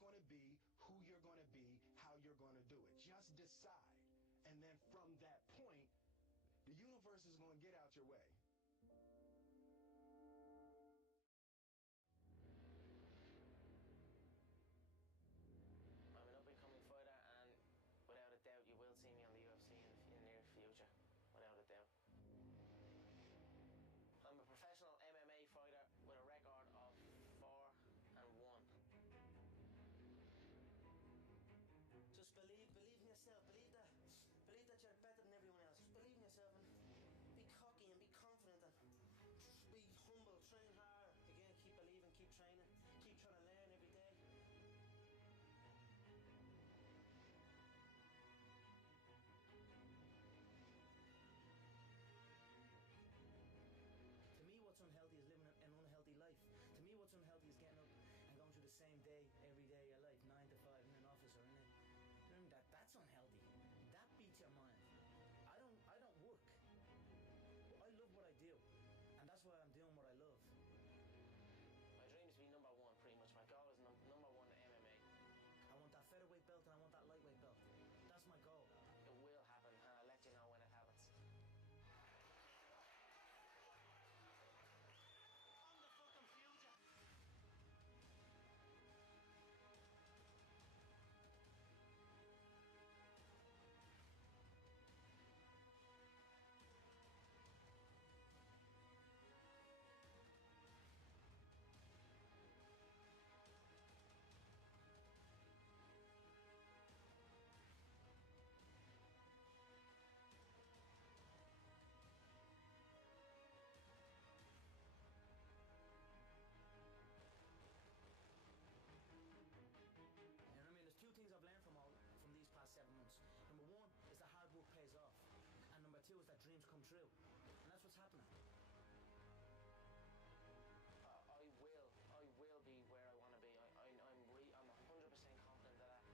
going to be, who you're going to be, how you're going to do it. Just decide. And then from that point, the universe is going to get out your way. I'm an up-and-coming fighter, and without a doubt, you will see me on the UFC in the near future. Without a doubt. I'm a professional MMA fighter with a record of 4-1. Just believe in yourself. Believe that you're better than everyone else. Just believe in yourself and be cocky and be confident and just be humble. Train hard. Again, keep believing, keep training, keep trying to learn every day. To me, what's unhealthy is living an unhealthy life. To me, what's unhealthy is getting up and going through the same day every day of your life, 9 to 5 in an office or in a... That's unhealthy. That beats your mind. I don't work. I love what I do, and that's why I'm doing what I love. My dream is to be #1, pretty much. My goal is #1 in MMA. I want that featherweight belt and I want that lightweight belt. That's my goal. It will happen, and I'll let you know when it happens. I'm the fucking future. Two things I've learned from these past 7 months. Number one is that hard work pays off, and number two is that dreams come true, and that's what's happening. I will be where I want to be. I'm 100% confident that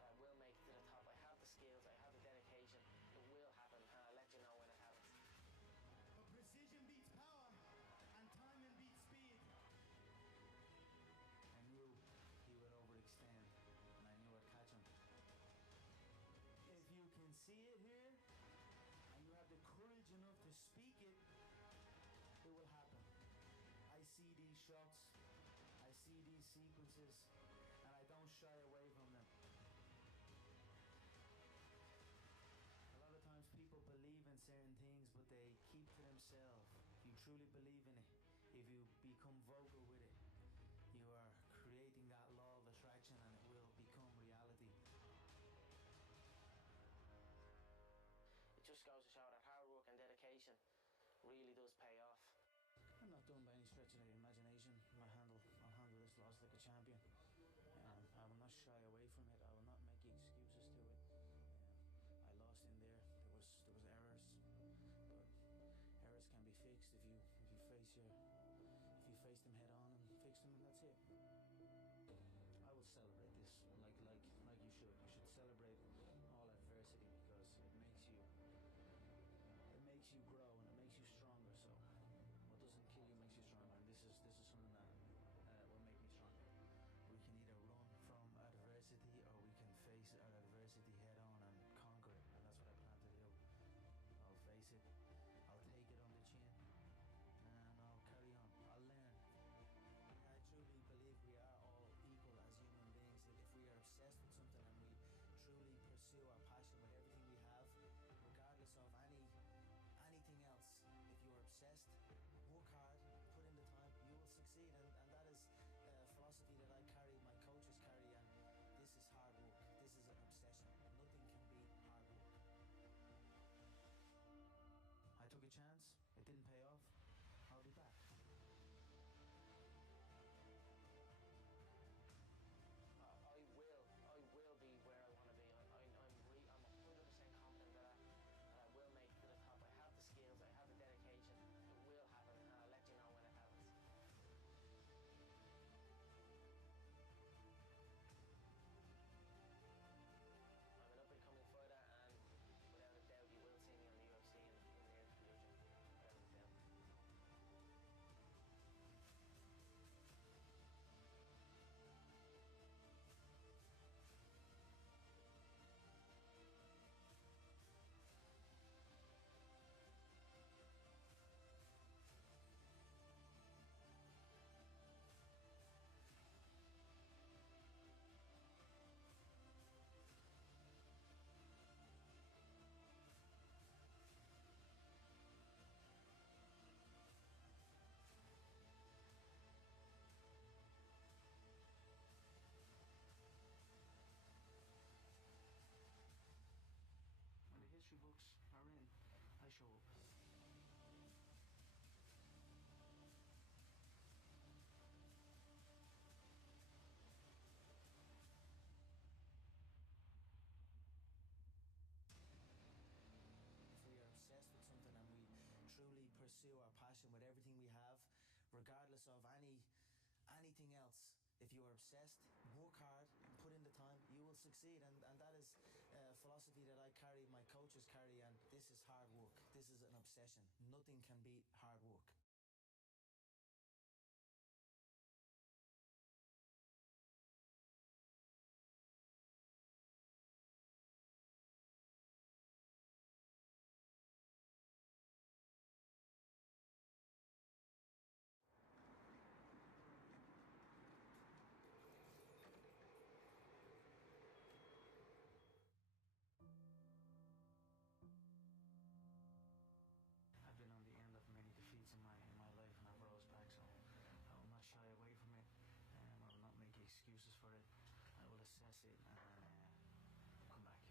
I will make it to the top. I have the skills, I have the dedication. It will happen, and I'll let you know when it happens. But precision beats power, and timing beats speed. I knew he would overextend, and I knew I'd catch him. If you can see it here, and you have the courage enough to speak it, it will happen. I see these shots, I see these sequences, and I don't shy away from them. A lot of times people believe in certain things, but they keep to themselves. If you truly believe in it, if you become vocal with it, you are creating that law of attraction, and it will become reality. It just goes to show that hard work and dedication really does pay off. I'm not done by any stretch of the imagination. I'll handle this loss like a champion. I will not shy away from it. I will not make excuses to it. I lost in there. There was errors, but errors can be fixed if you face them head on and fix them, and that's it. I will celebrate this like you should. You should celebrate all adversity, because it makes you grow and it makes you stronger. So what doesn't kill you makes you stronger, and this is something that will make me stronger. We can either run from adversity, or we can face our adversity head on and conquer it, and that's what I plan to do. I'll face it, I'll take it on the chin, and I'll carry on. I'll learn. I truly believe we are all equal as human beings. passion with everything we have, regardless of anything else. If you are obsessed, work hard, put in the time, you will succeed. And that is a philosophy that I carry, my coaches carry, and this is hard work. This is an obsession. Nothing can beat hard work. I've been on the end of many defeats in my life, and I've rose back. So I will not shy away from it. I will not make excuses for it. I will assess it and come back.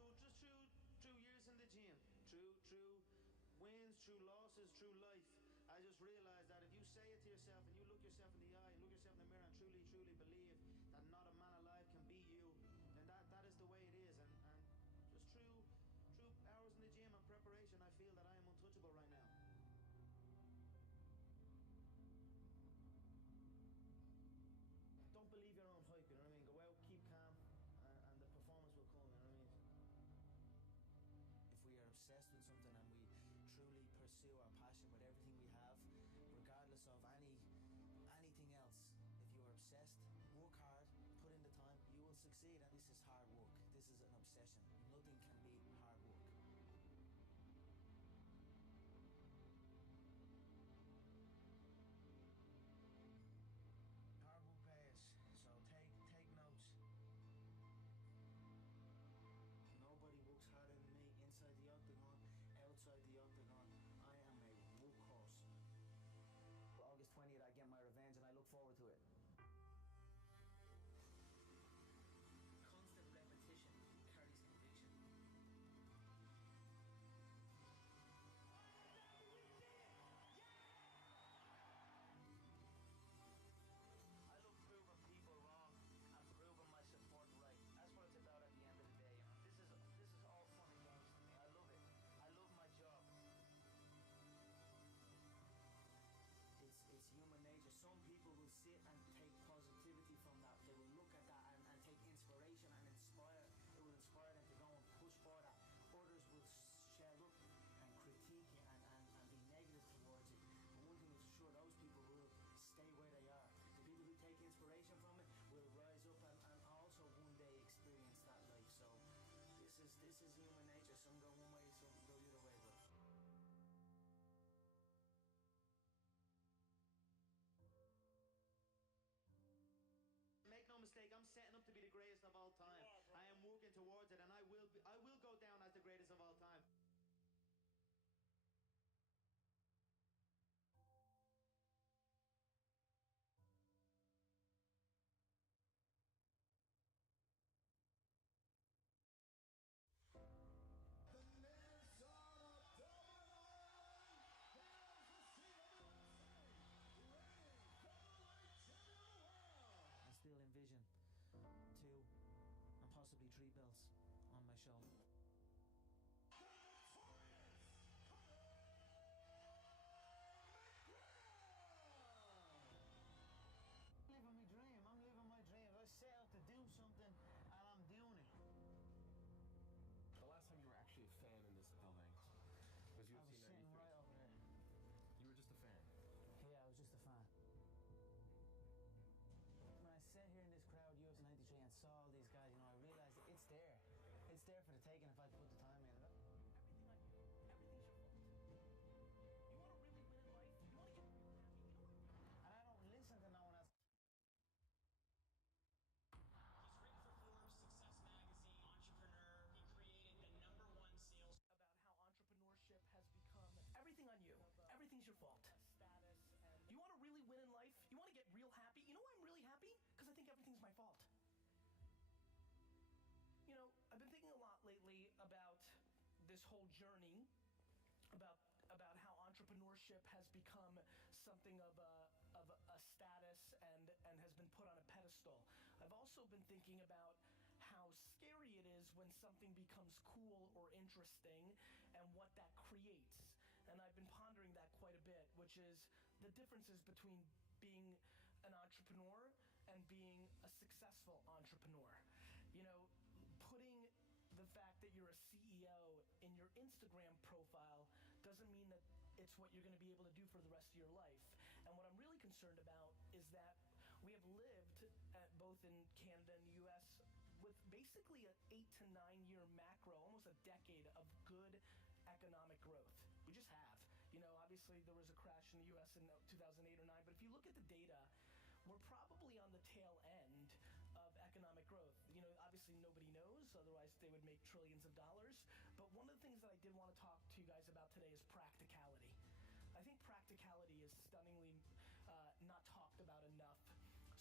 Just through years in the gym, through wins, through losses, through life, I just realized that if you say it to yourself and you look yourself in the eye and look yourself in the mirror and truly believe that not a man alive can beat you, then that is the way it is. And just through hours in the gym and preparation, I feel that I am untouchable right now. Don't believe your own hype, you know what I mean? Go out, keep calm, and the performance will come, you know what I mean? If we are obsessed with something and we truly pursue our passion with everything we have, regardless of anything else, if you are obsessed, work hard, put in the time, you will succeed. And this is hard work. This is an obsession. Nothing can beat hard work. Hard work pays, so take notes. Nobody works harder than me inside the octagon, outside the octagon. I am a workhorse. August 20th, I get my revenge, and I look forward to it. Constant repetition carries conviction. I love proving people wrong and proving my support right. That's what it's about at the end of the day. You know, this is all fun and games to me. I love it. I love my job. It's human nature. Some people will sit and take positivity from that. They will look at that and take inspiration and inspire. It will inspire them to go and push for that. Others will shell up and critique it and be negative towards it. But one thing is for sure, those people will stay where they are. The people who take inspiration from it will rise up and also one day experience that life. So this is human nature. Some go one way, some go the other way. But Make no mistake, I'm setting up to be the greatest of all time. I am working towards it, and I will go down as the greatest of all time. I still envision 2 and possibly 3 belts on my shoulder. Living my dream. I'm living my dream. I set out to do something, and I'm doing it. The last time you were actually a fan in this building was I UFC was sitting 93. right over there. You were just a fan. Yeah, I was just a fan. When I sat here in this crowd, UFC 93, and saw all these guys, you know, I realized that it's there. It's there for the taking if I put the time in. Everything on you. Everything's your fault. You want to really win in life? You want to get real happy? You know what? And I don't listen to no one else. He's written for Forbes, Success Magazine, entrepreneur. He created the #1 sales about how entrepreneurship has become everything on you. Everything's your fault. You want to really win in life? You want to get real happy? You know why I'm really happy? Because I think everything's my fault. You know, I've been thinking a lot lately about this whole journey, about how entrepreneurship has become something of a status and has been put on a pedestal. I've also been thinking about how scary it is when something becomes cool or interesting and what that creates. And I've been pondering that quite a bit, which is the differences between being an entrepreneur and being a successful entrepreneur. You know, putting the fact that you're a CEO in your Instagram profile doesn't mean that it's what you're going to be able to do for the rest of your life. And what I'm really concerned about is that we have lived both in Canada and the US with basically an 8 to 9 year macro, almost a decade of good economic growth. We just have. You know, obviously there was a crash in the US in 2008 or 9, but if you look at the data, we're probably on the tail end of economic growth. You know, obviously nobody knows, otherwise they would make trillions of dollars. But one of the things that I did want to talk to you guys about today is practicality. I think practicality is stunningly not talked about enough.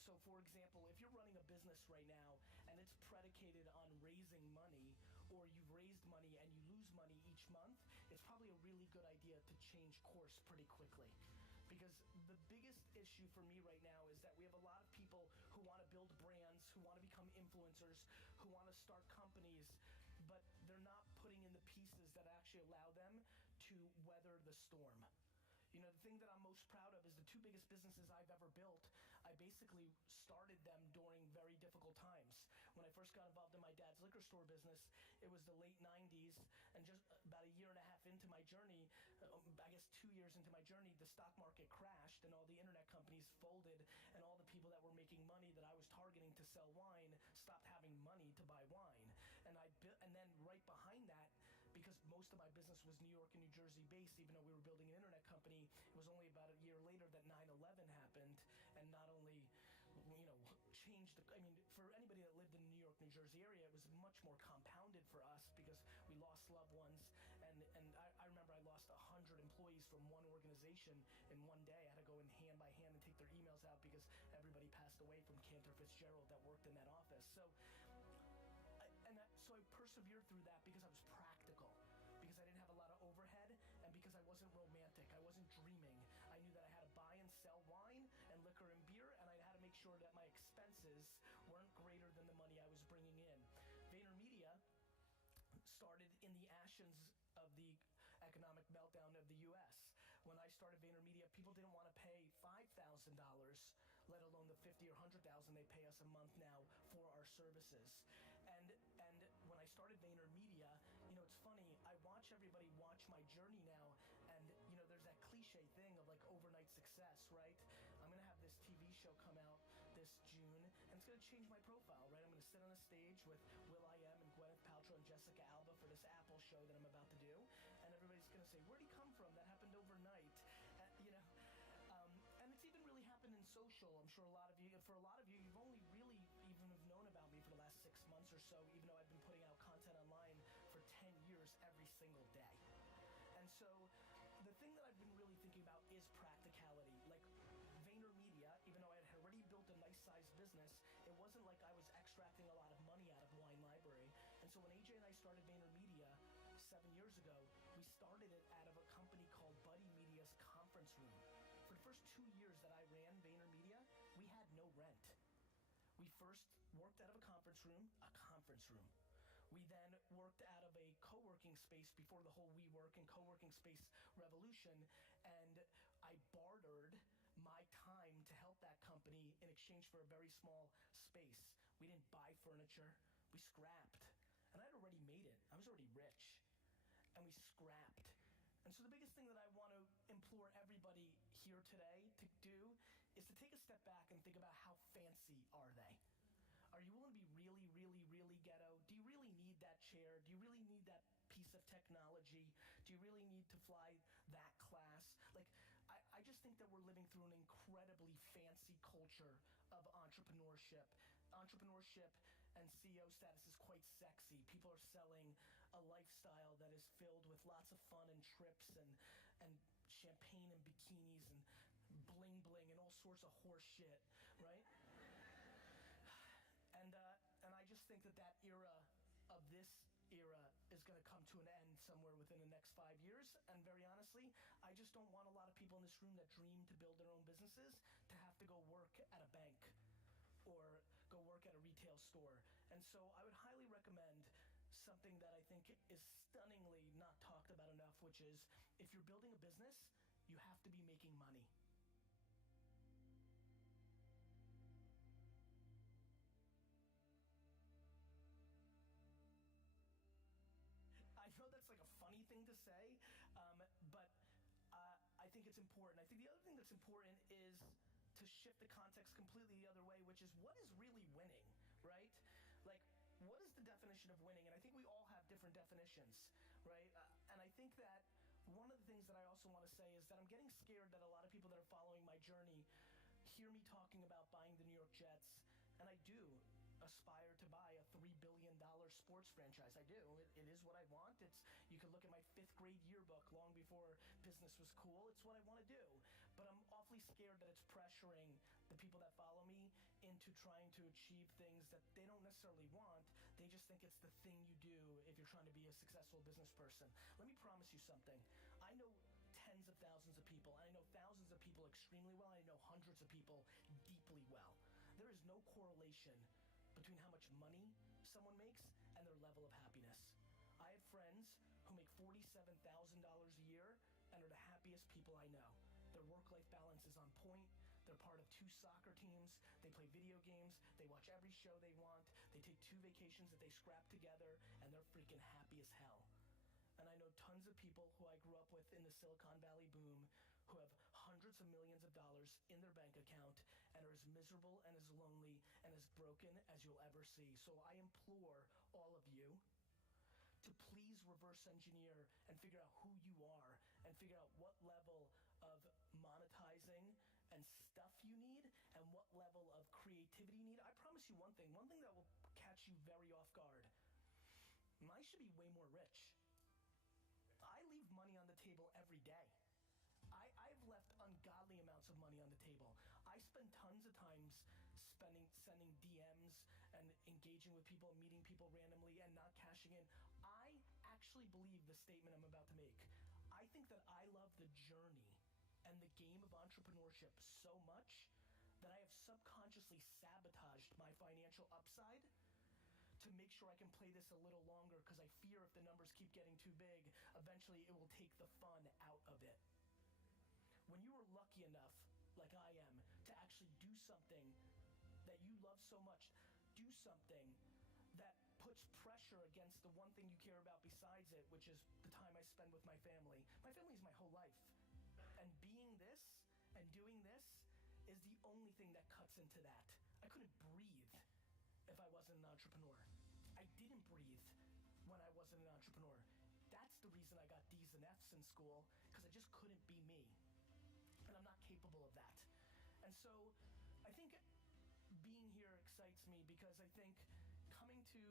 So for example, if you're running a business right now and it's predicated on raising money, or you've raised money and you lose money each month, it's probably a really good idea to change course pretty quickly. Because the biggest issue for me right now is that we have a lot of people who want to build brands, who want to become influencers, who want to start companies, but they're not putting in the pieces that actually allow them to weather the storm. You know, the thing that I'm most proud of is the 2 biggest businesses I've ever built. I basically started them during very difficult times. When I first got involved in my dad's liquor store business, it was the late 90s, and just about a year and a half into my journey, I guess 2 years into my journey, the stock market crashed and all the internet companies folded, and all the people that were making money that I was targeting to sell wine stopped having money to buy wine. And then right behind that, because most of my business was New York and New Jersey based, even though we were building an internet company, it was only about a year later that 9/11 happened, and not only, you know, changed the, I mean, for anybody that lived in the New York, New Jersey area, it was much more compounded for us because we lost loved ones, and I remember I lost 100 employees from one organization in one day. I had to go in hand by hand and take their emails out because everybody passed away from Cantor Fitzgerald that worked in that office. So I persevered through that because I was practical, because I didn't have a lot of overhead, and because I wasn't romantic. I wasn't dreaming. I knew that I had to buy and sell wine and liquor and beer, and I had to make sure that my expenses weren't greater than the money I was bringing in. VaynerMedia started in the ashes of the economic meltdown of the US. When I started VaynerMedia, people didn't want to pay $5,000, let alone the $50,000 or $100,000 they pay us a month now for our services. And when I started VaynerMedia, you know, it's funny, I watch everybody watch my journey now, and you know, there's that cliche thing of like overnight success, right? I'm gonna have this TV show come out this June, and it's gonna change my profile, right? I'm gonna sit on a stage with will.i.am and Gwyneth Paltrow and Jessica Alba for this Apple show that I'm about to do, and everybody's gonna say, where'd he come from? That happened overnight. You know, and it's even really happened in social. I'm sure for a lot of you, you've only really even have known about me for the last 6 months or so, even though I've been putting out content online for 10 years every single day. And so the thing that I've been really thinking about is practicality. Like VaynerMedia, even though I had already built a nice sized business, it wasn't like I was extracting a lot of money out of Wine Library. And so when AJ and I started VaynerMedia 7 years ago, we started it out of a company called Buddy Media's conference room. For the first 2 years that I ran VaynerMedia, we had no rent. We first worked out of a conference room. We then worked out of a co-working space before the whole WeWork and co-working space revolution, and I bartered my time to help that company in exchange for a very small space. We didn't buy furniture, we scrapped. And I'd already made it. I was already rich. And we scrapped. And so the biggest thing that I want to implore everybody here today to do is to take a step back and think about how fancy are they? Are you willing to be really, really, really ghetto? Do you really need that chair? Do you really need that piece of technology? Do you really need to fly that class? Like, I just think that we're living through an incredibly fancy culture of entrepreneurship. Entrepreneurship and CEO status is quite sexy. People are selling a lifestyle that is filled with lots of fun and trips and champagne and bikinis and bling bling and all sorts of horse shit, right? And I just think that era of this era is going to come to an end somewhere within the next 5 years. And very honestly, I just don't want a lot of people in this room that dream to build their own businesses to have to go work at a bank or go work at a retail store And so I would highly recommend something that I think is stunningly not talked about enough, which is if you're building a business, you have to be making money. I know that's like a funny thing to say, but I think it's important. I think the other thing that's important is to shift the context completely the other way, which is what is really winning, right? Like, what is the definition of winning? And I think we all have different definitions, right? And I think that one of the things that I also want to say is that I'm getting scared that a lot of people that are following my journey hear me talking about buying the New York Jets, and I do aspire to buy a $3 billion sports franchise. I do. It is what I want. You can look at my 5th grade yearbook long before business was cool. It's what I want to do. But I'm awfully scared that it's pressuring the people that follow me into trying to achieve things that they don't necessarily want. They just think it's the thing you do if you're trying to be a successful business person. Let me promise you something. I know tens of thousands of people, and I know thousands of people extremely well, and I know hundreds of people deeply well. There is no correlation between how much money someone makes and their level of happiness. I have friends who make $47,000 a year and are the happiest people I know. Their work-life balance is on point. They're part of 2 soccer teams. They play video games. They watch every show they want. They take 2 vacations that they scrap together, and they're freaking happy as hell. And I know tons of people who I grew up with in the Silicon Valley boom who have hundreds of millions of dollars in their bank account and are as miserable and as lonely and as broken as you'll ever see. So I implore all of you to please reverse engineer and figure out who you are and figure out what level of monetizing and stuff you need and what level of creativity you need. I promise you one thing that will catch you very off guard. I should be way more rich. I leave money on the table every day. I've left ungodly amounts of money on the table. I spend tons of times sending DMs and engaging with people, meeting people randomly and not cashing in. I actually believe the statement I'm about to make. I think that I love the journey and the game of entrepreneurship so much that I have subconsciously sabotaged my financial upside to make sure I can play this a little longer, because I fear if the numbers keep getting too big, eventually it will take the fun out of it. When you are lucky enough, like I am, to actually do something that you love so much, do something that puts pressure against the one thing you care about besides it, which is the time I spend with my family. My family is my whole life. And being this and doing this is the only thing that cuts into that. I couldn't breathe if I wasn't an entrepreneur. I didn't breathe when I wasn't an entrepreneur. That's the reason I got D's and F's in school, because I just couldn't be me. And I'm not capable of that. And so I think being here excites me, because I think coming to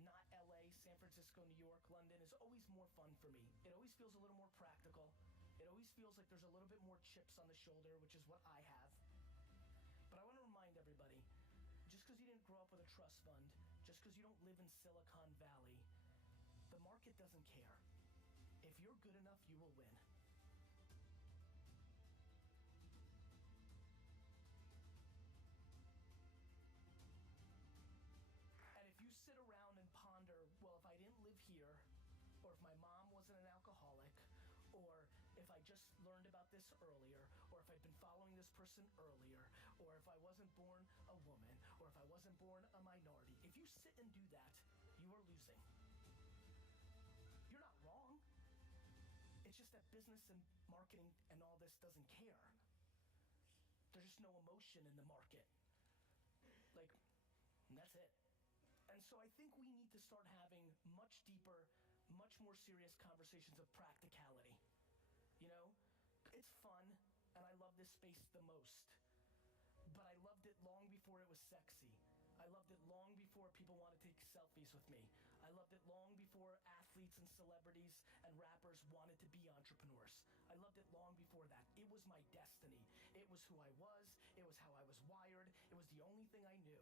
not LA, San Francisco, New York, London is always more fun for me. It always feels a little more practical. It always feels like there's a little bit more chips on the shoulder, which is what I have. But I want to remind everybody, just because you didn't grow up with a trust fund, just because you don't live in Silicon Valley, the market doesn't care. If you're good enough, you will win. And if you sit around and ponder, well, if I didn't live here, or if my mom wasn't an alcoholic, or if I just learned about this earlier, or if I'd been following this person earlier, or if I wasn't born a woman, or if I wasn't born a minority, if you sit and do that, you are losing. You're not wrong. It's just that business and marketing and all this doesn't care. There's just no emotion in the market. Like, and that's it. And so I think we need to start having much deeper, much more serious conversations of practicality. You know, it's fun, and I love this space the most. But I loved it long before it was sexy. I loved it long before people wanted to take selfies with me. I loved it long before athletes and celebrities and rappers wanted to be entrepreneurs. I loved it long before that. It was my destiny. It was who I was. It was how I was wired. It was the only thing I knew.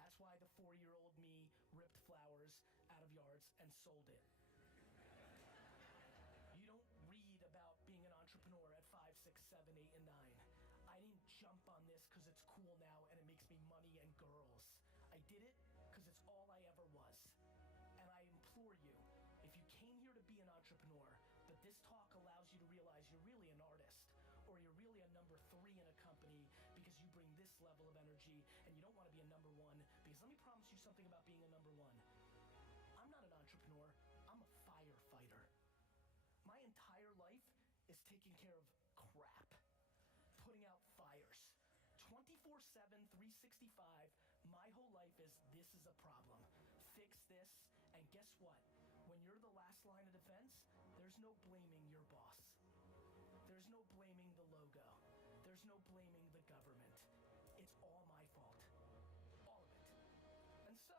That's why the 4-year-old me ripped flowers out of yards and sold it. You don't read about being an entrepreneur at 5, 6, 7, 8, and 9. I didn't jump on this because it's cool now and it makes me money and girls. I did it because it's all I assure you, if you came here to be an entrepreneur, that this talk allows you to realize you're really an artist, or you're really a number 3 in a company because you bring this level of energy and you don't want to be a number 1. Because let me promise you something about being a number 1. I'm not an entrepreneur, I'm a firefighter. My entire life is taking care of crap, putting out fires. 24/7, 365, my whole life is, this is a problem. Fix this, and guess what? When you're the last line of defense, there's no blaming your boss. There's no blaming the logo. There's no blaming the government. It's all my fault. All of it. And so,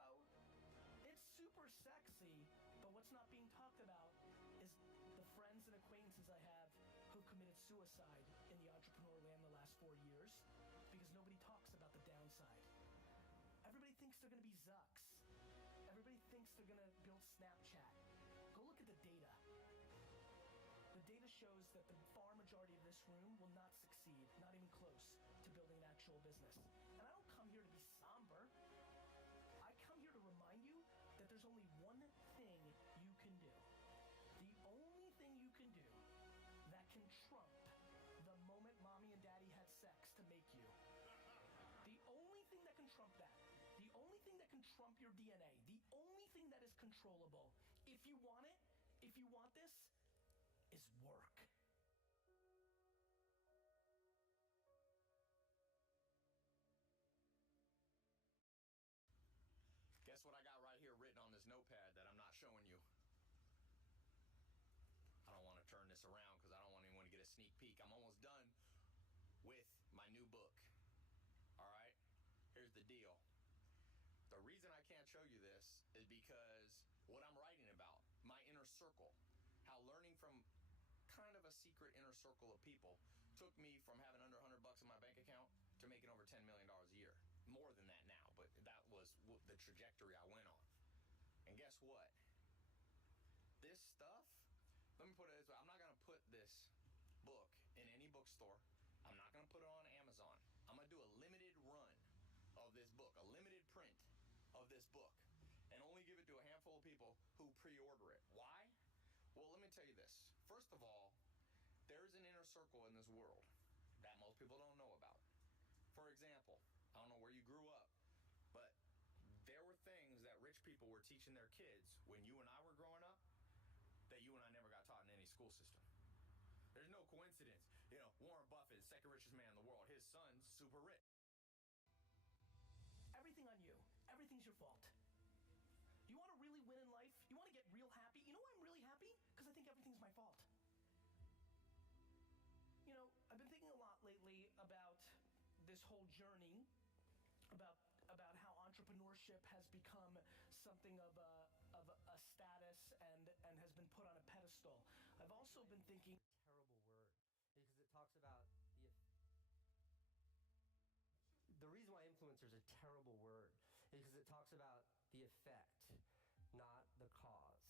it's super sexy, but what's not being talked about is the friends and acquaintances I have who committed suicide in the entrepreneur land the last 4 years because nobody talks about the downside. Everybody thinks they're going to be Zucks. Everybody thinks they're going to build Snapchat. Go look at the data. The data shows that the far majority of this room will not succeed, not even close, to building an actual business. And I don't come here to be somber. I come here to remind you that there's only one thing you can do. The only thing you can do that can trump the moment mommy and daddy had sex to make you. The only thing that can trump that, the only thing that can trump your DNA, the only thing that is controllable, if you want it, if you want this, is work. Guess what I got right here written on this notepad that I'm not showing you? I don't want to turn this around because I don't want anyone to get a sneak peek. I'm almost done with my new book. All right? Here's the deal. The reason I can't show you this is because what I'm writing about, my inner circle, how learning from kind of a secret inner circle of people took me from having under $100 in my bank account to making over $10 million a year. More than that now, but that was the trajectory I went on. And guess what? This stuff, let me put it this way, I'm not going to put this book in any bookstore. I'm not going to put it on Amazon. I'm going to do a limited run of this book, a limited print of this book, and only give it to a handful of people who pre-order it. Why? Well, let me tell you this. First of all, there's an inner circle in this world that most people don't know about. For example, I don't know where you grew up, but there were things that rich people were teaching their kids when you and I were growing up that you and I never got taught in any school system. There's no coincidence. You know, Warren Buffett, second richest man in the world, his son's super rich. Everything on you. Everything's your fault. You want to really win in life? You want to get real happy? You know why I'm really happy? Because I think everything's my fault. You know, I've been thinking a lot lately about this whole journey, about how entrepreneurship has become something of a status and has been put on a pedestal. I've also been thinking terrible word because it talks about the reason why influencer is a terrible word is because it talks about the effect, not the cause.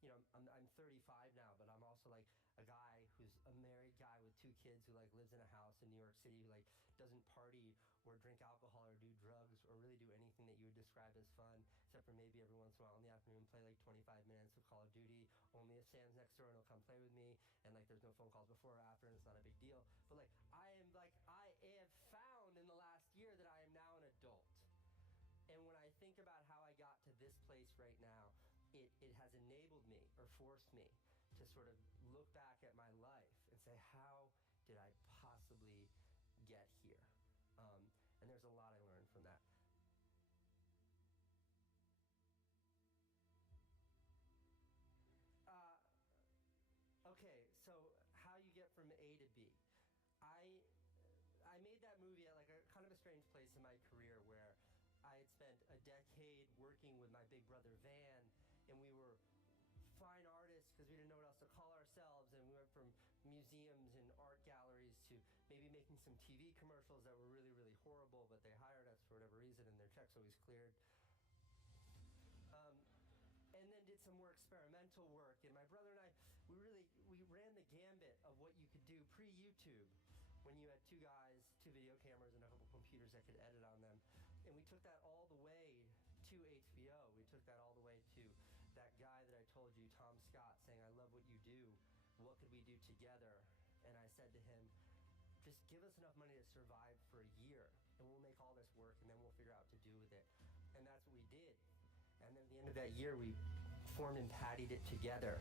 You know, I'm 35 now, but I'm also like a guy who's a married guy with 2 kids who like lives in a house in New York City who like doesn't party or drink alcohol or do drugs or really do anything that you would describe as fun, except for maybe every once in a while in the afternoon play like 25 minutes of Call of Duty, only if Sam's next door and he'll come play with me, and like there's no phone calls before or after and it's not a big deal. But like I have found in the last year that I am now an adult. And when I think about how I got to this place right now, it has enabled me or forced me to sort of look back at my life and say, how did I possibly get here? And there's a lot I learned from that. Okay, so how you get from A to B. I made that movie at like a kind of a strange place in my career where I had spent a decade working with my big brother Van, and we were fine artists because we didn't know what else to call ourselves, and we went from museums and art galleries to maybe making some TV commercials that were really, really horrible, but they hired us for whatever reason and their checks always cleared. And then did some more experimental work, and my brother and I, we ran the gambit of what you could do pre-YouTube when you had 2 guys, 2 video cameras, and a couple computers that could edit on them. And we took that all the way to HBO. We took that all the way to that guy that I told you, Tom Scott, saying, I love what you do. What could we do together? And I said to him, just give us enough money to survive for a year, and we'll make all this work, and then we'll figure out what to do with it. And that's what we did. And then at the end of that year, we formed and pattied it together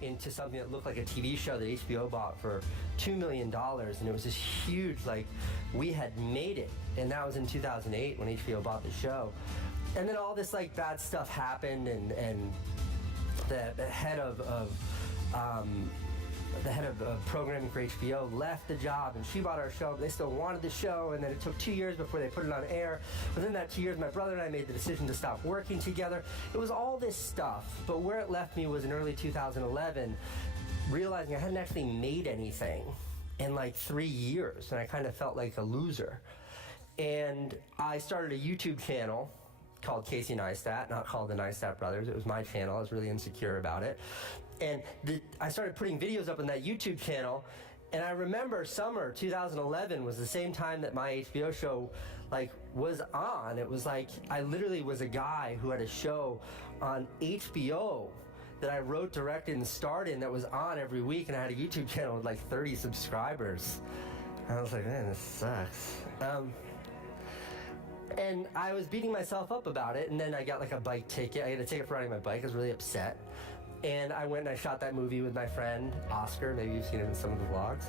into something that looked like a TV show that HBO bought for $2 million. And it was this huge, like, we had made it. And that was in 2008 when HBO bought the show. And then all this, like, bad stuff happened, and the head of programming for HBO left the job, and she bought our show. They still wanted the show, and then it took 2 years before they put it on air. Within that 2 years, my brother and I made the decision to stop working together. It was all this stuff, but where it left me was in early 2011, realizing I hadn't actually made anything in like 3 years, and I kind of felt like a loser. And I started a YouTube channel called Casey Neistat, not called the Neistat Brothers. It was my channel. I was really insecure about it. And I started putting videos up on that YouTube channel, and I remember summer 2011 was the same time that my HBO show, like, was on. It was like, I literally was a guy who had a show on HBO that I wrote, directed, and starred in that was on every week, and I had a YouTube channel with like 30 subscribers. And I was like, man, this sucks. And I was beating myself up about it, and then I got like a bike ticket. I got a ticket for riding my bike. I was really upset. And I went and I shot that movie with my friend, Oscar. Maybe you've seen him in some of the vlogs.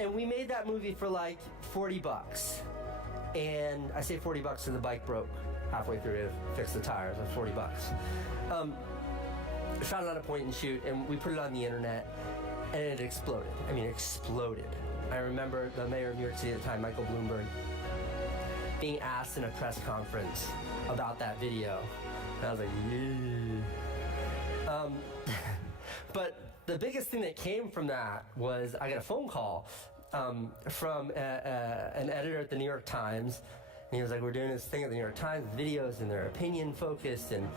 And we made that movie for like $40. And I say $40 because the bike broke halfway through to fix the tires. It was $40. Shot it on a point and shoot, and we put it on the internet, and it exploded. I mean, it exploded. I remember the mayor of New York City at the time, Michael Bloomberg, being asked in a press conference about that video. And I was like, yeah. But the biggest thing that came from that was I got a phone call from an editor at the New York Times. And he was like, we're doing this thing at the New York Times, videos, and they're opinion focused, and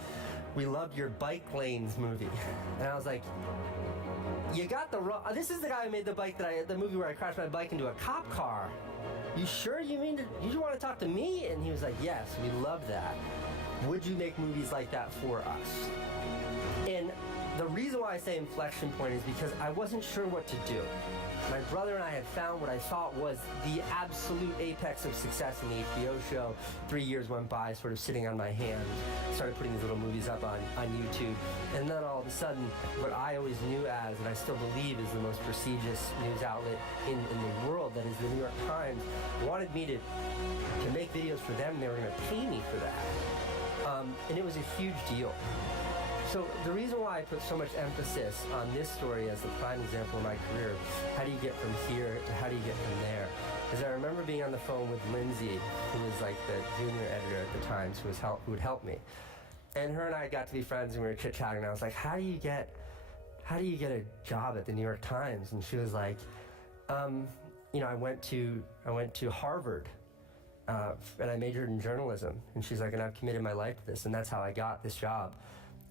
we loved your Bike Lanes movie. And I was like, you got the wrong, this is the guy who made the movie where I crashed my bike into a cop car. You sure you want to talk to me? And he was like, yes, we love that. Would you make movies like that for us? And the reason why I say inflection point is because I wasn't sure what to do. My brother and I had found what I thought was the absolute apex of success in the HBO show. 3 years went by, sort of sitting on my hands. Started putting these little movies up on YouTube. And then all of a sudden, what I always knew as, and I still believe is the most prestigious news outlet in the world, that is the New York Times, wanted me to make videos for them, and they were going to pay me for that. And it was a huge deal. So the reason why I put so much emphasis on this story as the prime example of my career, how do you get from here to how do you get from there, is I remember being on the phone with Lindsay, who was like the junior editor at the Times, who would help me. And her and I got to be friends, and we were chit-chatting, and I was like, how do you get a job at the New York Times? And she was like, I went to Harvard, and I majored in journalism. And she's like, and I've committed my life to this, and that's how I got this job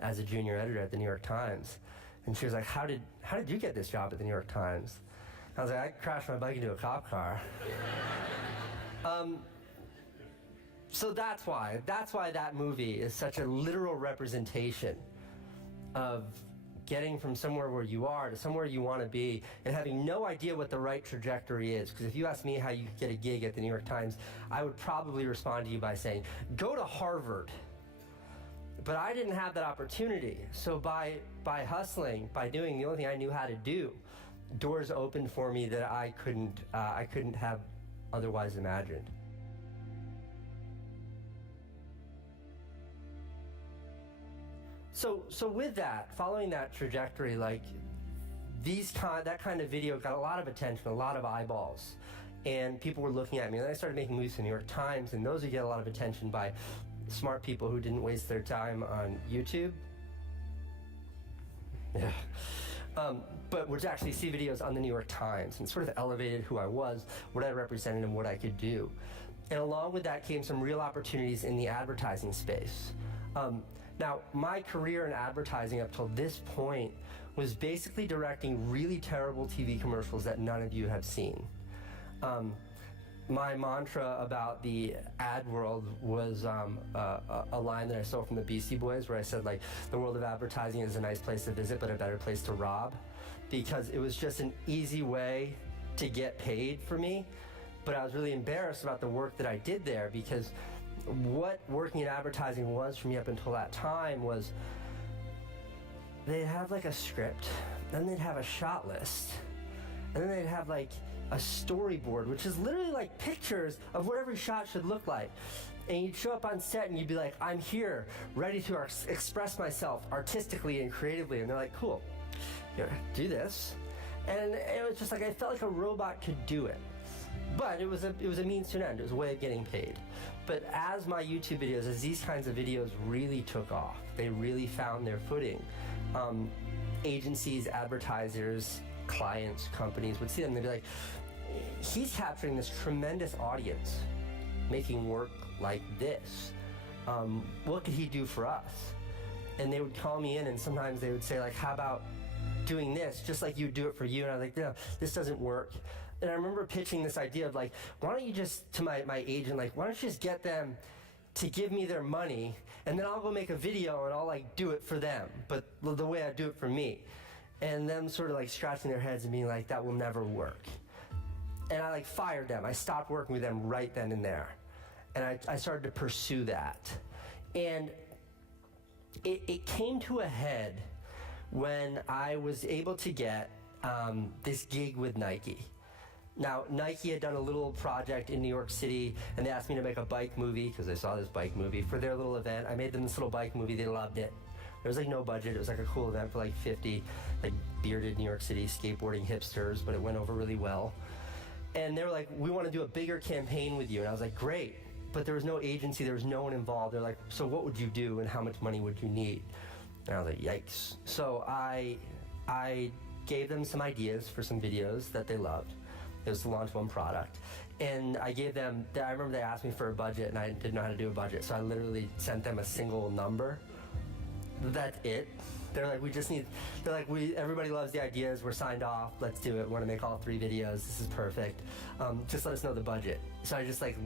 as a junior editor at the New York Times. And she was like, how did you get this job at the New York Times? I was like, I crashed my bike into a cop car. So that's why that movie is such a literal representation of getting from somewhere where you are to somewhere you want to be, and having no idea what the right trajectory is. Because if you ask me how you get a gig at the New York Times, I would probably respond to you by saying, go to Harvard. But I didn't have that opportunity. So by hustling, by doing the only thing I knew how to do, doors opened for me that I couldn't have otherwise imagined. So with that, following that trajectory, like that kind of video got a lot of attention, a lot of eyeballs, and people were looking at me. And then I started making movies for the New York Times, and those would get a lot of attention by smart people who didn't waste their time on YouTube. Yeah. But would actually see videos on the New York Times, and sort of elevated who I was, what I represented, and what I could do. And along with that came some real opportunities in the advertising space. Now, my career in advertising up till this point was basically directing really terrible TV commercials that none of you have seen. my mantra about the ad world was a line that I stole from the Beastie Boys, where I said, like, the world of advertising is a nice place to visit, but a better place to rob, because it was just an easy way to get paid for me. But I was really embarrassed about the work that I did there, because what working in advertising was for me up until that time was they'd have like a script, then they'd have a shot list, and then they'd have like a storyboard, which is literally like pictures of what every shot should look like. And you'd show up on set and you'd be like, I'm here, ready to express myself artistically and creatively. And they're like, cool, here, do this. And it was just like, I felt like a robot could do it. But it was a means to an end. It was a way of getting paid. But as my YouTube videos, as these kinds of videos really took off, they really found their footing. Agencies, advertisers, clients, companies would see them. They'd be like, he's capturing this tremendous audience, making work like this. What could he do for us? And they would call me in, and sometimes they would say, like, how about doing this, just like you would do it for you? And I was like, no, this doesn't work. And I remember pitching this idea of, like, why don't you just, to my agent, like, why don't you just get them to give me their money, and then I'll go make a video and I'll, like, do it for them, but the way I do it for me. And them sort of, like, scratching their heads and being like, that will never work. And I, like, fired them. I stopped working with them right then and there. And I started to pursue that. And it came to a head when I was able to get this gig with Nike. Now, Nike had done a little project in New York City, and they asked me to make a bike movie, because they saw this bike movie, for their little event. I made them this little bike movie. They loved it. There was, like, no budget. It was, like, a cool event for, like, 50, like, bearded New York City skateboarding hipsters, but it went over really well. And they were like, we want to do a bigger campaign with you. And I was like, great. But there was no agency. There was no one involved. They're like, so what would you do, and how much money would you need? And I was like, yikes. So I gave them some ideas for some videos that they loved. It was to launch one product. And I gave them, I remember they asked me for a budget, and I didn't know how to do a budget. So I literally sent them a single number. That's it. They're like, everybody loves the ideas. We're signed off. Let's do it. We want to make all 3 videos. This is perfect. Just let us know the budget. So I just, like,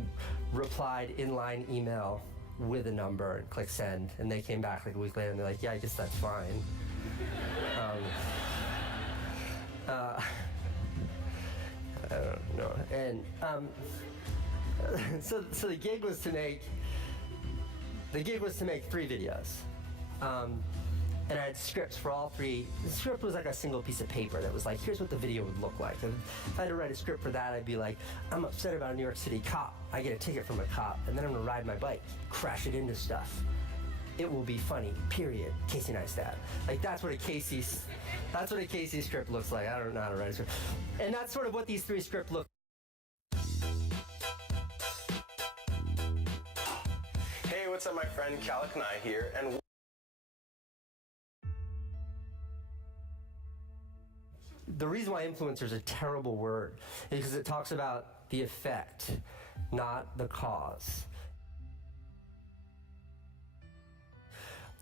replied inline email with a number and click send. And they came back like a week later and they're like, yeah, I guess that's fine. I don't know. And so the gig was to make 3 videos. And I had scripts for all 3. The script was like a single piece of paper that was like, here's what the video would look like. And if I had to write a script for that, I'd be like, I'm upset about a New York City cop. I get a ticket from a cop, and then I'm gonna ride my bike, crash it into stuff. It will be funny, period. Casey Neistat. Like, that's what a Casey script looks like. I don't know how to write a script. And that's sort of what these 3 scripts look like. Hey, what's up, my friend Calic Nye here, and the reason why influencer is a terrible word is because it talks about the effect, not the cause.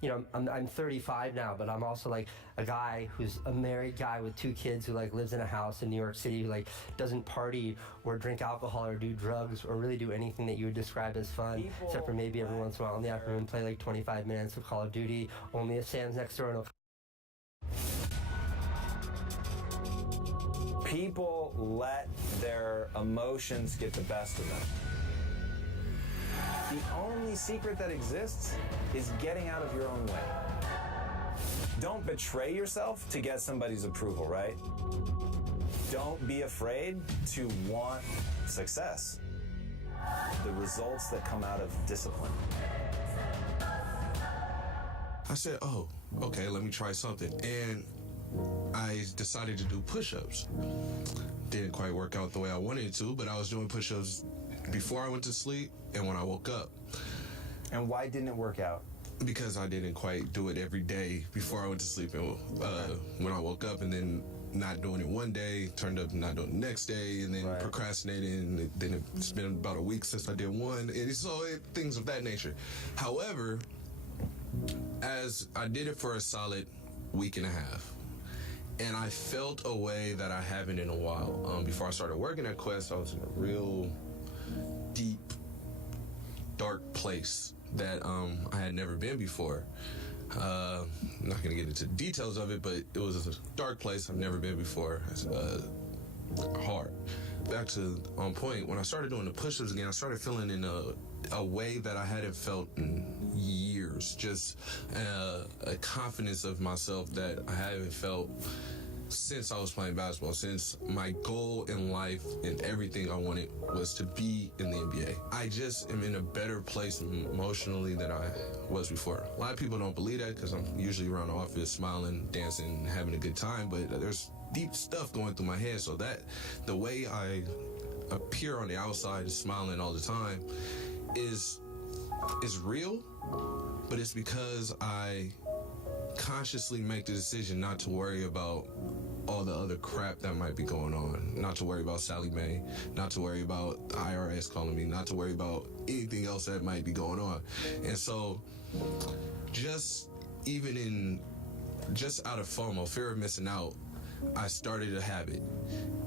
You know, I'm 35 now, but I'm also like a guy who's a married guy with 2 kids who like lives in a house in New York City, who like doesn't party or drink alcohol or do drugs or really do anything that you would describe as fun, except for maybe every once in a while in the afternoon play like 25 minutes of Call of Duty, only if Sam's next door and he'll... People let their emotions get the best of them. The only secret that exists is getting out of your own way. Don't betray yourself to get somebody's approval, right? Don't be afraid to want success. The results that come out of discipline. I said, oh, okay, let me try something. And I decided to do push-ups. Didn't quite work out the way I wanted it to, but I was doing push-ups before I went to sleep and when I woke up. And why didn't it work out? Because I didn't quite do it every day before I went to sleep and when I woke up, and then not doing it one day, turned up not doing it the next day, and then procrastinating, and then it's been about a week since I did one, and so things of that nature. However, as I did it for a solid week and a half, and I felt a way that I haven't in a while. Before I started working at Quest, I was in a real deep, dark place that I had never been before. I'm not gonna get into the details of it, but it was a dark place I've never been before. Hard. Back to on point, when I started doing the push-ups again, I started feeling in a way that I hadn't felt in years. Just a confidence of myself that I haven't felt since I was playing basketball, since my goal in life and everything I wanted was to be in the NBA. I just am in a better place emotionally than I was before. A lot of people don't believe that because I'm usually around the office smiling, dancing, having a good time, but there's deep stuff going through my head, so that the way I appear on the outside smiling all the time is real, but it's because I consciously make the decision not to worry about all the other crap that might be going on, not to worry about Sallie Mae, not to worry about the IRS calling me, not to worry about anything else that might be going on. And so just out of FOMO, fear of missing out, I started a habit,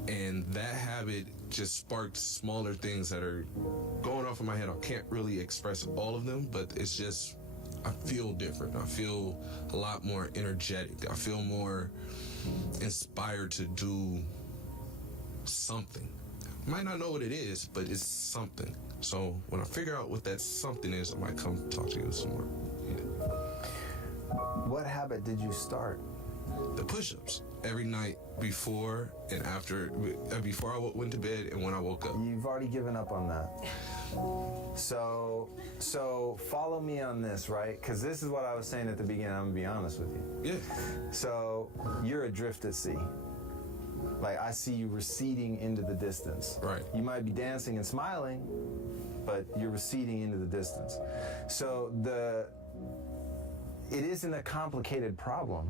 and that habit just sparked smaller things that are going off in my head. I can't really express all of them, but it's just, I feel different. I feel a lot more energetic. I feel more inspired to do something. I might not know what it is, but it's something. So when I figure out what that something is, I might come talk to you some more. Yeah. What habit did you start? The push-ups. Every night before and after, before I went to bed and when I woke up. You've already given up on that. So follow me on this, right? Because this is what I was saying at the beginning. I'm gonna be honest with you. Yeah. So you're adrift at sea. Like, I see you receding into the distance. Right. You might be dancing and smiling, but you're receding into the distance. So it isn't a complicated problem.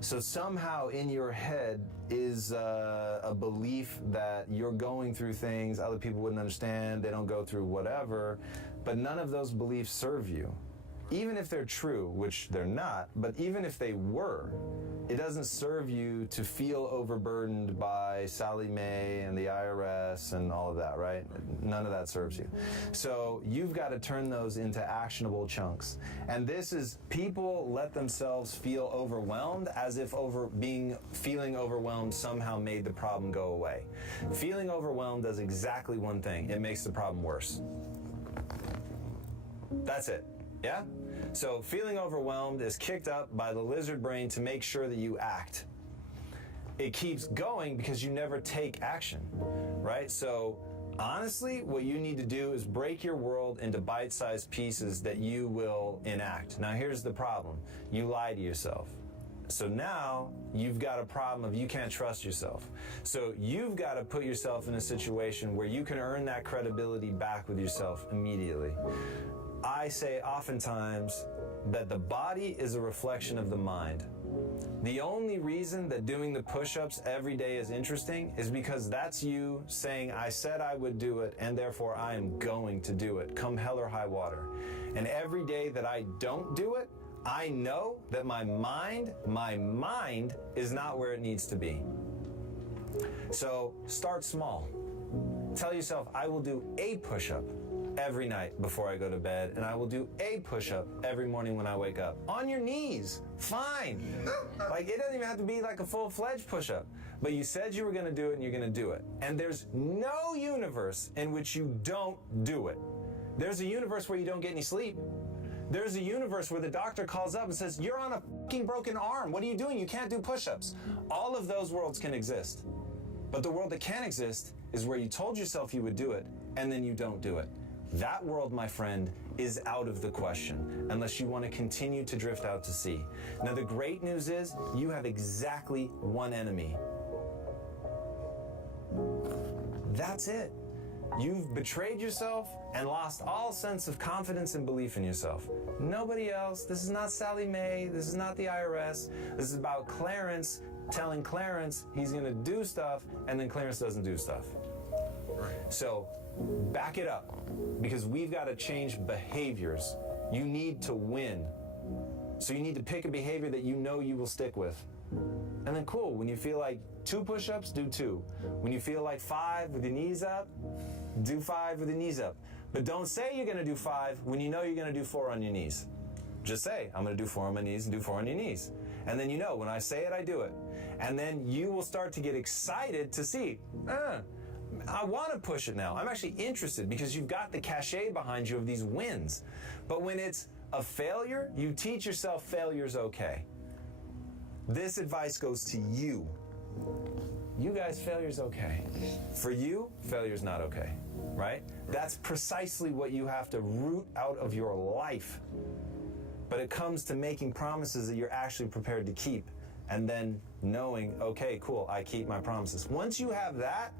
So somehow in your head is a belief that you're going through things other people wouldn't understand, they don't go through whatever, but none of those beliefs serve you. Even if they're true, which they're not, but even if they were, it doesn't serve you to feel overburdened by Sallie Mae and the IRS and all of that, right? None of that serves you. So you've got to turn those into actionable chunks. And this is, people let themselves feel overwhelmed as if feeling overwhelmed somehow made the problem go away. Feeling overwhelmed does exactly one thing. It makes the problem worse. That's it. Yeah? So feeling overwhelmed is kicked up by the lizard brain to make sure that you act. It keeps going because you never take action, right? So honestly, what you need to do is break your world into bite-sized pieces that you will enact. Now here's the problem. You lie to yourself. So now you've got a problem of you can't trust yourself. So you've got to put yourself in a situation where you can earn that credibility back with yourself immediately. I say oftentimes that the body is a reflection of the mind. The only reason that doing the push-ups every day is interesting is because that's you saying, I said I would do it, and therefore I am going to do it, come hell or high water. And every day that I don't do it, I know that my mind is not where it needs to be. So start small. Tell yourself, I will do a push-up every night before I go to bed, and I will do a push-up every morning when I wake up. On your knees, fine. Like, it doesn't even have to be like a full-fledged push-up. But you said you were gonna do it, and you're gonna do it. And there's no universe in which you don't do it. There's a universe where you don't get any sleep. There's a universe where the doctor calls up and says, you're on a fucking broken arm. What are you doing? You can't do push-ups. All of those worlds can exist. But the world that can exist is where you told yourself you would do it, and then you don't do it. That world, my friend, is out of the question, unless you want to continue to drift out to sea. Now, the great news is you have exactly one enemy. That's it. You've betrayed yourself and lost all sense of confidence and belief in yourself. Nobody else. This is not Sallie Mae. This is not the IRS. This is about Clarence telling Clarence he's going to do stuff, and then Clarence doesn't do stuff. Right. So back it up, because we've got to change behaviors. You need to win. So you need to pick a behavior that you know you will stick with. And then cool, when you feel like 2 push-ups, do 2. When you feel like 5 with your knees up, do 5 with the knees up. But don't say you're going to do 5 when you know you're going to do 4 on your knees. Just say, I'm going to do 4 on my knees and do 4 on your knees. And then you know, when I say it, I do it. And then you will start to get excited to see, I want to push it now. I'm actually interested because you've got the cachet behind you of these wins. But when it's a failure, you teach yourself failure's okay. This advice goes to you. You guys, failure's okay. For you, failure's not okay, right? That's precisely what you have to root out of your life. But it comes to making promises that you're actually prepared to keep, and then knowing, okay, cool, I keep my promises. Once you have that,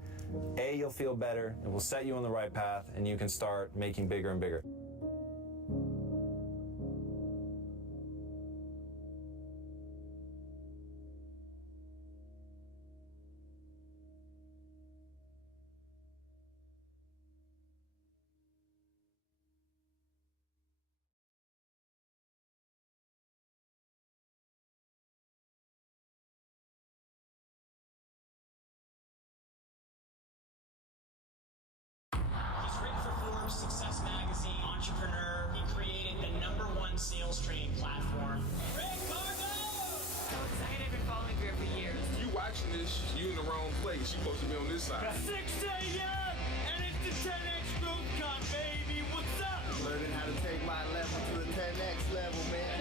you'll feel better, it will set you on the right path, and you can start making bigger and bigger. Success Magazine, entrepreneur. He created the #1 sales training platform. Rick Margo! So excited. I've been following Griff for years. You watching this, you in the wrong place. You're supposed to be on this side. 6 a.m. and it's the 10X Group Con, baby. What's up? Learning how to take my level to the 10X level, man.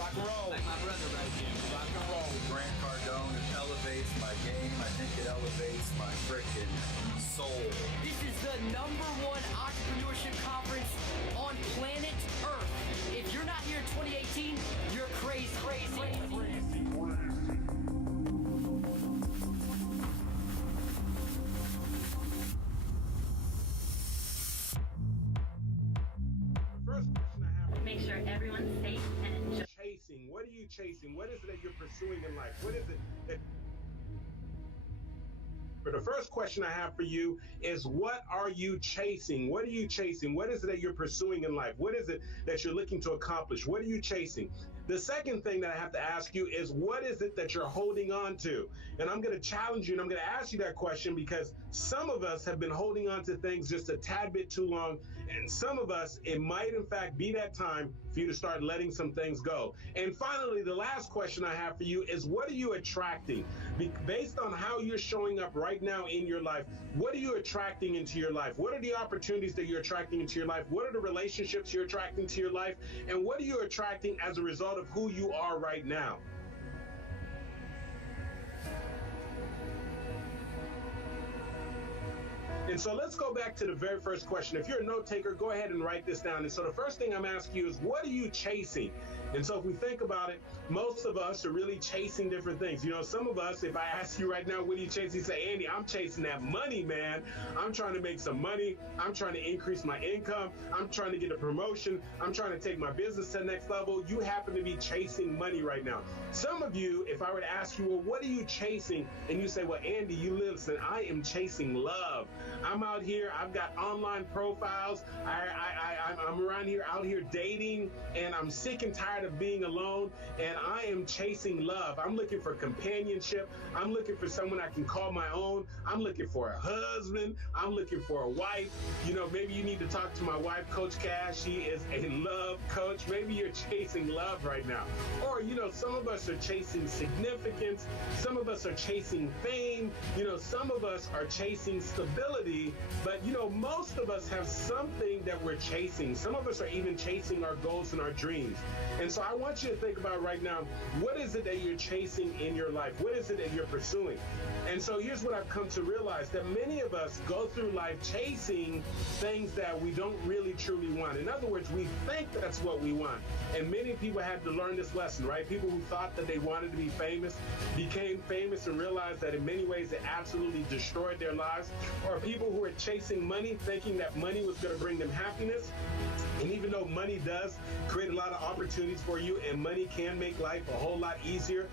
Rock and roll. Like my brother right here. Rock and roll. Grant Cardone, it elevates my game. I think it elevates my frickin' soul. This is the #1 entrepreneurship conference on planet Earth. If you're not here in 2018, you're crazy. Make sure everyone's safe and enjoy. Chasing. What are you chasing? What is it that you're pursuing in life? What is it that... But the first question I have for you is, what are you chasing? What are you chasing? What is it that you're pursuing in life? What is it that you're looking to accomplish? What are you chasing? The second thing that I have to ask you is, what is it that you're holding on to? And I'm going to challenge you, and I'm going to ask you that question because some of us have been holding on to things just a tad bit too long, and some of us, it might in fact be that time for you to start letting some things go. And finally, the last question I have for you is, what are you attracting? Based on how you're showing up right now in your life, what are you attracting into your life? What are the opportunities that you're attracting into your life? What are the relationships you're attracting to your life? And what are you attracting as a result of who you are right now? And so let's go back to the very first question. If you're a note taker, go ahead and write this down. And so the first thing I'm asking you is, what are you chasing? And so if we think about it, most of us are really chasing different things. You know, some of us, if I ask you right now, what are you chasing? You say, Andy, I'm chasing that money, man. I'm trying to make some money. I'm trying to increase my income. I'm trying to get a promotion. I'm trying to take my business to the next level. You happen to be chasing money right now. Some of you, if I were to ask you, well, what are you chasing? And you say, well, Andy, you listen, I am chasing love. I'm out here. I've got online profiles. I'm around here, out here dating, and I'm sick and tired of being alone, and I am chasing love. I'm looking for companionship. I'm looking for someone I can call my own. I'm looking for a husband. I'm looking for a wife. You know, maybe you need to talk to my wife, Coach Cash. She is a love coach. Maybe you're chasing love right now. Or, you know, some of us are chasing significance. Some of us are chasing fame. You know, some of us are chasing stability. But, you know, most of us have something that we're chasing. Some of us are even chasing our goals and our dreams. And so I want you to think about right now, what is it that you're chasing in your life? What is it that you're pursuing? And so here's what I've come to realize, that many of us go through life chasing things that we don't really truly want. In other words, we think that's what we want. And many people had to learn this lesson, right? People who thought that they wanted to be famous became famous and realized that in many ways it absolutely destroyed their lives. Or people who are chasing money, thinking that money was going to bring them happiness. And even though money does create a lot of opportunities for you, and money can make life a whole lot easier,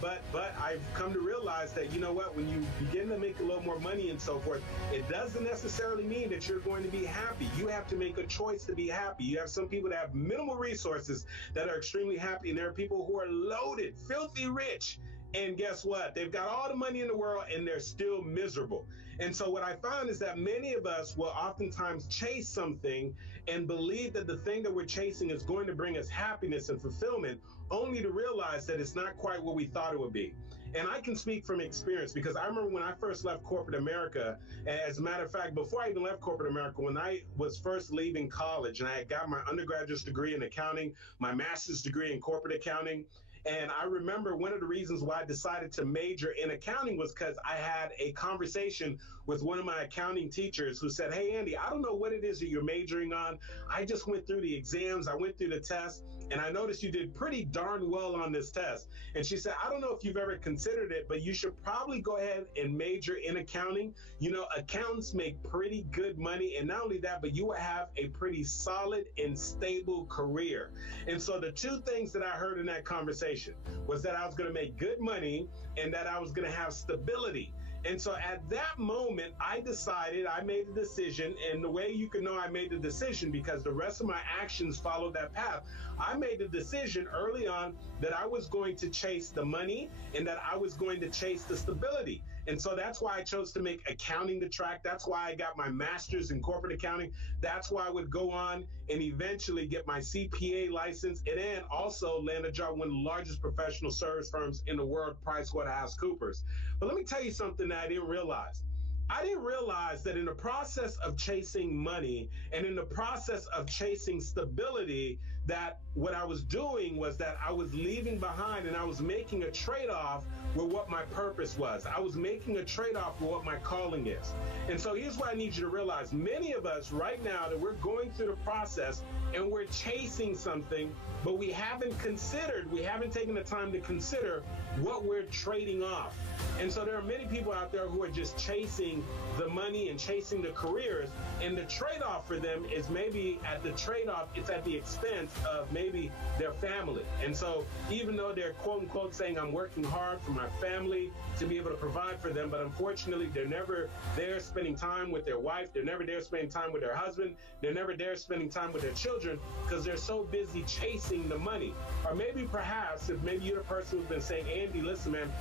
but I've come to realize that, you know what, when you begin to make a little more money and so forth, it doesn't necessarily mean that you're going to be happy. You have to make a choice to be happy. You have some people that have minimal resources that are extremely happy, and there are people who are loaded, filthy rich. And guess what? They've got all the money in the world and they're still miserable. And so what I found is that many of us will oftentimes chase something and believe that the thing that we're chasing is going to bring us happiness and fulfillment, only to realize that it's not quite what we thought it would be. And I can speak from experience because I remember when I first left corporate America, as a matter of fact, before I even left corporate America, when I was first leaving college and I had got my undergraduate degree in accounting, my master's degree in corporate accounting, and I remember one of the reasons why I decided to major in accounting was because I had a conversation with one of my accounting teachers who said, "Hey, Andy, I don't know what it is that you're majoring on. I just went through the exams, I went through the tests, and I noticed you did pretty darn well on this test." And she said, "I don't know if you've ever considered it, but you should probably go ahead and major in accounting. You know, accountants make pretty good money, and not only that, but you will have a pretty solid and stable career." And so the two things that I heard in that conversation was that I was going to make good money and that I was going to have stability. And so at that moment, I decided, I made a decision, and the way you can know I made the decision, because the rest of my actions followed that path, I made the decision early on that I was going to chase the money and that I was going to chase the stability. And so that's why I chose to make accounting the track. That's why I got my master's in corporate accounting. That's why I would go on and eventually get my CPA license and then also land a job with one of the largest professional service firms in the world, PricewaterhouseCoopers. But let me tell you something that I didn't realize. I didn't realize that in the process of chasing money and in the process of chasing stability, that what I was doing was that I was leaving behind and I was making a trade-off with what my purpose was. I was making a trade-off with what my calling is. And so here's what I need you to realize. Many of us right now that we're going through the process and we're chasing something, but we haven't taken the time to consider what we're trading off. And so there are many people out there who are just chasing the money and chasing the careers, and the trade-off for them is maybe it's at the expense of maybe their family. And so even though they're quote unquote saying I'm working hard for my family to be able to provide for them, but unfortunately they're never there spending time with their wife, they're never there spending time with their husband, they're never there spending time with their children because they're so busy chasing the money. Or maybe perhaps if maybe you're the person who's been saying, "Andy, listen, man,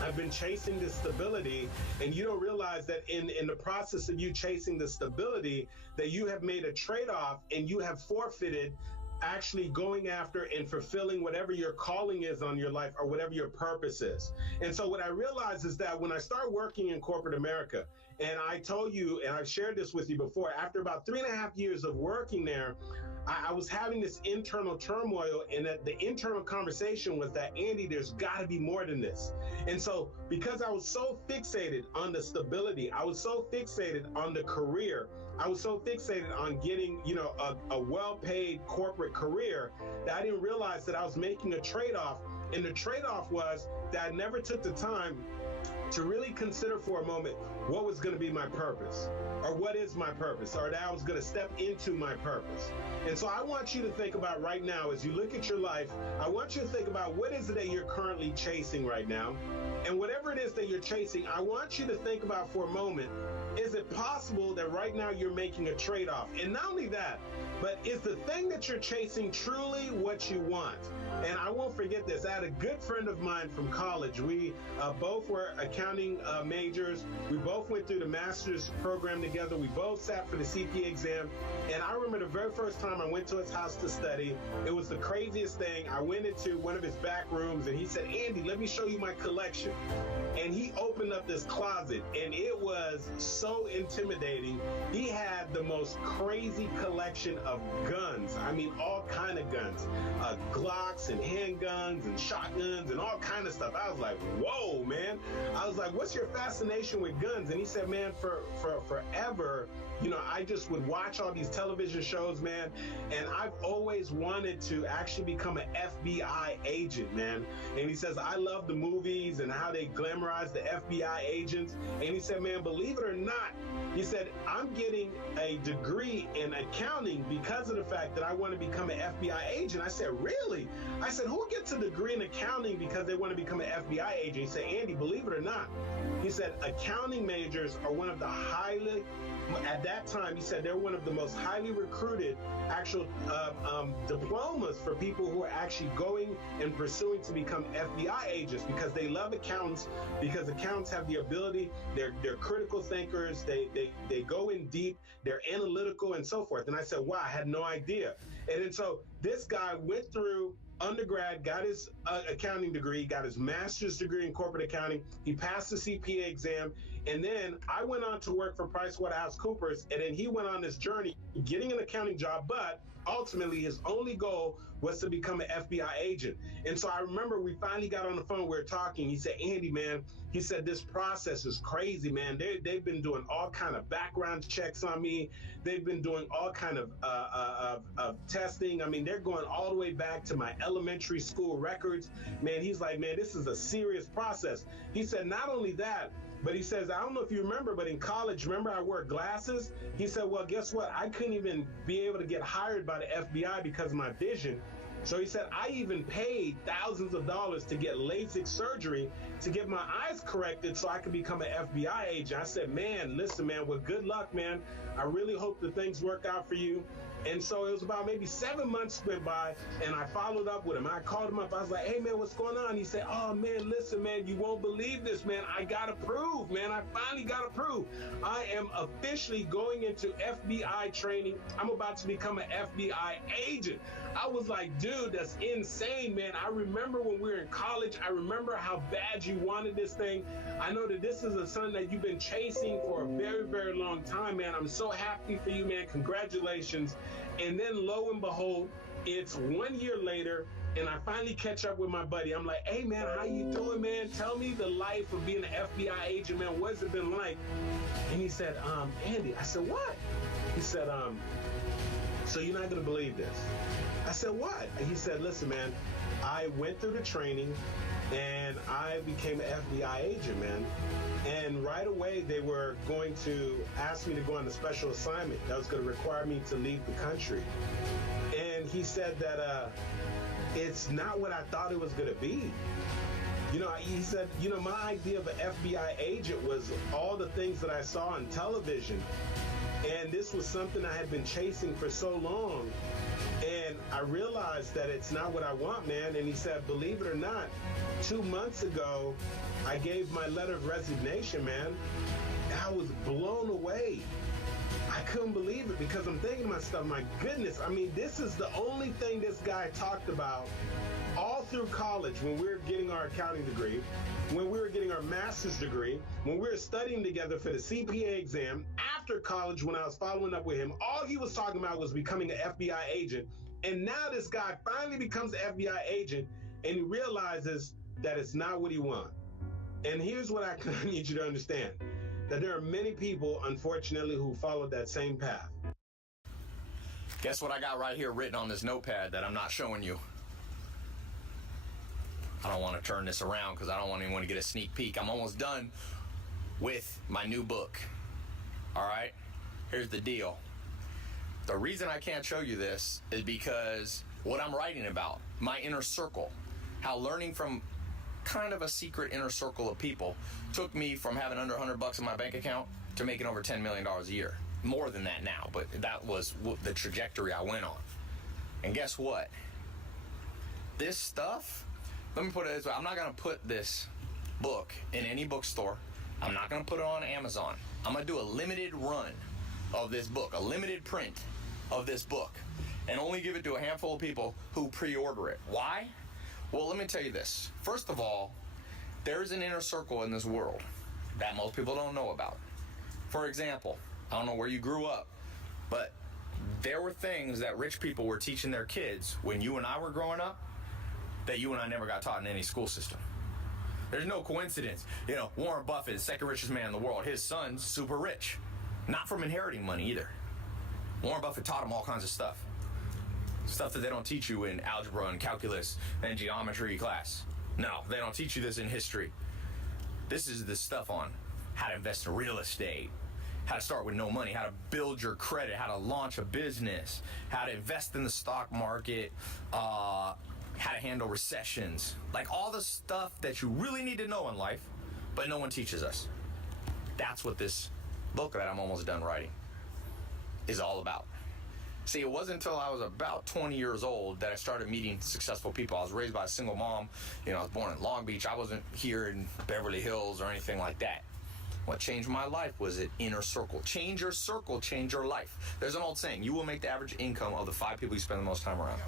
I've been chasing this stability," and you don't realize that in the process of you chasing the stability that you have made a trade-off and you have forfeited actually going after and fulfilling whatever your calling is on your life or whatever your purpose is. And so what I realized is that when I started working in corporate America, and I told you, and I've shared this with you before, after about 3.5 years of working there, I was having this internal turmoil, and that the internal conversation was that, "Andy, there's got to be more than this." And so because I was so fixated on the stability, I was so fixated on the career, I was so fixated on getting, a well-paid corporate career that I didn't realize that I was making a trade-off. And the trade-off was that I never took the time to really consider for a moment what was going to be my purpose, or what is my purpose, or that I was going to step into my purpose. And so I want you to think about right now, as you look at your life, I want you to think about what is it that you're currently chasing right now. And whatever it is that you're chasing, I want you to think about for a moment, is it possible that right now you're making a trade-off? And not only that, but is the thing that you're chasing truly what you want? And I won't forget this. I had a good friend of mine from college. We both were accounting majors. We both went through the master's program together. We both sat for the CPA exam. And I remember the very first time I went to his house to study, it was the craziest thing. I went into one of his back rooms and he said, "Andy, let me show you my collection." And he opened up this closet and it was so intimidating. He had the most crazy collection of guns. I mean, all kind of guns, Glocks and handguns and shotguns and all kind of stuff. I was like, whoa, man. I was like, what's your fascination with guns? And he said, man, for forever, I just would watch all these television shows, man. And I've always wanted to actually become an FBI agent, man. And he says, I love the movies and how they glamorize the FBI agents. And he said, man, believe it or not, he said, I'm getting a degree in accounting because of the fact that I want to become an FBI agent. I said, really? I said, who gets a degree in accounting because they want to become an FBI agent? He said, Andy, believe it or not, not. He said accounting majors are one of the at that time, he said they're one of the most highly recruited actual diplomas for people who are actually going and pursuing to become FBI agents, because they love accountants, because accountants have the ability, they're critical thinkers, they go in deep, they're analytical and so forth. And I said, wow, I had no idea. And then so this guy went through undergrad, got his accounting degree, got his master's degree in corporate accounting. He passed the CPA exam. And then I went on to work for PricewaterhouseCoopers. And then he went on this journey getting an accounting job. But ultimately, his only goal was to become an FBI agent. And so I remember we finally got on the phone, we were talking. He said, Andy, man, he said, this process is crazy, man. They've been doing all kind of background checks on me. They've been doing all kind of testing. I mean, they're going all the way back to my elementary school records. Man, he's like, man, this is a serious process. He said, not only that, but he says, I don't know if you remember, but in college, remember I wore glasses? He said, well, guess what? I couldn't even be able to get hired by the FBI because of my vision. So he said, I even paid thousands of dollars to get LASIK surgery to get my eyes corrected so I could become an FBI agent. I said, man, listen, man, well, good luck, man. I really hope that things work out for you. And so it was about maybe 7 months went by, and I followed up with him. I called him up. I was like, hey, man, what's going on? He said, oh, man, listen, man, you won't believe this, man. I got approved, man. I finally got approved. I am officially going into FBI training. I'm about to become an FBI agent. I was like, dude, that's insane, man. I remember when we were in college. I remember how bad you wanted this thing. I know that this is a son that you've been chasing for a very, very long time, man. I'm so happy for you, man. Congratulations. And then lo and behold, it's 1 year later, and I finally catch up with my buddy. I'm like, hey, man, how you doing, man? Tell me the life of being an FBI agent, man. What's it been like? And he said, Andy. I said, what? He said, so you're not going to believe this. I said, what? He said, listen, man, I went through the training, and I became an FBI agent, man. And right away, they were going to ask me to go on a special assignment that was going to require me to leave the country. And he said that it's not what I thought it was going to be. You know, he said, you know, my idea of an FBI agent was all the things that I saw on television. And this was something I had been chasing for so long. And I realized that it's not what I want, man. And he said, believe it or not, 2 months ago, I gave my letter of resignation, man. I was blown away. I couldn't believe it because I'm thinking to myself, my goodness, I mean, this is the only thing this guy talked about all through college when we were getting our accounting degree, when we were getting our master's degree, when we were studying together for the CPA exam, after college when I was following up with him, all he was talking about was becoming an FBI agent. And now this guy finally becomes an FBI agent and he realizes that it's not what he wants. And here's what I need you to understand, that there are many people, unfortunately, who followed that same path. Guess what I got right here written on this notepad that I'm not showing you? I don't want to turn this around because I don't want anyone to get a sneak peek. I'm almost done with my new book. All right? Here's the deal. The reason I can't show you this is because what I'm writing about, my inner circle, how learning from kind of a secret inner circle of people took me from having under $100 in my bank account to making over $10 million a year. More than that now, but that was the trajectory I went on. And guess what? This stuff, let me put it this way. I'm not going to put this book in any bookstore. I'm not going to put it on Amazon. I'm going to do a limited run of this book, a limited print of this book, and only give it to a handful of people who pre-order it. Why? Well, let me tell you this. First of all, there's an inner circle in this world that most people don't know about. For example, I don't know where you grew up, but there were things that rich people were teaching their kids when you and I were growing up that you and I never got taught in any school system. There's no coincidence. You know, Warren Buffett, second richest man in the world, his son's super rich. Not from inheriting money either. Warren Buffett taught him all kinds of stuff. Stuff that they don't teach you in algebra and calculus and geometry class. No, they don't teach you this in history. This is the stuff on how to invest in real estate, how to start with no money, how to build your credit, how to launch a business, how to invest in the stock market, how to handle recessions. Like all the stuff that you really need to know in life, But no one teaches us. That's what this book that I'm almost done writing is all about. See, it wasn't until I was about 20 years old that I started meeting successful people. I was raised by a single mom. You know, I was born in Long Beach. I wasn't here in Beverly Hills or anything like that. What changed my life was an inner circle. Change your circle, change your life. There's an old saying, you will make the average income of the 5 people you spend the most time around.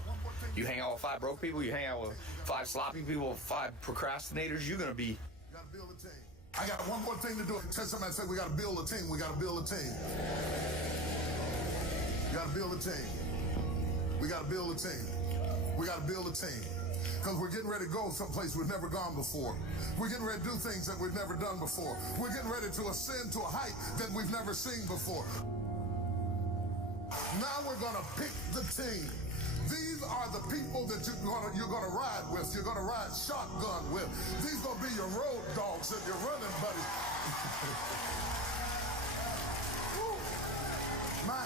You hang out with 5 broke people, you hang out with 5 sloppy people, 5 procrastinators, you're going to be... You got to build a team. I got one more thing to do. Tell somebody, say, we got to build a team. We got to build a team. You got to build a team. We got to build a team. We got to build a team. Because we're getting ready to go someplace we've never gone before. We're getting ready to do things that we've never done before. We're getting ready to ascend to a height that we've never seen before. Now we're going to pick the team. These are the people that you're gonna ride with. You're gonna ride shotgun with. These gonna be your road dogs and your running buddies. My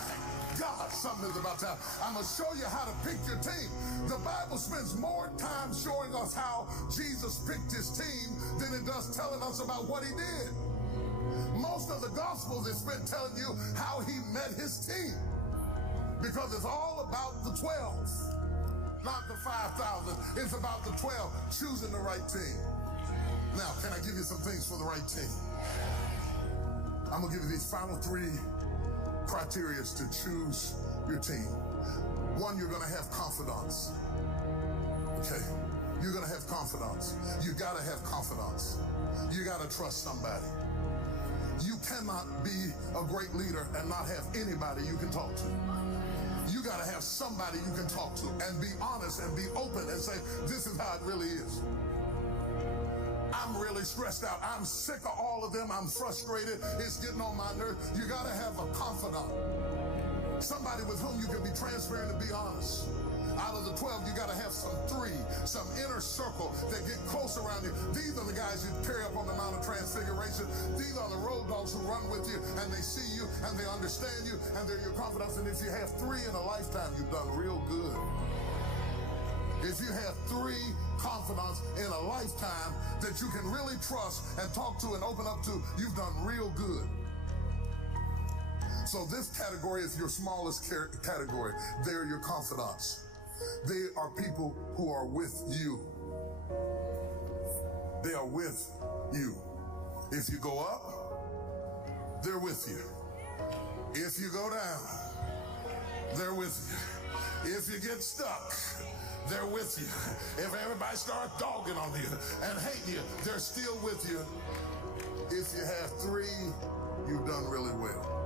God, something is about to happen. I'm gonna show you how to pick your team. The Bible spends more time showing us how Jesus picked his team than it does telling us about what he did. Most of the Gospels is spent telling you how he met his team. Because it's all about the 12, not the 5,000. It's about the 12 choosing the right team. Now, can I give you some things for the right team? I'm going to give you these final 3 criteria to choose your team. 1, you're going to have confidants. Okay? You're going to have confidants. You got to have confidants. You got to trust somebody. You cannot be a great leader and not have anybody you can talk to. You got to have somebody you can talk to and be honest and be open and say, this is how it really is. I'm really stressed out. I'm sick of all of them. I'm frustrated. It's getting on my nerves. You got to have a confidant. Somebody with whom you can be transparent and be honest. Out of the 12, you got to have some 3, some inner circle that get close around you. These are the guys you carry up on the Mount of Transfiguration. These are the road dogs who run with you, and they see you, and they understand you, and they're your confidants. And if you have 3 in a lifetime, you've done real good. If you have 3 confidants in a lifetime that you can really trust and talk to and open up to, you've done real good. So this category is your smallest category. They're your confidants. They are people who are with you. They are with you. If you go up, they're with you. If you go down, they're with you. If you get stuck, they're with you. If everybody starts dogging on you and hating you, they're still with you. If you have 3, you've done really well.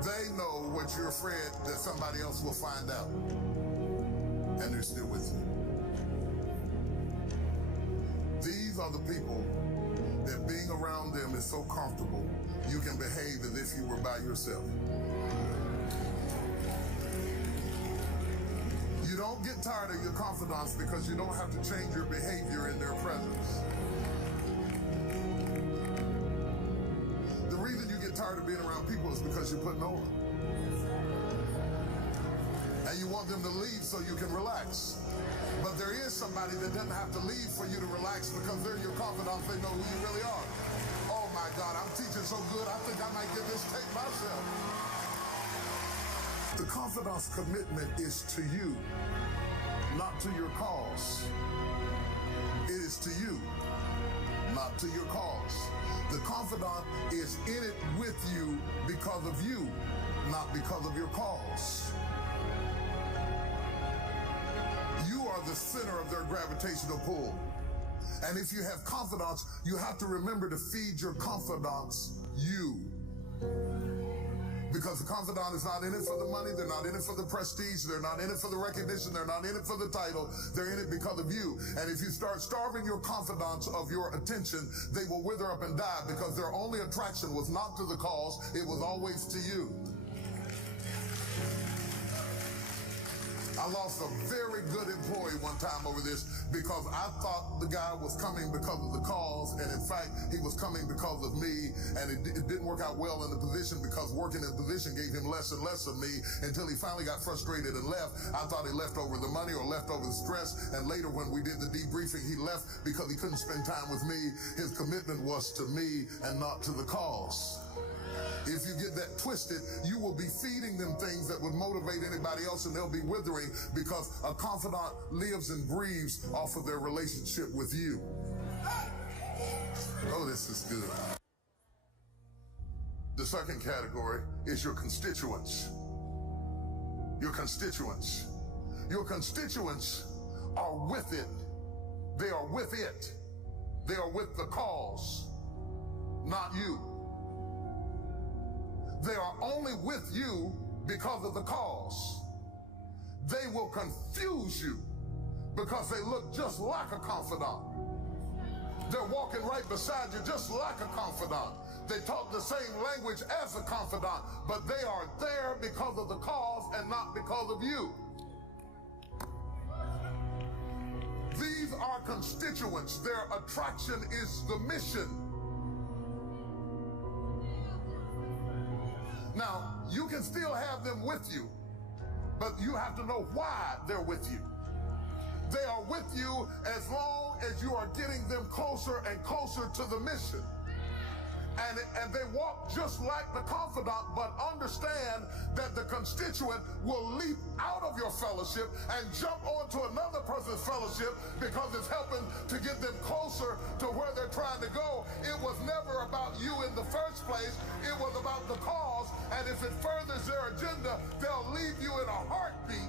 They know what you're afraid that somebody else will find out. And they're still with you. These are the people that being around them is so comfortable, you can behave as if you were by yourself. You don't get tired of your confidants because you don't have to change your behavior in their presence. The reason you get tired of being around people is because you're putting on. And you want them to leave so you can relax. But there is somebody that doesn't have to leave for you to relax because they're your confidants. They know who you really are. Oh my God, I'm teaching so good, I think I might get this tape myself. The confidant's commitment is to you, not to your cause. It is to you, not to your cause. The confidant is in it with you because of you, not because of your cause. You are the center of their gravitational pull. And if you have confidants, you have to remember to feed your confidants you. Because the confidant is not in it for the money, they're not in it for the prestige, they're not in it for the recognition, they're not in it for the title, they're in it because of you. And if you start starving your confidants of your attention, they will wither up and die because their only attraction was not to the cause, it was always to you. I lost a very good employee one time over this because I thought the guy was coming because of the cause, and in fact, he was coming because of me, and it didn't work out well in the position because working in the position gave him less and less of me until he finally got frustrated and left. I thought he left over the money or left over the stress, and later when we did the debriefing, he left because he couldn't spend time with me. His commitment was to me and not to the cause. If you get that twisted, you will be feeding them things that would motivate anybody else, and they'll be withering because a confidant lives and breathes off of their relationship with you. Oh, this is good. The second category is your constituents. Your constituents. Your constituents are with it. They are with it. They are with the cause, not you. They are only with you because of the cause. They will confuse you because they look just like a confidant. They're walking right beside you just like a confidant. They talk the same language as a confidant, but they are there because of the cause and not because of you. These are constituents. Their attraction is the mission. Now, you can still have them with you, but you have to know why they're with you. They are with you as long as you are getting them closer and closer to the mission. And they walk just like the confidant, but understand that the constituent will leap out of your fellowship and jump onto another person's fellowship because it's helping to get them closer to where they're trying to go. It was never about you in the first place. It was about the cause. And if it furthers their agenda, they'll leave you in a heartbeat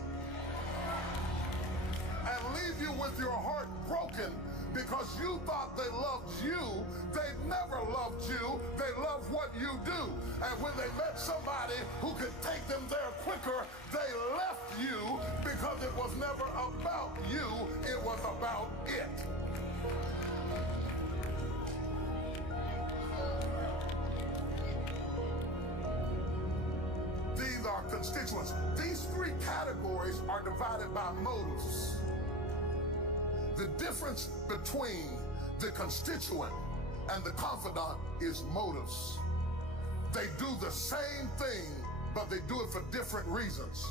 and leave you with your heart broken because you thought they loved you. They never loved you. They love what you do. And when they met somebody who could take them there quicker, they left you because it was never about you. It was about it. These are constituents. These three categories are divided by motives. The difference between the constituent and the confidant is motives. They do the same thing, but they do it for different reasons.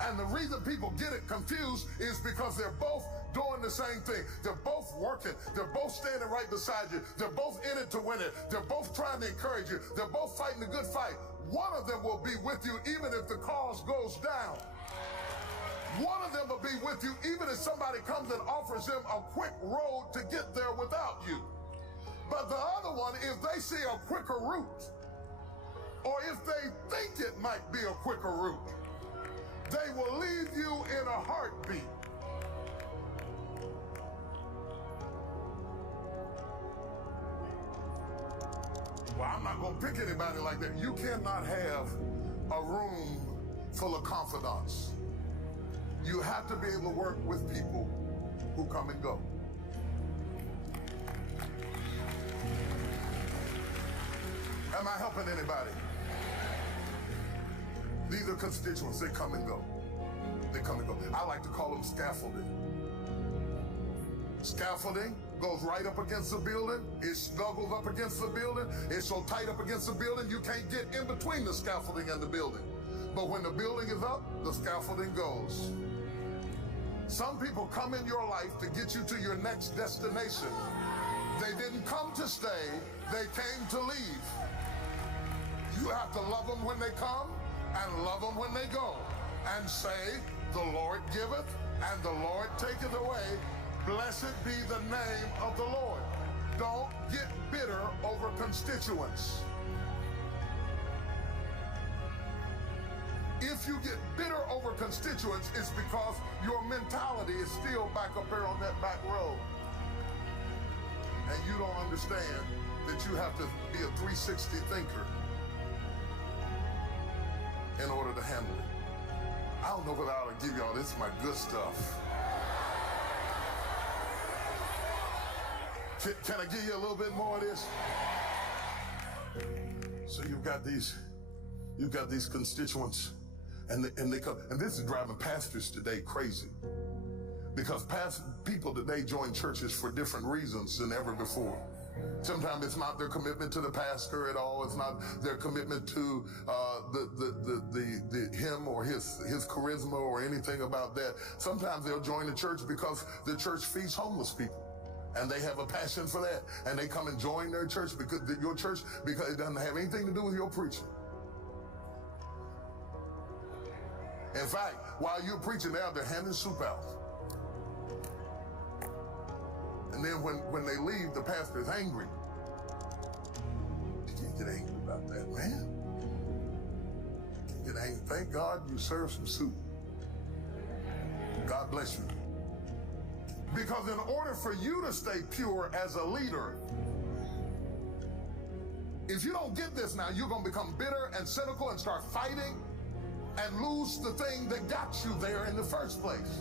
And the reason people get it confused is because they're both doing the same thing. They're both working. They're both standing right beside you. They're both in it to win it. They're both trying to encourage you. They're both fighting a good fight. One of them will be with you even if the cause goes down. One of them will be with you even if somebody comes and offers them a quick road to get there without you. But the other one, if they see a quicker route, or if they think it might be a quicker route, they will leave you in a heartbeat. Well, I'm not going to pick anybody like that. You cannot have a room full of confidants. You have to be able to work with people who come and go. Am I helping anybody? These are constituents. They come and go. They come and go. I like to call them scaffolding. Scaffolding goes right up against the building. It snuggles up against the building. It's so tight up against the building, you can't get in between the scaffolding and the building. But when the building is up, the scaffolding goes. Some people come in your life to get you to your next destination. They didn't come to stay, they came to leave. You have to love them when they come and love them when they go. And say, the Lord giveth and the Lord taketh away. Blessed be the name of the Lord. Don't get bitter over constituents. If you get bitter over constituents, it's because your mentality is still back up there on that back row. And you don't understand that you have to be a 360 thinker in order to handle it. I don't know whether I ought to give y'all, this is my good stuff. Can I give you a little bit more of this? So you've got these constituents. And they come, and this is driving pastors today crazy. Because people today join churches for different reasons than ever before. Sometimes it's not their commitment to the pastor at all. It's not their commitment to him or his charisma or anything about that. Sometimes they'll join the church because the church feeds homeless people. And they have a passion for that. And they come and join their church because your church, because it doesn't have anything to do with your preaching. In fact, while you're preaching, they're handing soup out. And then when they leave, the pastor is angry. You can't get angry about that, man. You can't get angry. Thank God you served some soup. God bless you. Because in order for you to stay pure as a leader, if you don't get this now, you're going to become bitter and cynical and start fighting and lose the thing that got you there in the first place.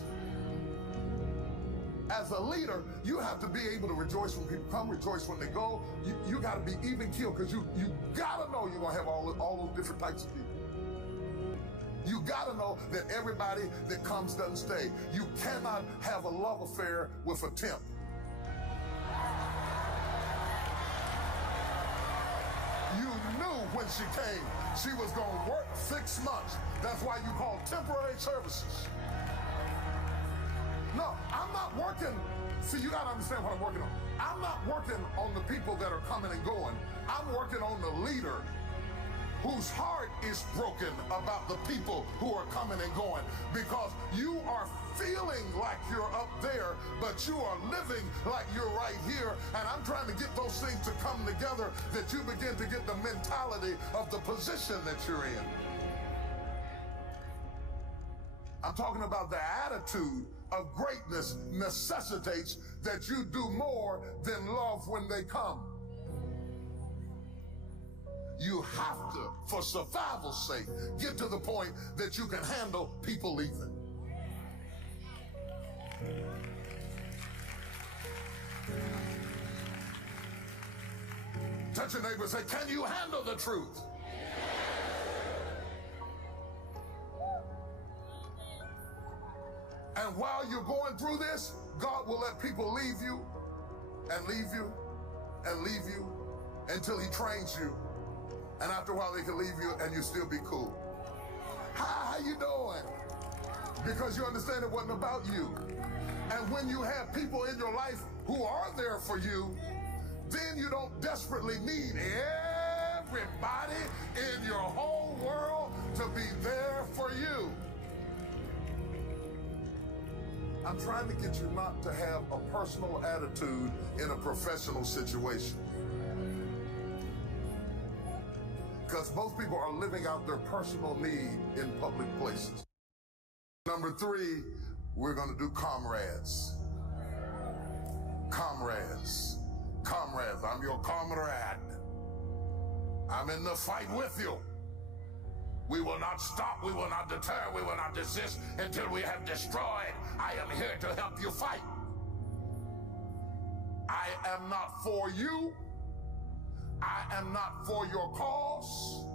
As a leader, you have to be able to rejoice when people come, rejoice when they go. You got to be even keeled because you got to know you're going to have all those different types of people. You got to know that everybody that comes doesn't stay. You cannot have a love affair with a temp. You knew when she came, she was going to work 6 months. That's why you call temporary services. No, I'm not working. See, you got to understand what I'm working on. I'm not working on the people that are coming and going. I'm working on the leader whose heart is broken about the people who are coming and going, because you are feeling like you're up there, but you are living like you're right here. And I'm trying to get those things to come together, that you begin to get the mentality of the position that you're in. I'm talking about the attitude of greatness necessitates that you do more than love when they come. You have to, for survival's sake, get to the point that you can handle people leaving. Touch your neighbor and say, can you handle the truth? And while you're going through this, God will let people leave you and leave you and leave you until he trains you. And after a while, they can leave you and you still be cool. How you doing? Because you understand it wasn't about you. And when you have people in your life who are there for you, then you don't desperately need everybody in your whole world to be there for you. I'm trying to get you not to have a personal attitude in a professional situation. Because most people are living out their personal need in public places. Number 3, we're going to do comrades. Comrades. Comrades. I'm your comrade. I'm in the fight with you. We will not stop. We will not deter. We will not desist until we have destroyed. I am here to help you fight. I am not for you. I am not for your cause.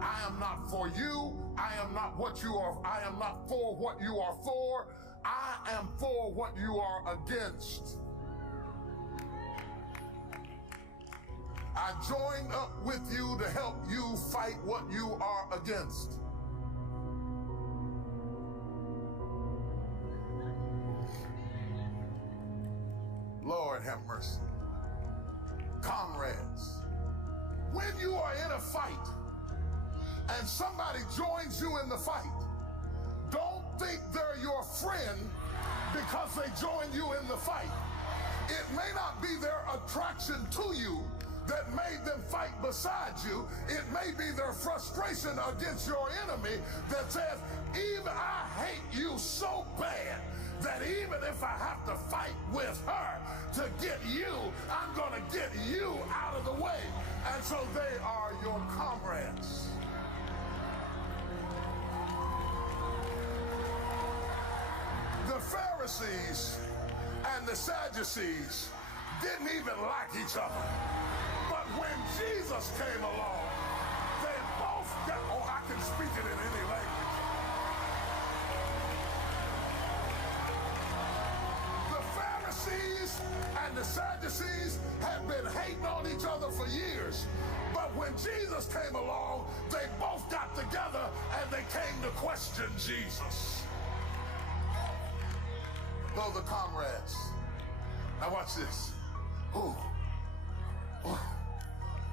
I am not for you. I am not what you are. I am not for what you are for. I am for what you are against. I join up with you to help you fight what you are against. Lord have mercy. Comrades. When you are in a fight and somebody joins you in the fight, don't think they're your friend because they join you in the fight. It may not be their attraction to you that made them fight beside you. It may be their frustration against your enemy that says, even I hate you so bad that even if I have to fight with her to get you, I'm going to get you out of the way. And so they are your comrades. The Pharisees and the Sadducees didn't even like each other. But when Jesus came along, they both got, oh, I can speak it in any language. and the Sadducees had been hating on each other for years. But when Jesus came along, they both got together and they came to question Jesus. Those are comrades. Now watch this. Ooh. Ooh.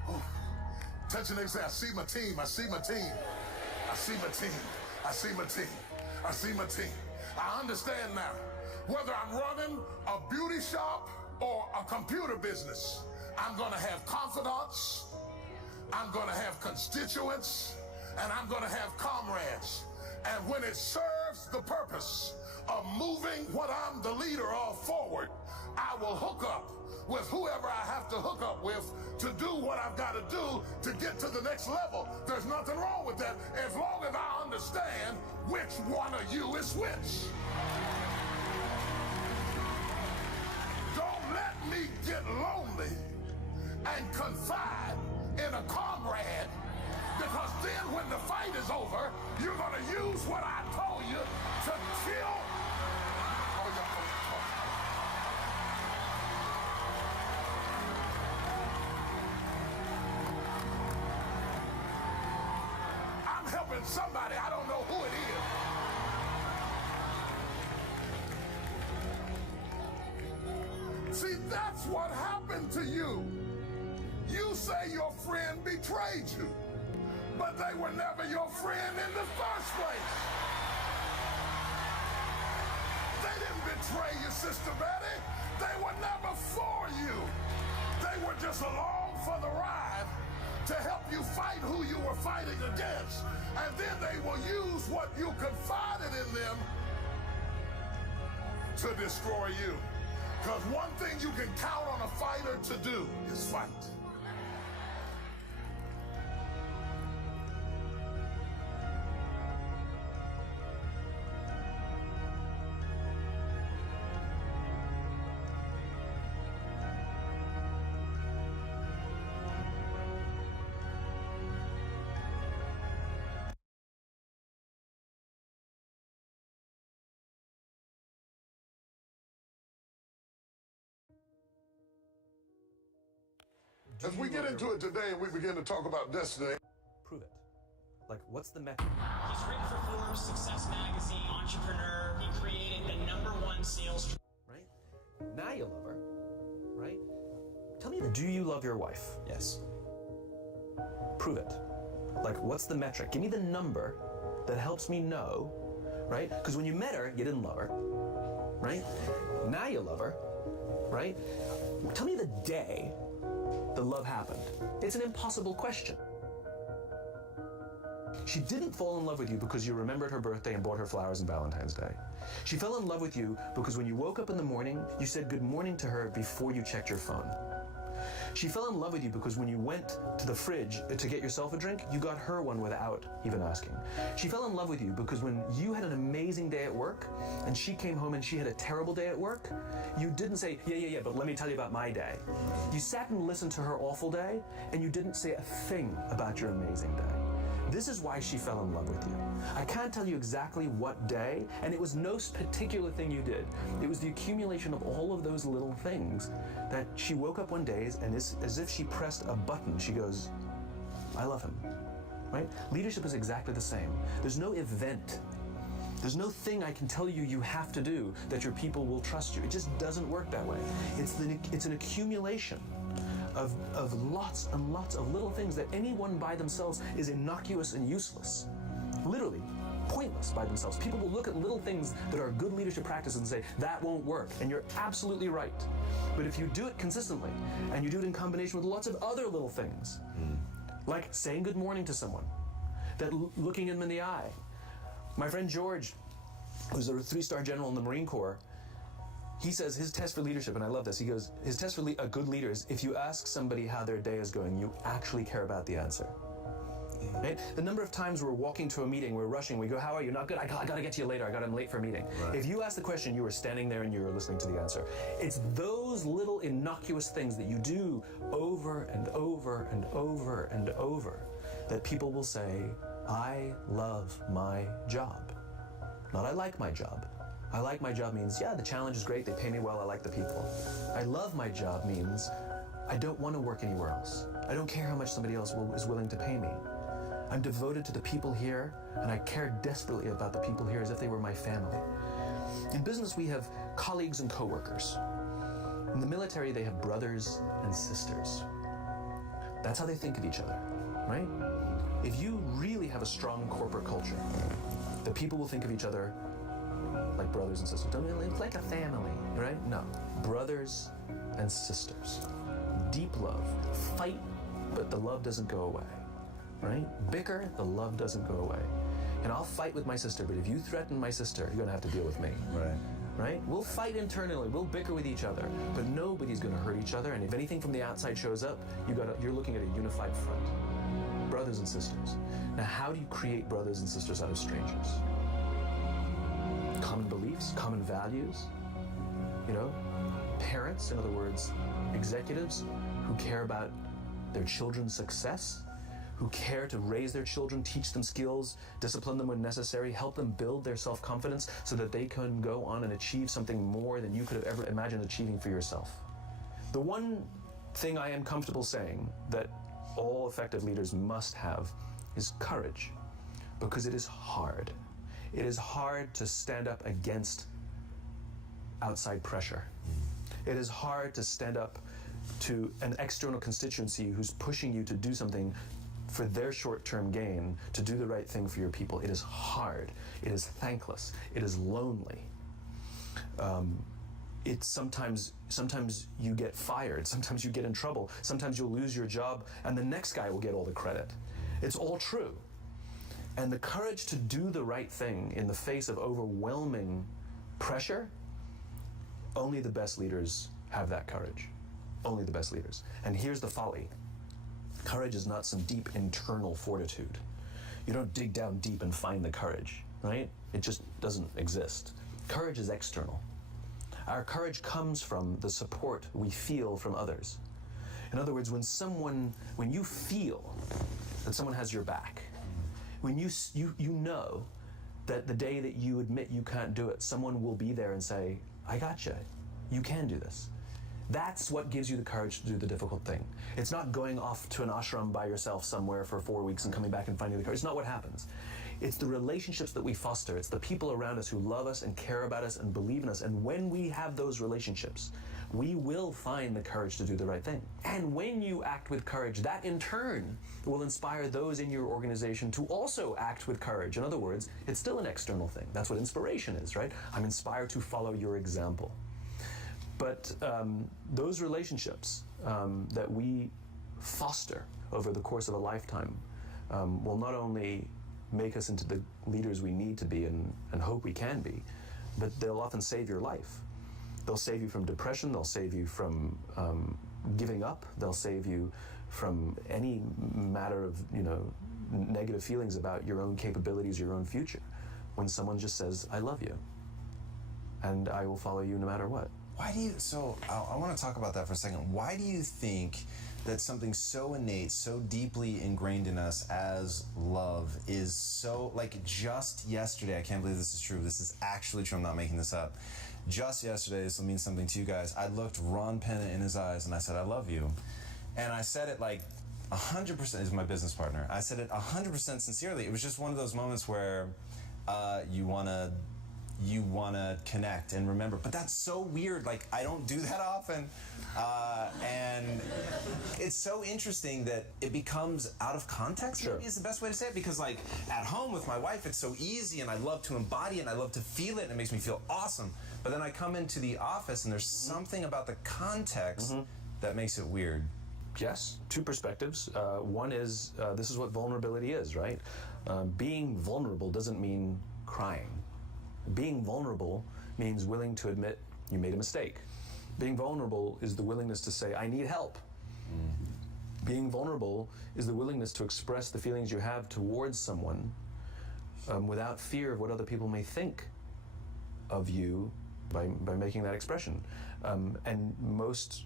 Ooh. Touch your neighbor and say, I see my team, I see my team. I see my team, I see my team, I see my team. I understand now. Whether I'm running a beauty shop or a computer business, I'm gonna have confidants, I'm gonna have constituents, and I'm gonna have comrades. And when it serves the purpose of moving what I'm the leader of forward, I will hook up with whoever I have to hook up with to do what I've got to do to get to the next level. There's nothing wrong with that as long as I understand which one of you is which. Don't let me get lonely and confide in a comrade, because then when the fight is over, you're going to use what I told you to kill. I'm helping somebody, I don't know who it is. See, that's what happened to you. You say your friend betrayed you, but they were never your friend in the first place. They didn't betray you, Sister Betty. They were never for you. They were just along for the ride to help you fight who you were fighting against. And then they will use what you confided in them to destroy you. Because one thing you can count on a fighter to do is fight. As we get into it today and we begin to talk about destiny. Prove it. Like, what's the method? He's written for Forbes, Success Magazine, Entrepreneur. He created the #1 sales. Right? Now you love her. Right? Tell me, do you love your wife? Yes. Prove it. Like, what's the metric? Give me the number that helps me know, right? Because when you met her, you didn't love her, right? Now you love her, right? Tell me the day the love happened. It's an impossible question. She didn't fall in love with you because you remembered her birthday and bought her flowers on Valentine's Day. She fell in love with you because when you woke up in the morning, you said good morning to her before you checked your phone. She fell in love with you because when you went to the fridge to get yourself a drink, you got her one without even asking. She fell in love with you because when you had an amazing day at work and she came home and she had a terrible day at work, you didn't say, yeah, but let me tell you about my day. You sat and listened to her awful day and you didn't say a thing about your amazing day. This is why she fell in love with you. I can't tell you exactly what day, and it was no particular thing you did. It was the accumulation of all of those little things that she woke up one day and as if she pressed a button, she goes, I love him, right? Leadership is exactly the same. There's no event. There's no thing I can tell you you have to do that your people will trust you. It just doesn't work that way. It's an accumulation of lots and lots of little things that anyone by themselves is innocuous and useless. Literally, pointless by themselves. People will look at little things that are good leadership practices and say, that won't work. And you're absolutely right. But if you do it consistently, and you do it in combination with lots of other little things, like saying good morning to someone, that looking them in the eye. My friend George, who's a 3-star general in the Marine Corps, he says his test for leadership, and I love this, he goes, his test for a good leader is if you ask somebody how their day is going, you actually care about the answer. Right? The number of times we're walking to a meeting, we're rushing, we go, how are you? Not good, I gotta get to you later, I'm late for a meeting. Right. If you ask the question, you were standing there and you were listening to the answer. It's those little innocuous things that you do over and over and over and over that people will say, I love my job. Not I like my job. I like my job means, yeah, the challenge is great, they pay me well, I like the people. I love my job means I don't want to work anywhere else. I don't care how much somebody else is willing to pay me. I'm devoted to the people here, and I care desperately about the people here as if they were my family. In business, we have colleagues and coworkers. In the military, they have brothers and sisters. That's how they think of each other, right? If you really have a strong corporate culture, the people will think of each other like brothers and sisters. Don't really like a family, right? No, brothers and sisters. Deep love. Fight, but the love doesn't go away, right? Bicker, the love doesn't go away. And I'll fight with my sister, but if you threaten my sister, you're gonna have to deal with me. Right? We'll fight internally, we'll bicker with each other, but nobody's gonna hurt each other, and if anything from the outside shows up, you're looking at a unified front. Brothers and sisters. Now, how do you create brothers and sisters out of strangers? Common beliefs, common values, parents, in other words, executives who care about their children's success, who care to raise their children, teach them skills, discipline them when necessary, help them build their self-confidence so that they can go on and achieve something more than you could have ever imagined achieving for yourself. The one thing I am comfortable saying that all effective leaders must have is courage, because it is hard. It is hard to stand up against outside pressure. It is hard to stand up to an external constituency who's pushing you to do something for their short-term gain, to do the right thing for your people. It is hard. It is thankless. It is lonely. It's sometimes you get fired. Sometimes you get in trouble. Sometimes you'll lose your job and the next guy will get all the credit. It's all true. And the courage to do the right thing in the face of overwhelming pressure, only the best leaders have that courage. Only the best leaders. And here's the folly. Courage is not some deep internal fortitude. You don't dig down deep and find the courage, right? It just doesn't exist. Courage is external. Our courage comes from the support we feel from others. In other words, when you feel that someone has your back, when you know that the day that you admit you can't do it, someone will be there and say, I gotcha, you can do this. That's what gives you the courage to do the difficult thing. It's not going off to an ashram by yourself somewhere for 4 weeks and coming back and finding the courage. It's not what happens. It's the relationships that we foster. It's the people around us who love us and care about us and believe in us. And when we have those relationships, we will find the courage to do the right thing. And when you act with courage, that in turn will inspire those in your organization to also act with courage. In other words, it's still an external thing. That's what inspiration is, right? I'm inspired to follow your example. But those relationships that we foster over the course of a lifetime will not only make us into the leaders we need to be and hope we can be, but they'll often save your life. They'll save you from depression, they'll save you from giving up, they'll save you from any matter of negative feelings about your own capabilities, your own future. When someone just says, I love you, and I will follow you no matter what. Why do you, so I want to talk about that for a second. Why do you think that something so innate, so deeply ingrained in us as love is so, like just yesterday, I can't believe this is true, this is actually true, I'm not making this up. Just yesterday, this will mean something to you guys, I looked Ron Penna in his eyes and I said, I love you. And I said it like 100%, is my business partner, I said it 100% sincerely. It was just one of those moments where you want to connect and remember, but that's so weird, like I don't do that often, and it's so interesting that it becomes out of context. Maybe is the best way to say it, because like at home with my wife it's so easy and I love to embody it and I love to feel it and it makes me feel awesome, but then I come into the office and there's something about the context that makes it weird. Yes, two perspectives. One is this is what vulnerability is, right? Being vulnerable doesn't mean crying. Being vulnerable means willing to admit you made a mistake. Being vulnerable is the willingness to say, I need help. Being vulnerable is the willingness to express the feelings you have towards someone without fear of what other people may think of you by making that expression. And most...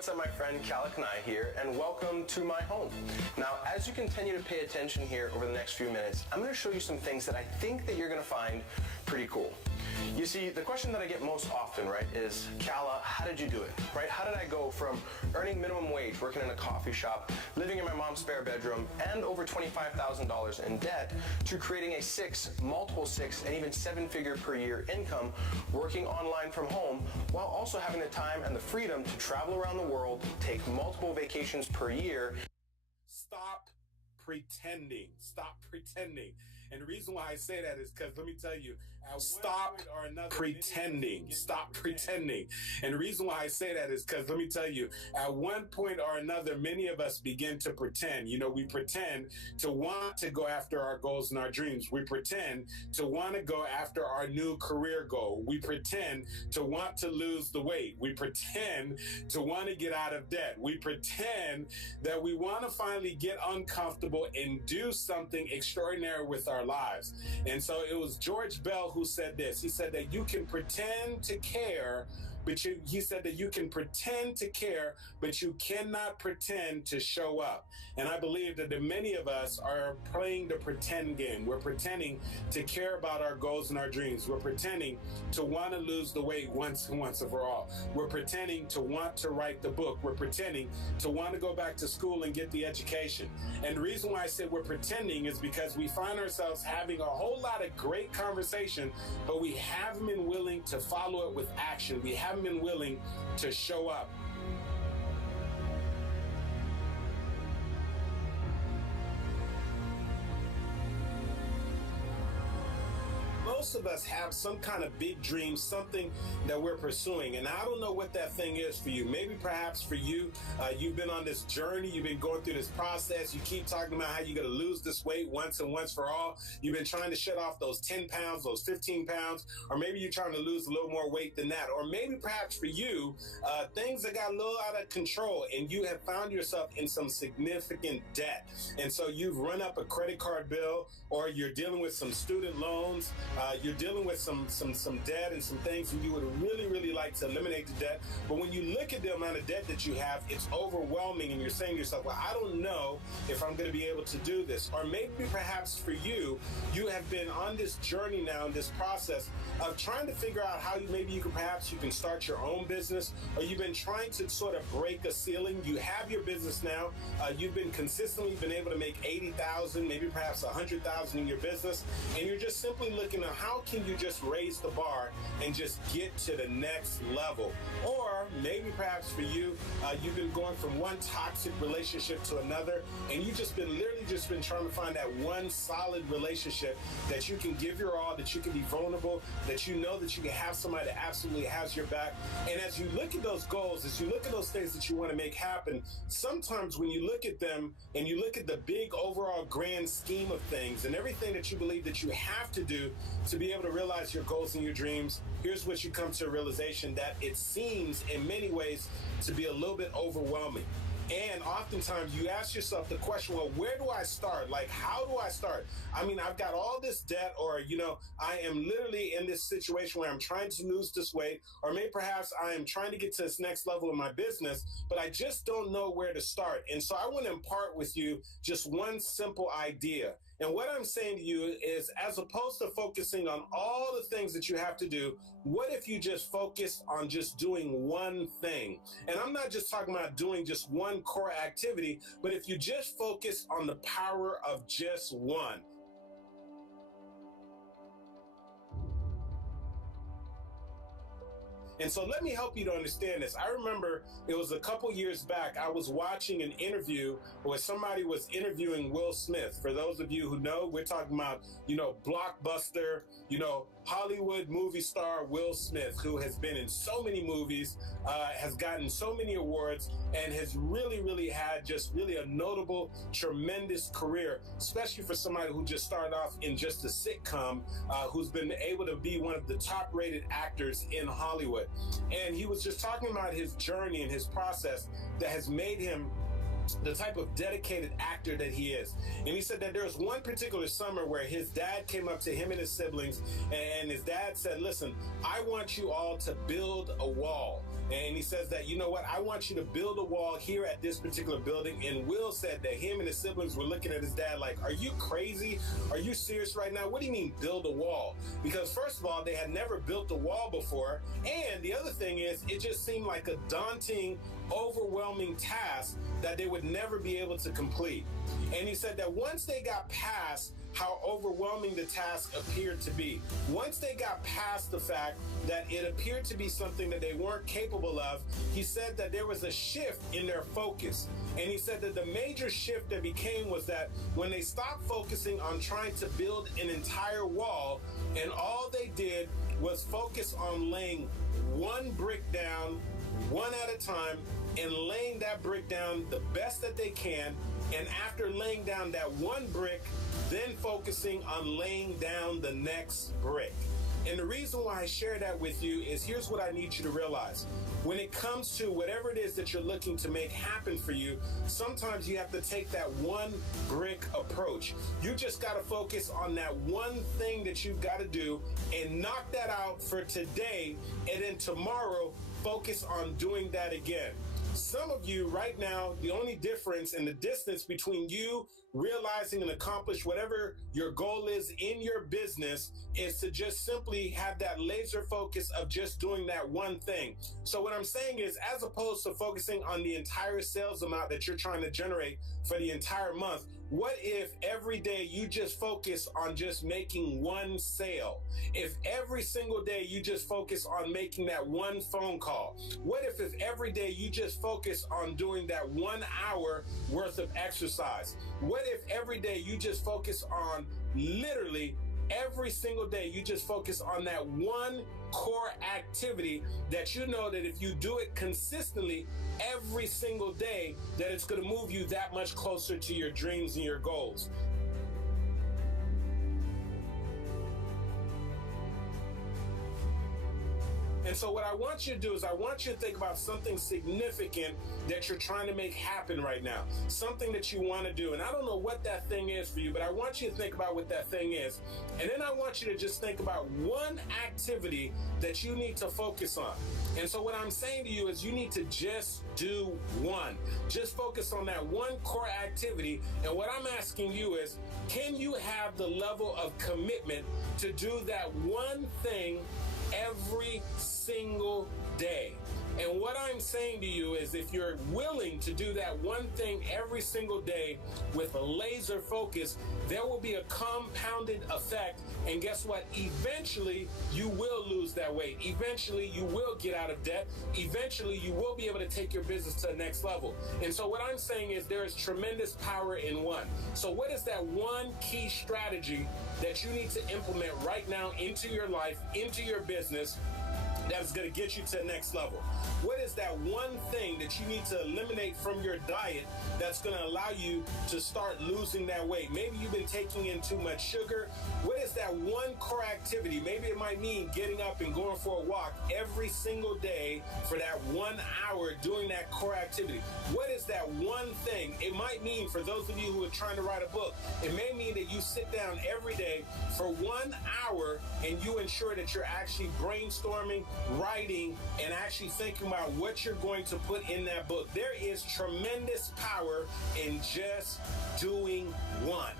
what's up, my friend Kalik Nye here, and welcome to my home. Now, as you continue to pay attention here over the next few minutes, I'm going to show you some things that I think that you're going to find pretty cool. You see, the question that I get most often, right, is, Kala, how did you do it, right? How did I go from earning minimum wage, working in a coffee shop, living in my mom's spare bedroom, and over $25,000 in debt, to creating a multiple six, and even seven-figure per year income, working online from home, while also having the time and the freedom to travel around the world, take multiple vacations per year. Stop pretending. Stop pretending. And the reason why I say that is because, let me tell you, stop pretending. Stop pretending. And the reason why I say that is because, let me tell you, at one point or another, many of us begin to pretend. You know, we pretend to want to go after our goals and our dreams. We pretend to want to go after our new career goal. We pretend to want to lose the weight. We pretend to want to get out of debt. We pretend that we want to finally get uncomfortable and do something extraordinary with our lives. And so it was George Bell who said this. He said that you can pretend to care, but he said that you can pretend to care, but you cannot pretend to show up. And I believe that many of us are playing the pretend game. We're pretending to care about our goals and our dreams. We're pretending to want to lose the weight once and for all. We're pretending to want to write the book. We're pretending to want to go back to school and get the education. And the reason why I said we're pretending is because we find ourselves having a whole lot of great conversation, but we haven't been willing to follow it with action. We haven't been willing to show up. Most of us have some kind of big dream, something that we're pursuing. And I don't know what that thing is for you. Maybe perhaps for you, you've been on this journey. You've been going through this process. You keep talking about how you're going to lose this weight once for all. You've been trying to shed off those 10 pounds, those 15 pounds, or maybe you're trying to lose a little more weight than that. Or maybe perhaps for you, things that got a little out of control and you have found yourself in some significant debt. And so you've run up a credit card bill, or you're dealing with some student loans. You're dealing with some debt and some things, and you would really like to eliminate the debt. But when you look at the amount of debt that you have, it's overwhelming, and you're saying to yourself, well, I don't know if I'm going to be able to do this. Or maybe perhaps for you, you have been on this journey now, in this process of trying to figure out how maybe you can start your own business, or you've been trying to sort of break a ceiling. You have your business now. You've been consistently able to make $80,000, maybe perhaps $100,000 in your business, and you're just simply looking at how can you just raise the bar and just get to the next level. Or maybe perhaps for you, you've been going from one toxic relationship to another, and you've just been trying to find that one solid relationship that you can give your all, that you can be vulnerable, that you know that you can have somebody that absolutely has your back. And as you look at those goals, as you look at those things that you want to make happen, sometimes when you look at them and you look at the big overall grand scheme of things and everything that you believe that you have to do to be able to realize your goals and your dreams, here's what you come to a realization that it seems in many ways to be a little bit overwhelming. And oftentimes you ask yourself the question, well, where do I start? Like, how do I start? I mean, I've got all this debt, or, I am literally in this situation where I'm trying to lose this weight, or maybe perhaps I am trying to get to this next level of my business, but I just don't know where to start. And so I want to impart with you just one simple idea. And what I'm saying to you is, as opposed to focusing on all the things that you have to do, what if you just focus on just doing one thing? And I'm not just talking about doing just one core activity, but if you just focus on the power of just one. And so let me help you to understand this. I remember it was a couple years back, I was watching an interview where somebody was interviewing Will Smith. For those of you who know, we're talking about, blockbuster, Hollywood movie star Will Smith, who has been in so many movies, has gotten so many awards, and has really had just really a notable, tremendous career, especially for somebody who just started off in just a sitcom, who's been able to be one of the top-rated actors in Hollywood. And he was just talking about his journey and his process that has made him the type of dedicated actor that he is. And he said that there was one particular summer where his dad came up to him and his siblings, and his dad said, listen, I want you all to build a wall. And he says that, you know what, I want you to build a wall here at this particular building. And Will said that him and his siblings were looking at his dad like, are you crazy? Are you serious right now? What do you mean build a wall? Because first of all, they had never built a wall before. And the other thing is, it just seemed like a daunting, overwhelming task that they would never be able to complete. And he said that once they got past how overwhelming the task appeared to be, once they got past the fact that it appeared to be something that they weren't capable of, he said that there was a shift in their focus. And he said that the major shift that became was that when they stopped focusing on trying to build an entire wall, and all they did was focus on laying one brick down, one at a time, and laying that brick down the best that they can. And after laying down that one brick, then focusing on laying down the next brick. And the reason why I share that with you is here's what I need you to realize. When it comes to whatever it is that you're looking to make happen for you, sometimes you have to take that one brick approach. You just got to focus on that one thing that you've got to do and knock that out for today. And then tomorrow, focus on doing that again. Some of you right now, the only difference in the distance between you realizing and accomplish whatever your goal is in your business is to just simply have that laser focus of just doing that one thing. So what I'm saying is, as opposed to focusing on the entire sales amount that you're trying to generate for the entire month, what if every day you just focus on just making one sale? If every single day you just focus on making that one phone call? What if every day you just focus on doing that 1 hour worth of exercise? What if every day you just focus on literally every single day you just focus on that one core activity that you know that if you do it consistently every single day, that it's going to move you that much closer to your dreams and your goals? And so what I want you to do is I want you to think about something significant that you're trying to make happen right now, something that you want to do. And I don't know what that thing is for you, but I want you to think about what that thing is. And then I want you to just think about one activity that you need to focus on. And so what I'm saying to you is you need to just do one. Just focus on that one core activity. And what I'm asking you is, can you have the level of commitment to do that one thing every single day? And what I'm saying to you is, if you're willing to do that one thing every single day with a laser focus, there will be a compounded effect. And guess what? Eventually, you will lose that weight. Eventually, you will get out of debt. Eventually, you will be able to take your business to the next level. And so what I'm saying is there is tremendous power in one. So what is that one key strategy that you need to implement right now into your life, into your business, that's going to get you to the next level? What is that one thing that you need to eliminate from your diet that's going to allow you to start losing that weight? Maybe you've been taking in too much sugar. What is that one core activity? Maybe it might mean getting up and going for a walk every single day for that 1 hour, doing that core activity. What is that one thing? It might mean, for those of you who are trying to write a book, it may mean that you sit down every day for 1 hour and you ensure that you're actually brainstorming, writing, and actually thinking about what you're going to put in that book. There is tremendous power in just doing one.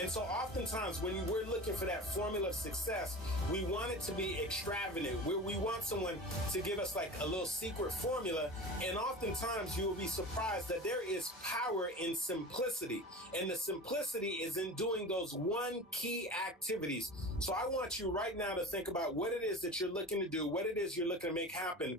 And so oftentimes when we're looking for that formula of success, we want it to be extravagant. We want someone to give us like a little secret formula. And oftentimes you will be surprised that there is power in simplicity. And the simplicity is in doing those one key activities. So I want you right now to think about what it is that you're looking to do, what it is you're looking to make happen.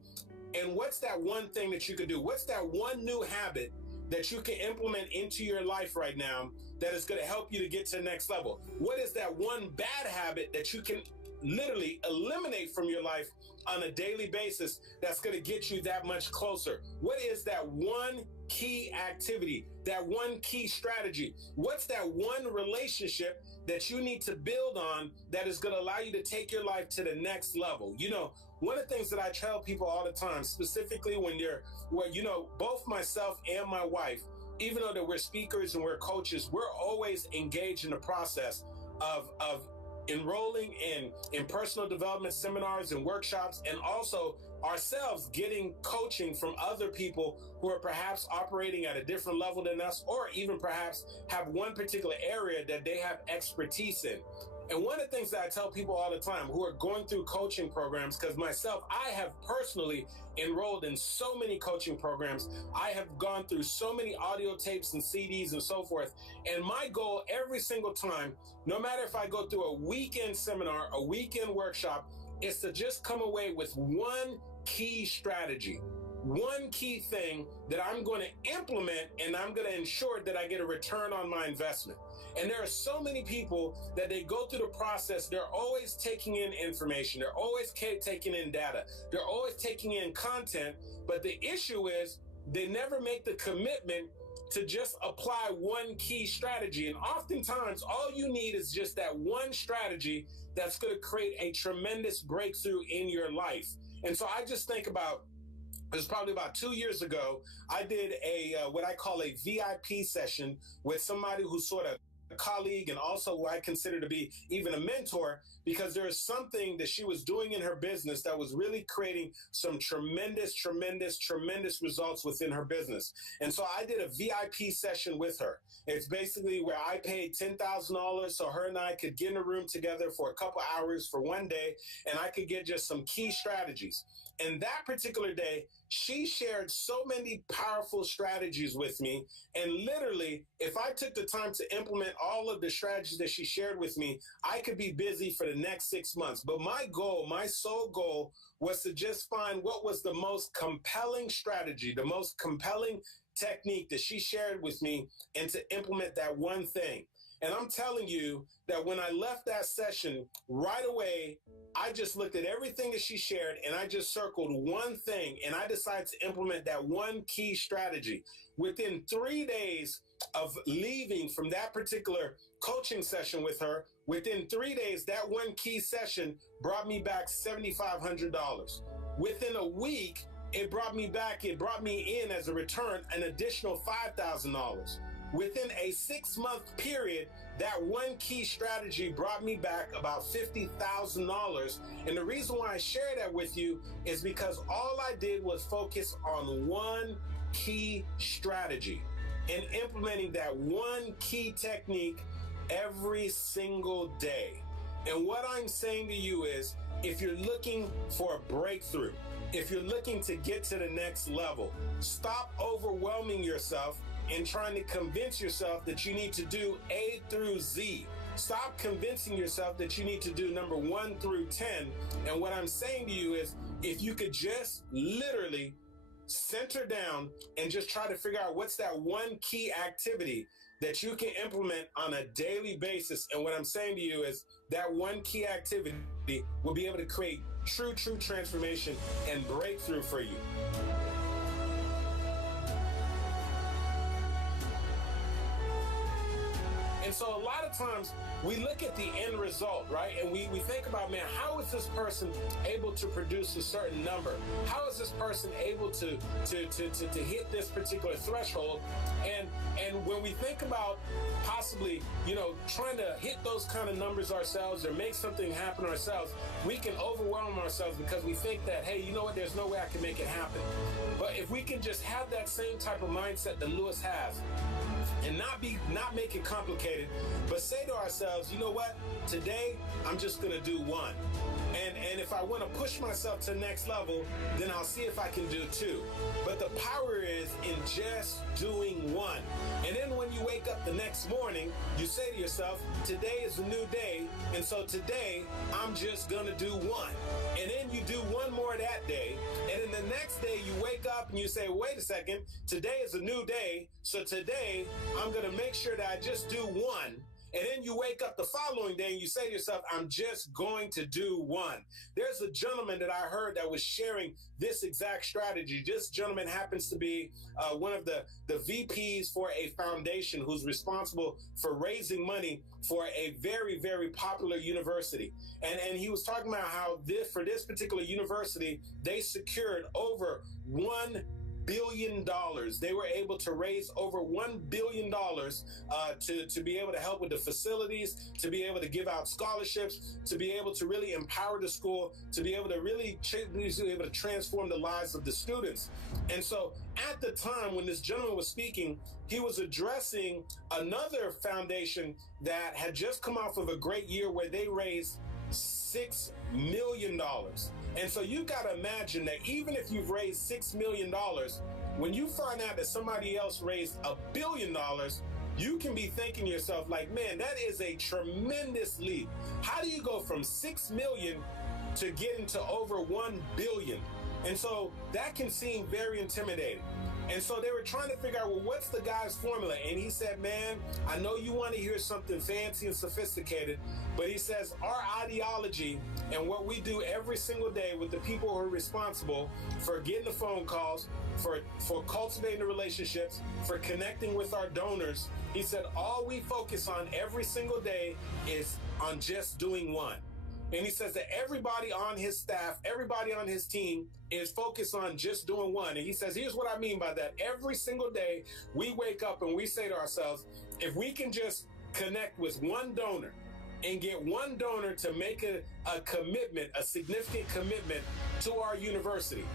And what's that one thing that you can do? What's that one new habit that you can implement into your life right now that is going to help you to get to the next level? What is that one bad habit that you can literally eliminate from your life on a daily basis that's going to get you that much closer? What is that one key activity, that one key strategy? What's that one relationship that you need to build on that is going to allow you to take your life to the next level? You know, one of the things that I tell people all the time, specifically when both myself and my wife, even though that we're speakers and we're coaches, we're always engaged in the process of enrolling in personal development seminars and workshops, and also ourselves getting coaching from other people who are perhaps operating at a different level than us, or even perhaps have one particular area that they have expertise in. And one of the things that I tell people all the time who are going through coaching programs, because myself, I have personally enrolled in so many coaching programs. I have gone through so many audio tapes and CDs and so forth. And my goal every single time, no matter if I go through a weekend seminar, a weekend workshop, is to just come away with one key strategy, one key thing that I'm going to implement, and I'm going to ensure that I get a return on my investment. And there are so many people that they go through the process. They're always taking in information. They're always taking in data. They're always taking in content. But the issue is they never make the commitment to just apply one key strategy. And oftentimes, all you need is just that one strategy that's going to create a tremendous breakthrough in your life. And so I just think about, it was probably about 2 years ago, I did what I call a VIP session with somebody who's sort of a colleague and also who I consider to be even a mentor, because there is something that she was doing in her business that was really creating some tremendous results within her business. And so I did a VIP session with her. It's basically where I paid $10,000 so her and I could get in a room together for a couple hours for one day, and I could get just some key strategies. And that particular day, she shared so many powerful strategies with me. And literally, if I took the time to implement all of the strategies that she shared with me, I could be busy for the next 6 months. But my goal, my sole goal, was to just find what was the most compelling strategy, the most compelling technique that she shared with me, and to implement that one thing. And I'm telling you that when I left that session, right away, I just looked at everything that she shared and I just circled one thing, and I decided to implement that one key strategy. Within 3 days of leaving from that particular coaching session with her, within 3 days, that one key session brought me back $7,500. Within a week, it brought me in as a return an additional $5,000. Within a 6-month period, that one key strategy brought me back about $50,000. And the reason why I share that with you is because all I did was focus on one key strategy and implementing that one key technique every single day. And what I'm saying to you is, if you're looking for a breakthrough, if you're looking to get to the next level, stop overwhelming yourself and trying to convince yourself that you need to do A through Z. Stop convincing yourself that you need to do number 1 through 10. And what I'm saying to you is, if you could just literally center down and just try to figure out what's that one key activity that you can implement on a daily basis. And what I'm saying to you is that one key activity will be able to create true transformation and breakthrough for you. And so a lot of times we look at the end result, right? And we think about, man, how is this person able to produce a certain number? How is this person able to hit this particular threshold? And when we think about possibly, trying to hit those kind of numbers ourselves or make something happen ourselves, we can overwhelm ourselves because we think that, hey, you know what, there's no way I can make it happen. But if we can just have that same type of mindset that Lewis has, and not make it complicated, but say to ourselves, you know what, today I'm just going to do one. And if I want to push myself to the next level, then I'll see if I can do 2. But the power is in just doing one. And then when you wake up the next morning, you say to yourself, today is a new day. And so today I'm just going to do one. And then you do one more that day. And then the next day you wake up and you say, wait a second, today is a new day. So today I'm going to make sure that I just do one. And then you wake up the following day and you say to yourself, I'm just going to do one. There's a gentleman that I heard that was sharing this exact strategy. This gentleman happens to be one of the VPs for a foundation who's responsible for raising money for a very, very popular university. And he was talking about how for this particular university, they secured over $1 billion. They were able to raise over $1 billion to be able to help with the facilities, to be able to give out scholarships, to be able to really empower the school, to be able to really be able to transform the lives of the students. And so at the time when this gentleman was speaking, he was addressing another foundation that had just come off of a great year where they raised $6 million. And so you got to imagine that even if you've raised $6 million, when you find out that somebody else raised $1 billion, you can be thinking to yourself like, man, that is a tremendous leap. How do you go from 6 million to getting to over 1 billion? And so that can seem very intimidating. And so they were trying to figure out, well, what's the guy's formula? And he said, man, I know you want to hear something fancy and sophisticated, but he says our ideology and what we do every single day with the people who are responsible for getting the phone calls, for cultivating the relationships, for connecting with our donors, he said, all we focus on every single day is on just doing one. And he says that everybody on his staff, everybody on his team is focused on just doing one. And he says, here's what I mean by that. Every single day we wake up and we say to ourselves, if we can just connect with one donor and get one donor to make a commitment, a significant commitment to our university.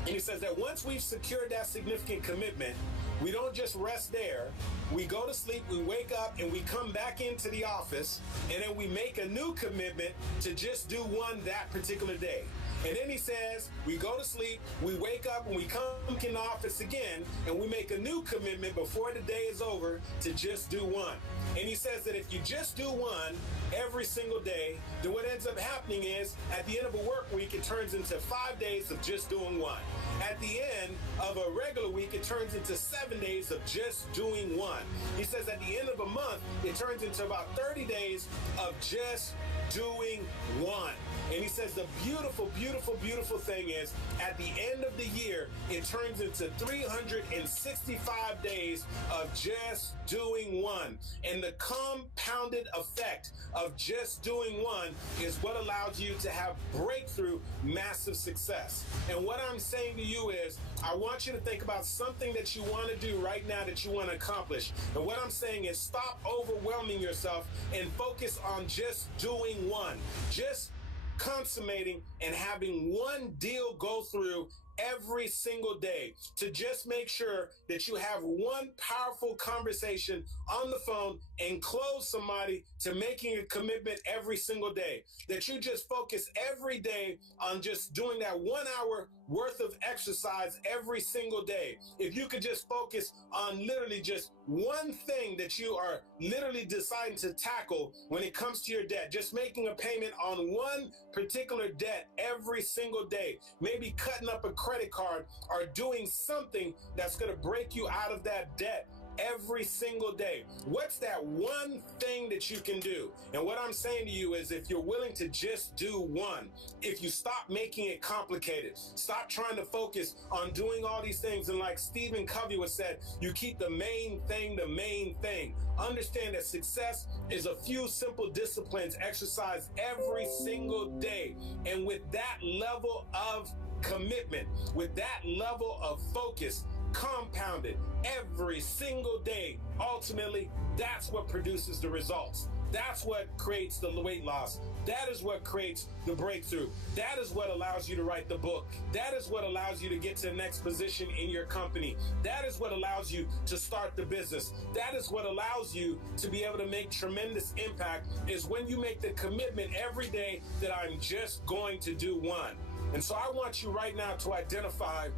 And he says that once we've secured that significant commitment, we don't just rest there. We go to sleep, we wake up, and we come back into the office, and then we make a new commitment to just do one that particular day. And then he says, we go to sleep, we wake up, and we come in the office again, and we make a new commitment before the day is over to just do one. And he says that if you just do one every single day, then what ends up happening is at the end of a work week, it turns into 5 days of just doing one. At the end of a regular week, it turns into 7 days of just doing one. He says at the end of a month, it turns into about 30 days of just doing one. And he says the beautiful, beautiful, beautiful thing is at the end of the year, it turns into 365 days of just doing one. And the compounded effect of just doing one is what allows you to have breakthrough, massive success. And what I'm saying to you is, I want you to think about something that you want to do right now that you want to accomplish. And what I'm saying is stop overwhelming yourself and focus on just doing one. Just consummating and having one deal go through every single day, to just make sure that you have one powerful conversation on the phone and close somebody to making a commitment every single day. That you just focus every day on just doing that 1 hour worth of exercise every single day. If you could just focus on literally just one thing that you are literally deciding to tackle when it comes to your debt, just making a payment on one particular debt every single day, maybe cutting up a credit card or doing something that's going to break you out of that debt every single day. What's that one thing that you can do? And what I'm saying to you is, if you're willing to just do one, if you stop making it complicated, stop trying to focus on doing all these things, and like Stephen Covey was said, you keep the main thing the main thing. Understand that success is a few simple disciplines exercised every single day. And with that level of commitment, with that level of focus, compounded every single day, ultimately, that's what produces the results. That's what creates the weight loss. That is what creates the breakthrough. That is what allows you to write the book. That is what allows you to get to the next position in your company. That is what allows you to start the business. That is what allows you to be able to make tremendous impact, is when you make the commitment every day that I'm just going to do one. And so I want you right now to identify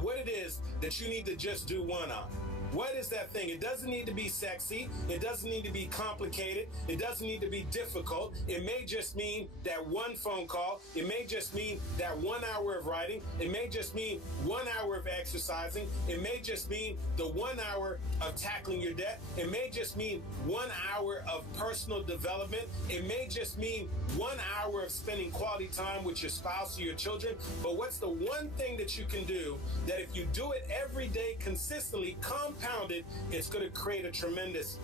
what it is that you need to just do one on. What is that thing? It doesn't need to be sexy. It doesn't need to be complicated. It doesn't need to be difficult. It may just mean that one phone call. It may just mean that 1 hour of writing. It may just mean 1 hour of exercising. It may just mean the 1 hour of tackling your debt. It may just mean 1 hour of personal development. It may just mean 1 hour of spending quality time with your spouse or your children. But what's the one thing that you can do that if you do it every day consistently, compound compounded, it's going to create a tremendous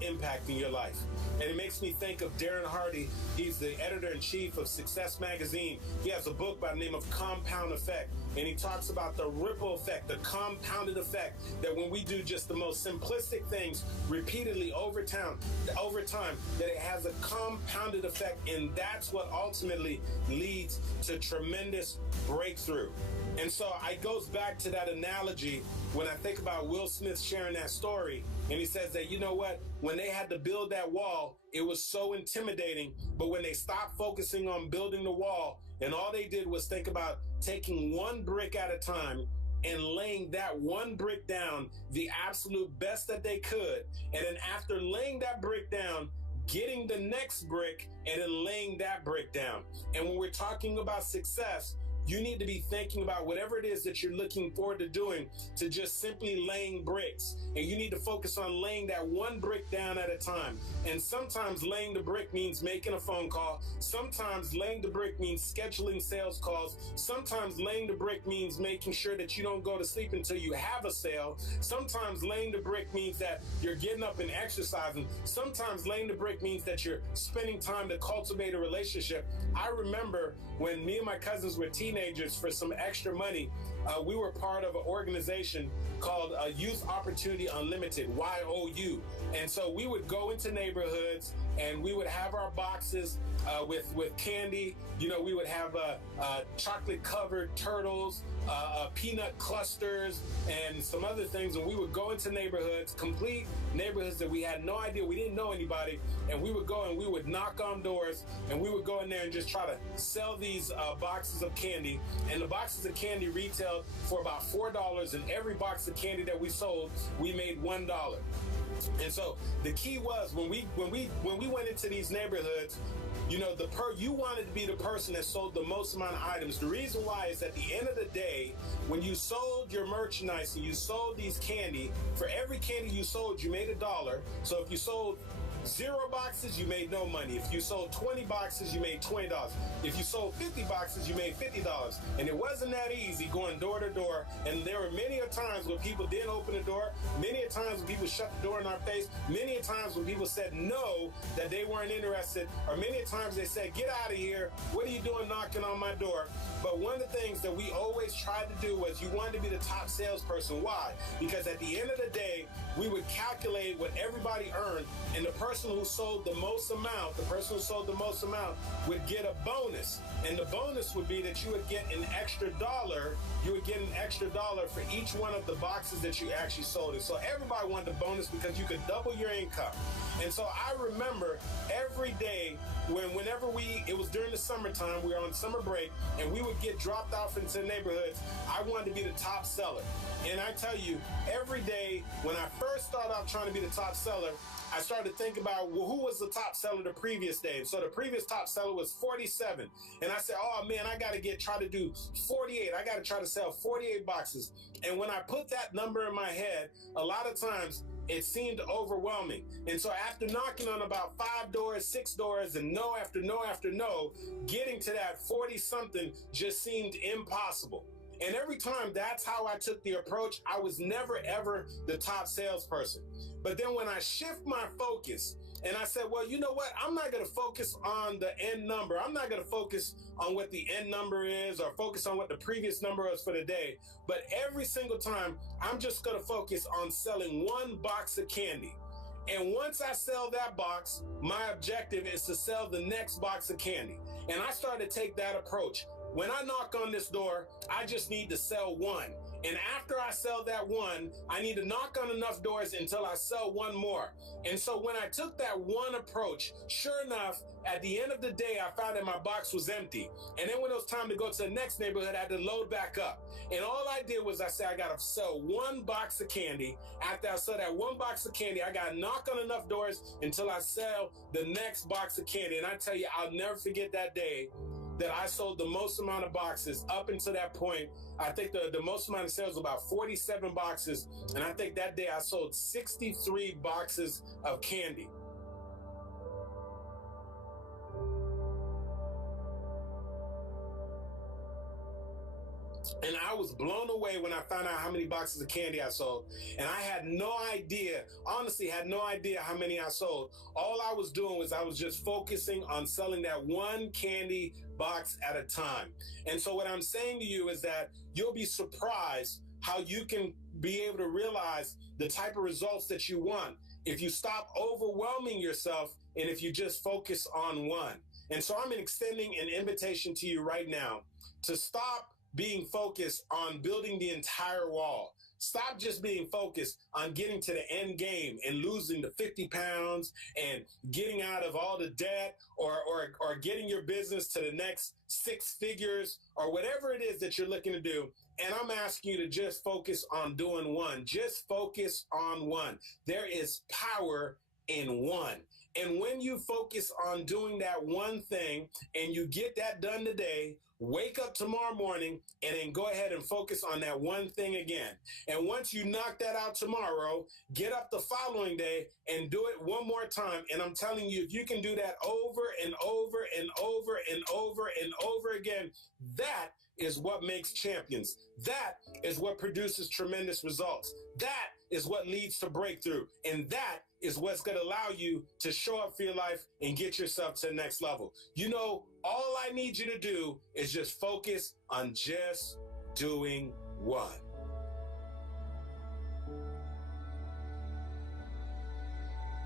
impact in your life. And it makes me think of Darren Hardy. He's the editor-in-chief of Success Magazine. He has a book by the name of Compound Effect. And he talks about the ripple effect, the compounded effect, that when we do just the most simplistic things repeatedly over time, that it has a compounded effect. And that's what ultimately leads to tremendous breakthrough. And so it goes back to that analogy when I think about Will Smith sharing that story. And he says that, you know what, when they had to build that wall, it was so intimidating. But when they stopped focusing on building the wall, and all they did was think about taking one brick at a time and laying that one brick down the absolute best that they could. And then after laying that brick down, getting the next brick and then laying that brick down. And when we're talking about success, you need to be thinking about whatever it is that you're looking forward to doing, to just simply laying bricks. And you need to focus on laying that one brick down at a time. And sometimes laying the brick means making a phone call. Sometimes laying the brick means scheduling sales calls. Sometimes laying the brick means making sure that you don't go to sleep until you have a sale. Sometimes laying the brick means that you're getting up and exercising. Sometimes laying the brick means that you're spending time to cultivate a relationship. I remember when me and my cousins were teenagers, for some extra money, we were part of an organization called Youth Opportunity Unlimited, YOU. And so we would go into neighborhoods and we would have our boxes with candy. You know, we would have chocolate covered turtles, peanut clusters, and some other things. And we would go into neighborhoods, complete neighborhoods that we had no idea, we didn't know anybody. And we would go and we would knock on doors and we would go in there and just try to sell these boxes of candy. And the boxes of candy retailed for about $4. And every box of candy that we sold, we made $1. And so the key was when we went into these neighborhoods, you know, you wanted to be the person that sold the most amount of items. The reason why is at the end of the day, when you sold your merchandise and you sold these candy, for every candy you sold, you made $1. So if you sold 0 boxes, you made no money. If you sold 20 boxes, you made $20. If you sold 50 boxes, you made $50. And it wasn't that easy going door to door. And there were many a times when people didn't open the door, many a times when people shut the door in our face, many a times when people said no, that they weren't interested, or many a times they said, get out of here, what are you doing knocking on my door? But one of the things that we always tried to do was you wanted to be the top salesperson. Why? Because at the end of the day, we would calculate what everybody earned, and the person who sold the most amount, would get a bonus. And the bonus would be that you would get an extra $1. You would get an extra $1 for each one of the boxes that you actually sold. And so everybody wanted the bonus because you could double your income. And so I remember every day whenever it was during the summertime, we were on summer break, and we would get dropped off into neighborhoods, I wanted to be the top seller. And I tell you, every day when I first started off trying to be the top seller, I started thinking about, well, who was the top seller the previous day? So the previous top seller was 47. And I said, oh man, I got to try to do 48. I got to try to sell 48 boxes. And when I put that number in my head, a lot of times it seemed overwhelming. And so after knocking on about 5 doors, 6 doors, and no after no after no, getting to that 40 something just seemed impossible. And every time, that's how I took the approach. I was never, ever the top salesperson. But then when I shift my focus and I said, well, you know what? I'm not going to focus on the end number. I'm not going to focus on what the end number is or focus on what the previous number was for the day. But every single time, I'm just going to focus on selling 1 box of candy. And once I sell that box, my objective is to sell the next box of candy. And I started to take that approach. When I knock on this door, I just need to sell 1. And after I sell that 1, I need to knock on enough doors until I sell 1 more. And so when I took that 1 approach, sure enough, at the end of the day, I found that my box was empty. And then when it was time to go to the next neighborhood, I had to load back up. And all I did was I said, I got to sell 1 box of candy. After I sell that 1 box of candy, I got to knock on enough doors until I sell the next box of candy. And I tell you, I'll never forget that day that I sold the most amount of boxes. Up until that point, I think the most amount of sales was about 47 boxes. And I think that day I sold 63 boxes of candy. And I was blown away when I found out how many boxes of candy I sold. And I had no idea, honestly, had no idea how many I sold. All I was doing was I was just focusing on selling that one candy box at a time. And so what I'm saying to you is that you'll be surprised how you can be able to realize the type of results that you want if you stop overwhelming yourself and if you just focus on one. And so I'm extending an invitation to you right now to stop being focused on building the entire wall. Stop just being focused on getting to the end game and losing the 50 pounds and getting out of all the debt or getting your business to the next 6 figures or whatever it is that you're looking to do. And I'm asking you to just focus on doing one. Just focus on one. There is power in one. And when you focus on doing that one thing and you get that done today, wake up tomorrow morning and then go ahead and focus on that one thing again. And once you knock that out tomorrow, get up the following day and do it one more time. And I'm telling you, if you can do that over and over and over and over and over again, that is what makes champions. That is what produces tremendous results. That is what leads to breakthrough. And that is what's going to allow you to show up for your life and get yourself to the next level. You know, all I need you to do is just focus on just doing one.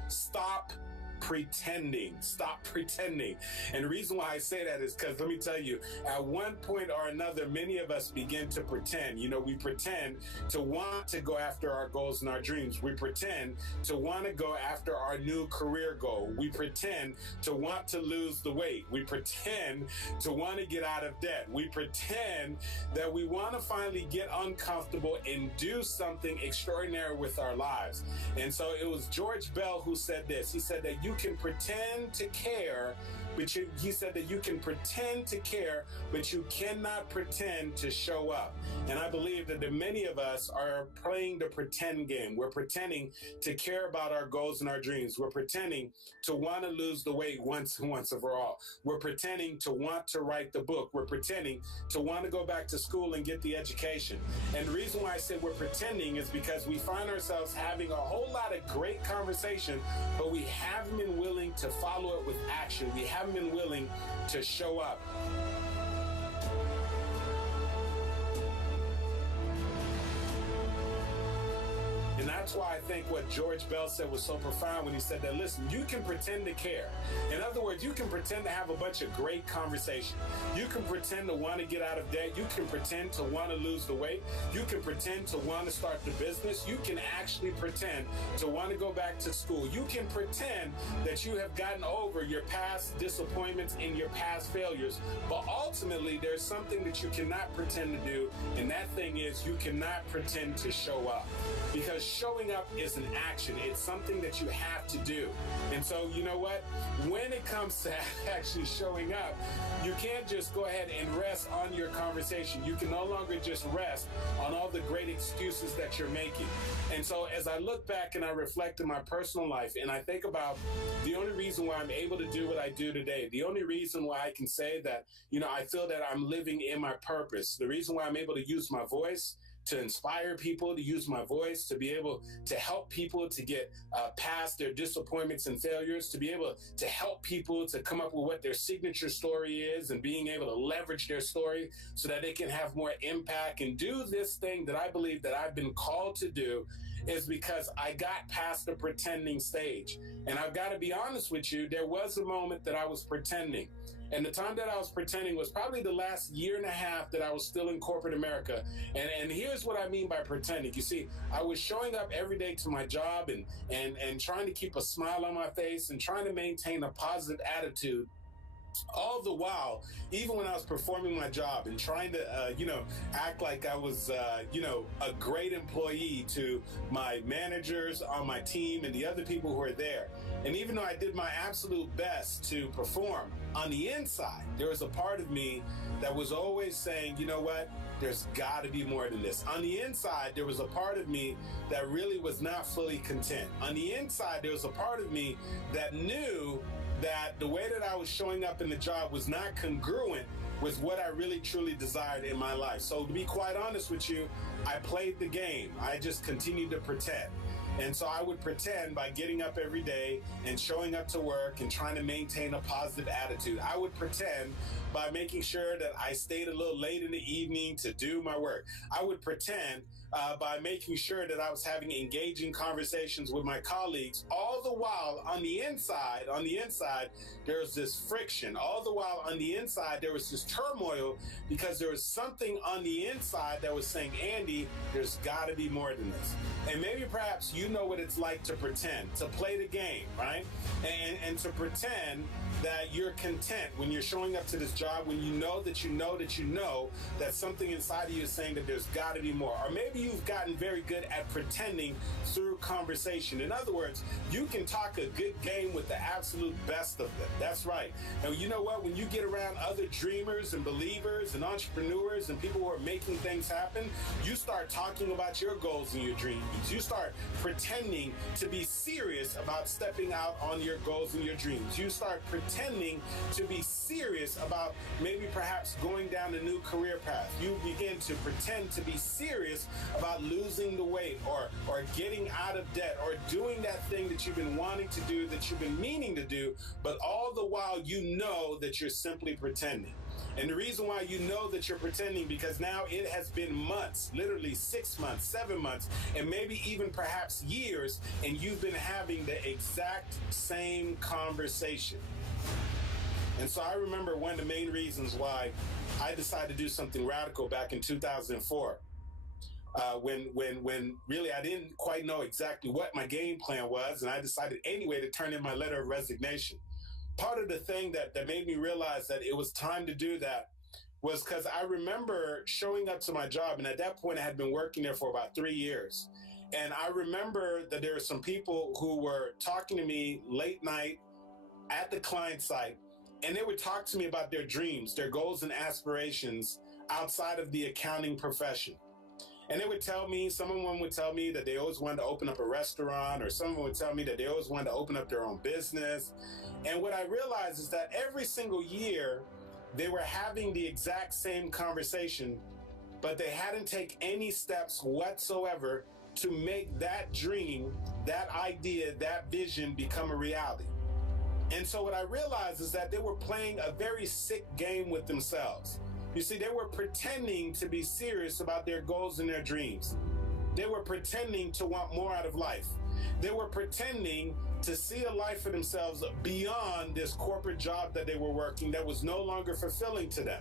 Stop pretending. Stop pretending. And the reason why I say that is because, let me tell you, at one point or another, many of us begin to pretend. You know, we pretend to want to go after our goals and our dreams. We pretend to want to go after our new career goal. We pretend to want to lose the weight. We pretend to want to get out of debt. We pretend that we want to finally get uncomfortable and do something extraordinary with our lives. And so it was George Bell who said this. He said that you can pretend to care, but he said that you can pretend to care, but you cannot pretend to show up. And I believe that many of us are playing the pretend game. We're pretending to care about our goals and our dreams. We're pretending to want to lose the weight once and for all. We're pretending to want to write the book. We're pretending to want to go back to school and get the education. And the reason why I said we're pretending is because we find ourselves having a whole lot of great conversation, but we haven't been willing to follow it with action. We haven't been willing to show up. And that's why I think what George Bell said was so profound when he said that, listen, you can pretend to care. In other words, you can pretend to have a bunch of great conversation. You can pretend to want to get out of debt. You can pretend to want to lose the weight. You can pretend to want to start the business. You can actually pretend to want to go back to school. You can pretend that you have gotten over your past disappointments and your past failures. But ultimately, there's something that you cannot pretend to do, and that thing is you cannot pretend to show up. Because showing up is an action. It's something that you have to do. And so, you know what? When it comes to actually showing up, you can't just go ahead and rest on your conversation. You can no longer just rest on all the great excuses that you're making. And so as I look back and I reflect in my personal life and I think about the only reason why I'm able to do what I do today, the only reason why I can say that, you know, I feel that I'm living in my purpose, the reason why I'm able to use my voice to inspire people, to use my voice, to be able to help people to get past their disappointments and failures, to be able to help people to come up with what their signature story is and being able to leverage their story so that they can have more impact and do this thing that I believe that I've been called to do is because I got past the pretending stage. And I've got to be honest with you, there was a moment that I was pretending. And the time that I was pretending was probably the last year and a half that I was still in corporate America. And here's what I mean by pretending. You see, I was showing up every day to my job and trying to keep a smile on my face and trying to maintain a positive attitude. All the while, even when I was performing my job and trying to, act like I was, a great employee to my managers on my team and the other people who are there. And even though I did my absolute best to perform, on the inside, there was a part of me that was always saying, you know what, there's got to be more than this. On the inside, there was a part of me that really was not fully content. On the inside, there was a part of me that knew that the way that I was showing up in the job was not congruent with what I really truly desired in my life. So to be quite honest with you, I played the game. I just continued to pretend. And so I would pretend by getting up every day and showing up to work and trying to maintain a positive attitude. I would pretend by making sure that I stayed a little late in the evening to do my work. I would pretend by making sure that I was having engaging conversations with my colleagues. All the while on the inside, there was this friction. All the while on the inside, there was this turmoil because there was something on the inside that was saying, Andy, there's got to be more than this. And maybe perhaps you know what it's like to pretend, to play the game, right? And to pretend that you're content when you're showing up to this job, when you know that something inside of you is saying that there's got to be more. Or maybe you've gotten very good at pretending through conversation. In other words, you can talk a good game with the absolute best of them. That's right. Now, you know what? When you get around other dreamers and believers and entrepreneurs and people who are making things happen, you start talking about your goals and your dreams. You start pretending to be serious about stepping out on your goals and your dreams. You start pretending to be serious about maybe perhaps going down a new career path. You begin to pretend to be serious about losing the weight or getting out of debt or doing that thing that you've been wanting to do, that you've been meaning to do, but all the while you know that you're simply pretending. And the reason why you know that you're pretending, because now it has been months, literally 6 months, 7 months, and maybe even perhaps years, and you've been having the exact same conversation. And so I remember one of the main reasons why I decided to do something radical back in 2004. When really I didn't quite know exactly what my game plan was, and I decided anyway to turn in my letter of resignation. Part of the thing that made me realize that it was time to do that was because I remember showing up to my job, and at that point I had been working there for about 3 years. And I remember that there were some people who were talking to me late night at the client site, and they would talk to me about their dreams, their goals and aspirations outside of the accounting profession. And they would tell me, some of them would tell me that they always wanted to open up a restaurant, or some of them would tell me that they always wanted to open up their own business. And what I realized is that every single year they were having the exact same conversation, but they hadn't taken any steps whatsoever to make that dream, that idea, that vision become a reality. And so what I realized is that they were playing a very sick game with themselves. You see, they were pretending to be serious about their goals and their dreams. They were pretending to want more out of life. They were pretending to see a life for themselves beyond this corporate job that they were working that was no longer fulfilling to them.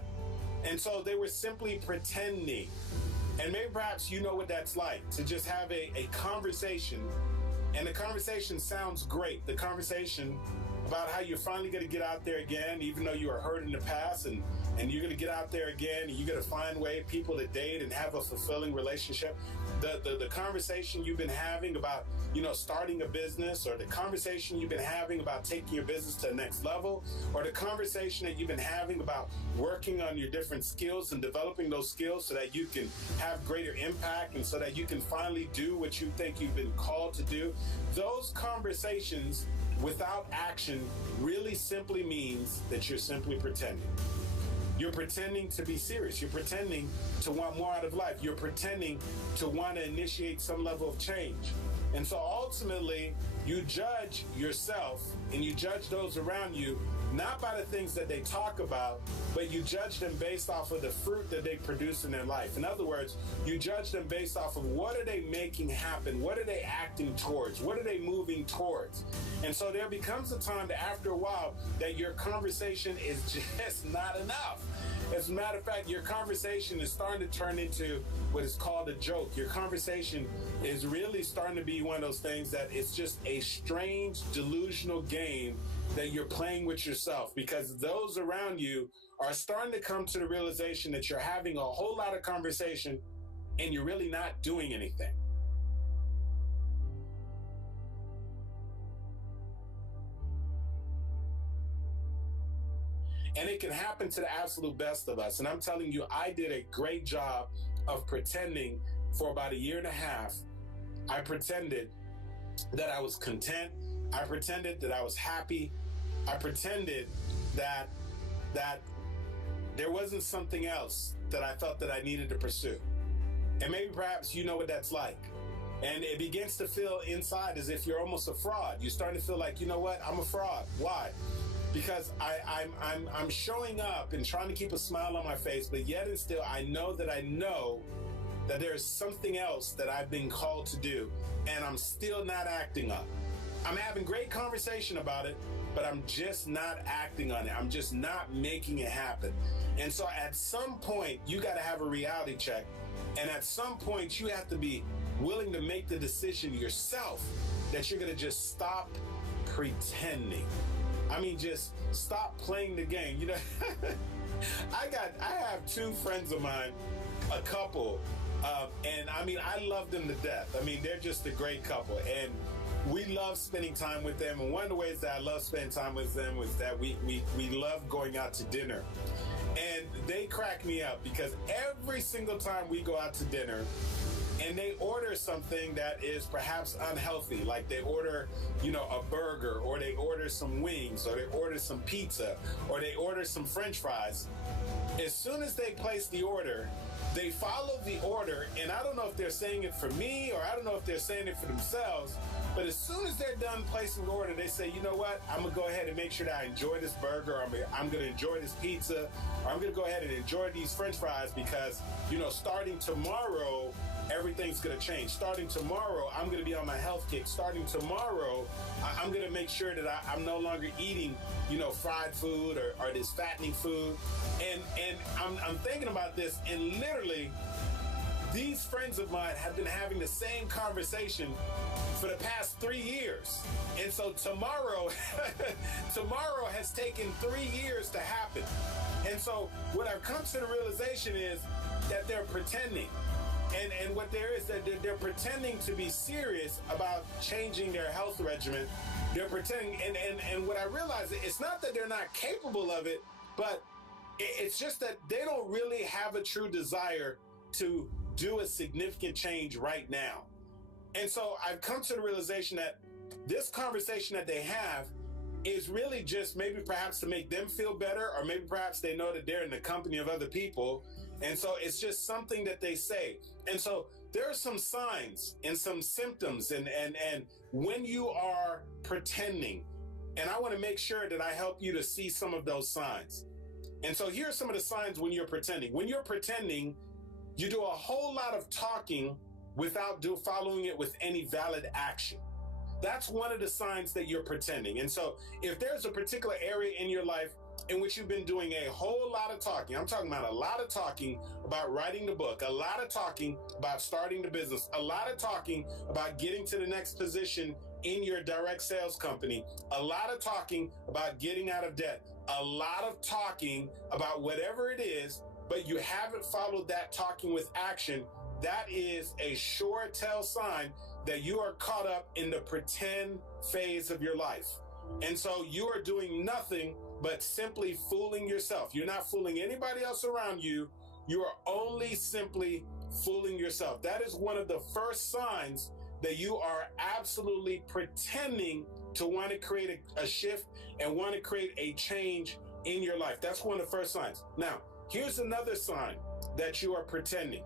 And so they were simply pretending. And maybe perhaps you know what that's like, to just have a conversation, and the conversation sounds great. The conversation about how you're finally going to get out there again, even though you were hurt in the past, and you're going to get out there again, and you're going to find people to date and have a fulfilling relationship. The conversation you've been having about, starting a business, or the conversation you've been having about taking your business to the next level, or the conversation that you've been having about working on your different skills and developing those skills so that you can have greater impact and so that you can finally do what you think you've been called to do. Those conversations without action really simply means that you're simply pretending. You're pretending to be serious. You're pretending to want more out of life. You're pretending to want to initiate some level of change. And so ultimately, you judge yourself and you judge those around you, not by the things that they talk about, but you judge them based off of the fruit that they produce in their life. In other words, you judge them based off of what are they making happen? What are they acting towards? What are they moving towards? And so there becomes a time that after a while that your conversation is just not enough. As a matter of fact, your conversation is starting to turn into what is called a joke. Your conversation is really starting to be one of those things that it's just a strange, delusional game that you're playing with yourself, because those around you are starting to come to the realization that you're having a whole lot of conversation and you're really not doing anything. And it can happen to the absolute best of us. And I'm telling you, I did a great job of pretending for about 1.5 years. I pretended that I was content. I pretended that I was happy. I pretended that there wasn't something else that I felt that I needed to pursue. And maybe perhaps you know what that's like. And it begins to feel inside as if you're almost a fraud. You're starting to feel like, you know what, I'm a fraud. Why? Because I'm showing up and trying to keep a smile on my face, but yet and still I know that there's something else that I've been called to do, and I'm still not acting up. I'm having great conversation about it, but I'm just not acting on it. I'm just not making it happen. And so at some point, you got to have a reality check. And at some point, you have to be willing to make the decision yourself that you're going to just stop pretending. I mean, just stop playing the game. You know, I have two friends of mine, a couple, and I mean, I love them to death. I mean, they're just a great couple, and we love spending time with them. And one of the ways that I love spending time with them was that we love going out to dinner. And they crack me up because every single time we go out to dinner and they order something that is perhaps unhealthy, like they order, a burger, or they order some wings, or they order some pizza, or they order some French fries, as soon as they place the order, they follow the order, and I don't know if they're saying it for me, or I don't know if they're saying it for themselves, but as soon as they're done placing the order, they say, you know what, I'm going to go ahead and make sure that I enjoy this burger, I'm going to enjoy this pizza, or I'm going to go ahead and enjoy these French fries because, starting tomorrow, everything's going to change. Starting tomorrow, I'm going to be on my health kick. Starting tomorrow, I'm going to make sure that I'm no longer eating, fried food or this fattening food. And I'm thinking about this, and literally, these friends of mine have been having the same conversation for the past 3 years. And so tomorrow has taken 3 years to happen. And so what I've come to the realization is that they're pretending. And what there is that they're pretending to be serious about changing their health regimen. They're pretending, and what I realize, it's not that they're not capable of it, but it's just that they don't really have a true desire to do a significant change right now. And so I've come to the realization that this conversation that they have is really just maybe perhaps to make them feel better, or maybe perhaps they know that they're in the company of other people. And so it's just something that they say. And so there are some signs and some symptoms and when you are pretending, and I want to make sure that I help you to see some of those signs. And so here are some of the signs when you're pretending. When you're pretending, you do a whole lot of talking without following it with any valid action. That's one of the signs that you're pretending. And so if there's a particular area in your life in which you've been doing a whole lot of talking, I'm talking about a lot of talking about writing the book, a lot of talking about starting the business, a lot of talking about getting to the next position in your direct sales company, a lot of talking about getting out of debt, a lot of talking about whatever it is, but you haven't followed that talking with action, that is a sure tell sign that you are caught up in the pretend phase of your life. And so you are doing nothing but simply fooling yourself. You're not fooling anybody else around you. You are only simply fooling yourself. That is one of the first signs that you are absolutely pretending to want to create a shift and want to create a change in your life. That's one of the first signs. Now, here's another sign that you are pretending.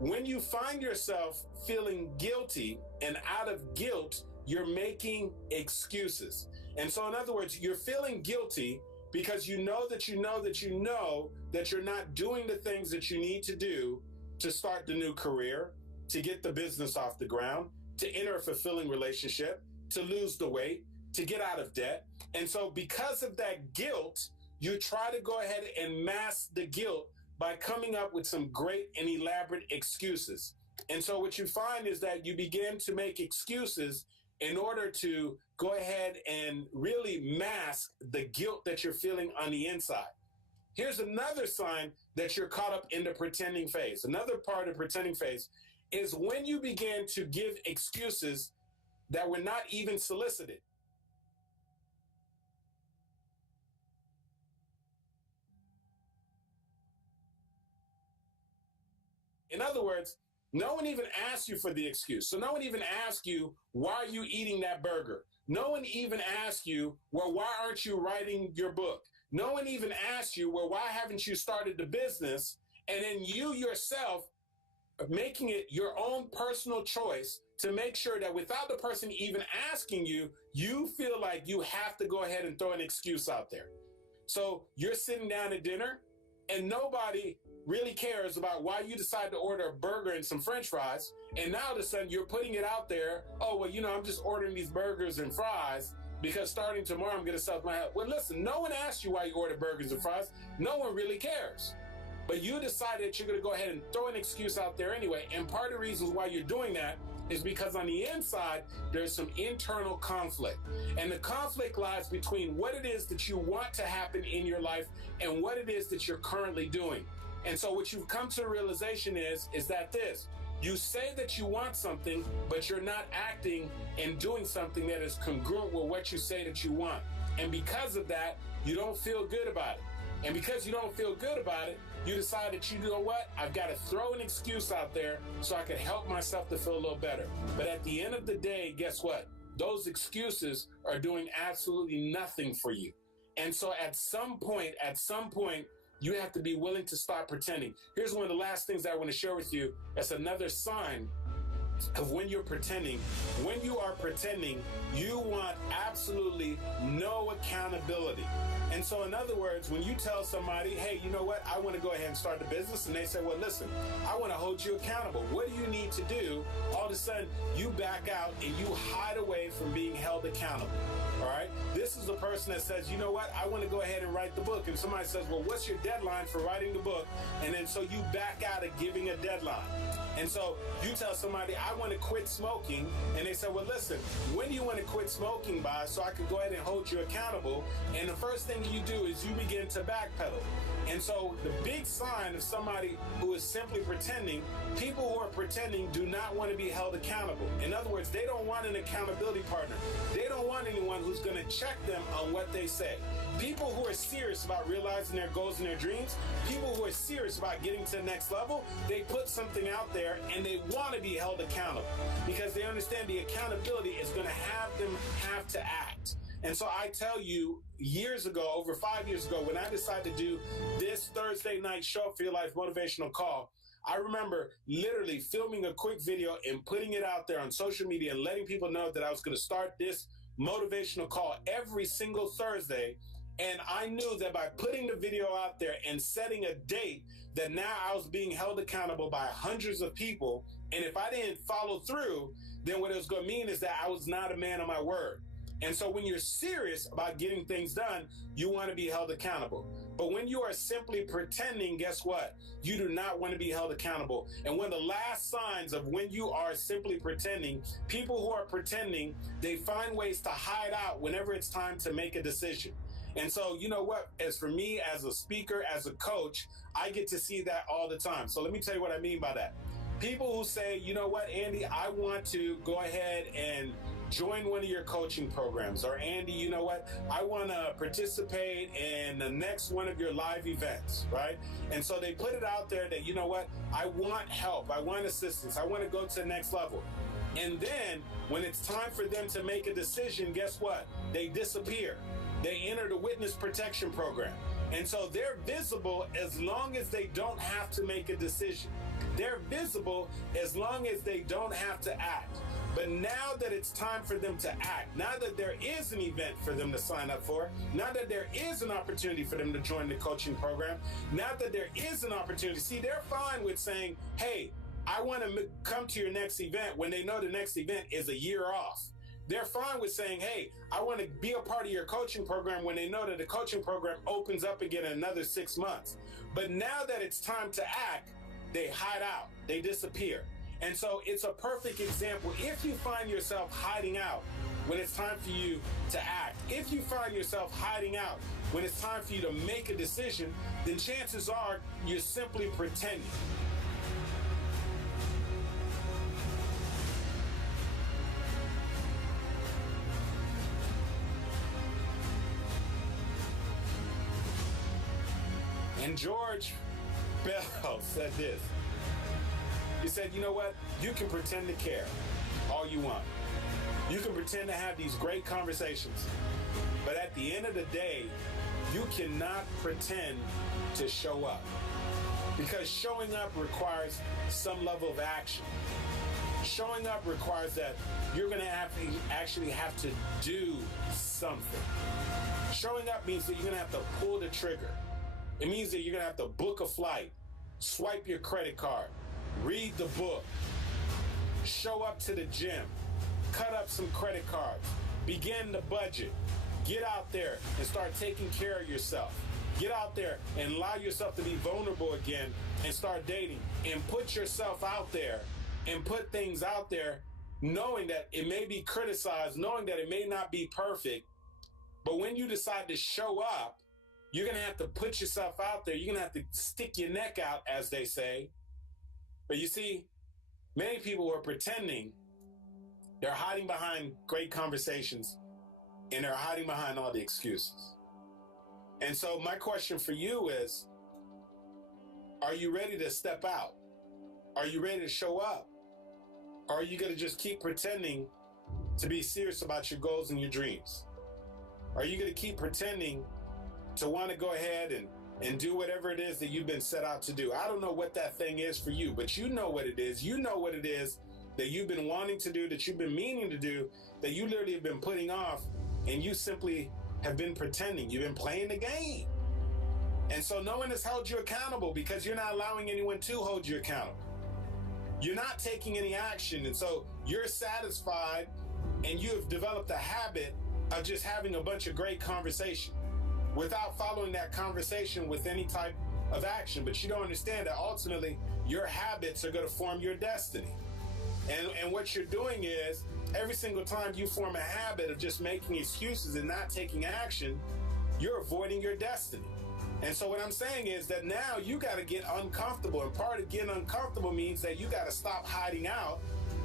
When you find yourself feeling guilty, and out of guilt, you're making excuses. And so in other words, you're feeling guilty because you know that you know that you know that you're not doing the things that you need to do to start the new career, to get the business off the ground, to enter a fulfilling relationship, to lose the weight, to get out of debt. And so because of that guilt, you try to go ahead and mask the guilt by coming up with some great and elaborate excuses. And so what you find is that you begin to make excuses in order to go ahead and really mask the guilt that you're feeling on the inside. Here's another sign that you're caught up in the pretending phase. Another part of the pretending phase is when you begin to give excuses that were not even solicited. In other words, no one even asked you for the excuse. So no one even asked you, why are you eating that burger? No one even asked you, well, why aren't you writing your book? No one even asked you, well, why haven't you started the business? And then you yourself making it your own personal choice to make sure that without the person even asking you, you feel like you have to go ahead and throw an excuse out there. So you're sitting down at dinner and nobody really cares about why you decide to order a burger and some French fries. And now all of a sudden you're putting it out there. Oh, well, you know, I'm just ordering these burgers and fries because starting tomorrow I'm going to sell my house. Well, listen, no one asked you why you ordered burgers and fries. No one really cares. But you decided that you're going to go ahead and throw an excuse out there anyway. And part of the reasons why you're doing that is because on the inside, there's some internal conflict. And the conflict lies between what it is that you want to happen in your life and what it is that you're currently doing. And so what you've come to the realization is that this, you say that you want something, but you're not acting and doing something that is congruent with what you say that you want. And because of that, you don't feel good about it. And because you don't feel good about it, you decide that you know what? I've got to throw an excuse out there so I can help myself to feel a little better. But at the end of the day, guess what? Those excuses are doing absolutely nothing for you. And so at some point, you have to be willing to stop pretending. Here's one of the last things I want to share with you. That's another sign of when you're pretending. When you are pretending, you want absolutely no accountability. And so in other words, when you tell somebody, hey, you know what, I want to go ahead and start a business, and they say, well, listen, I want to hold you accountable. What do you need to do? All of a sudden, you back out and you hide away from being held accountable. All right? This is the person that says, you know what, I want to go ahead and write the book. And somebody says, well, what's your deadline for writing the book? And then so you back out of giving a deadline. And so you tell somebody, I want to quit smoking. And they say, well, listen, when do you want to quit smoking by so I can go ahead and hold you accountable? And the first thing you do is you begin to backpedal. And so the big sign of somebody who is simply pretending, people who are pretending do not want to be held accountable. In other words, they don't want an accountability partner. They don't want anyone who's going to check them on what they say. People who are serious about realizing their goals and their dreams, people who are serious about getting to the next level, they put something out there and they want to be held accountable because they understand the accountability is going to have them have to act. And so I tell you, years ago, over 5 years ago, when I decided to do this Thursday night Show for Your Life motivational call, I remember literally filming a quick video and putting it out there on social media and letting people know that I was going to start this motivational call every single Thursday. And I knew that by putting the video out there and setting a date, that now I was being held accountable by hundreds of people. And if I didn't follow through, then what it was going to mean is that I was not a man of my word. And so when you're serious about getting things done, you want to be held accountable. But when you are simply pretending, guess what? You do not want to be held accountable. And one of the last signs of when you are simply pretending, people who are pretending, they find ways to hide out whenever it's time to make a decision. And so, you know what? As for me, as a speaker, as a coach, I get to see that all the time. So let me tell you what I mean by that. People who say, you know what, Andy, I want to go ahead and join one of your coaching programs. Or Andy, you know what, I want to participate in the next one of your live events, right? And so they put it out there that, you know what, I want help. I want assistance. I want to go to the next level. And then when it's time for them to make a decision, guess what? They disappear. They enter the witness protection program. And so they're visible as long as they don't have to make a decision. They're visible as long as they don't have to act. But now that it's time for them to act, now that there is an event for them to sign up for, now that there is an opportunity for them to join the coaching program, now that there is an opportunity, see, they're fine with saying, hey, I want to come to your next event when they know the next event is a year off. They're fine with saying, hey, I want to be a part of your coaching program when they know that the coaching program opens up again in another 6 months. But now that it's time to act, they hide out, they disappear. And so it's a perfect example. If you find yourself hiding out when it's time for you to act, if you find yourself hiding out when it's time for you to make a decision, then chances are you're simply pretending. And George Bell said this. He said, you know what? You can pretend to care all you want. You can pretend to have these great conversations. But at the end of the day, you cannot pretend to show up. Because showing up requires some level of action. Showing up requires that you're going to actually have to do something. Showing up means that you're going to have to pull the trigger. It means that you're going to have to book a flight, swipe your credit card, read the book, show up to the gym, cut up some credit cards, begin the budget, get out there and start taking care of yourself. Get out there and allow yourself to be vulnerable again and start dating and put yourself out there and put things out there knowing that it may be criticized, knowing that it may not be perfect. But when you decide to show up, you're going to have to put yourself out there. You're going to have to stick your neck out, as they say. But you see, many people are pretending. They're hiding behind great conversations and they're hiding behind all the excuses. And so my question for you is, are you ready to step out? Are you ready to show up? Or are you going to just keep pretending to be serious about your goals and your dreams? Are you going to keep pretending to want to go ahead and do whatever it is that you've been set out to do? I don't know what that thing is for you, but you know what it is. You know what it is that you've been wanting to do, that you've been meaning to do, that you literally have been putting off, and you simply have been pretending. You've been playing the game. And so no one has held you accountable because you're not allowing anyone to hold you accountable. You're not taking any action. And so you're satisfied and you have developed a habit of just having a bunch of great conversation without following that conversation with any type of action. But you don't understand that ultimately your habits are going to form your destiny. And what you're doing is, every single time you form a habit of just making excuses and not taking action, you're avoiding your destiny. And so what I'm saying is that now you got to get uncomfortable. And part of getting uncomfortable means that you got to stop hiding out.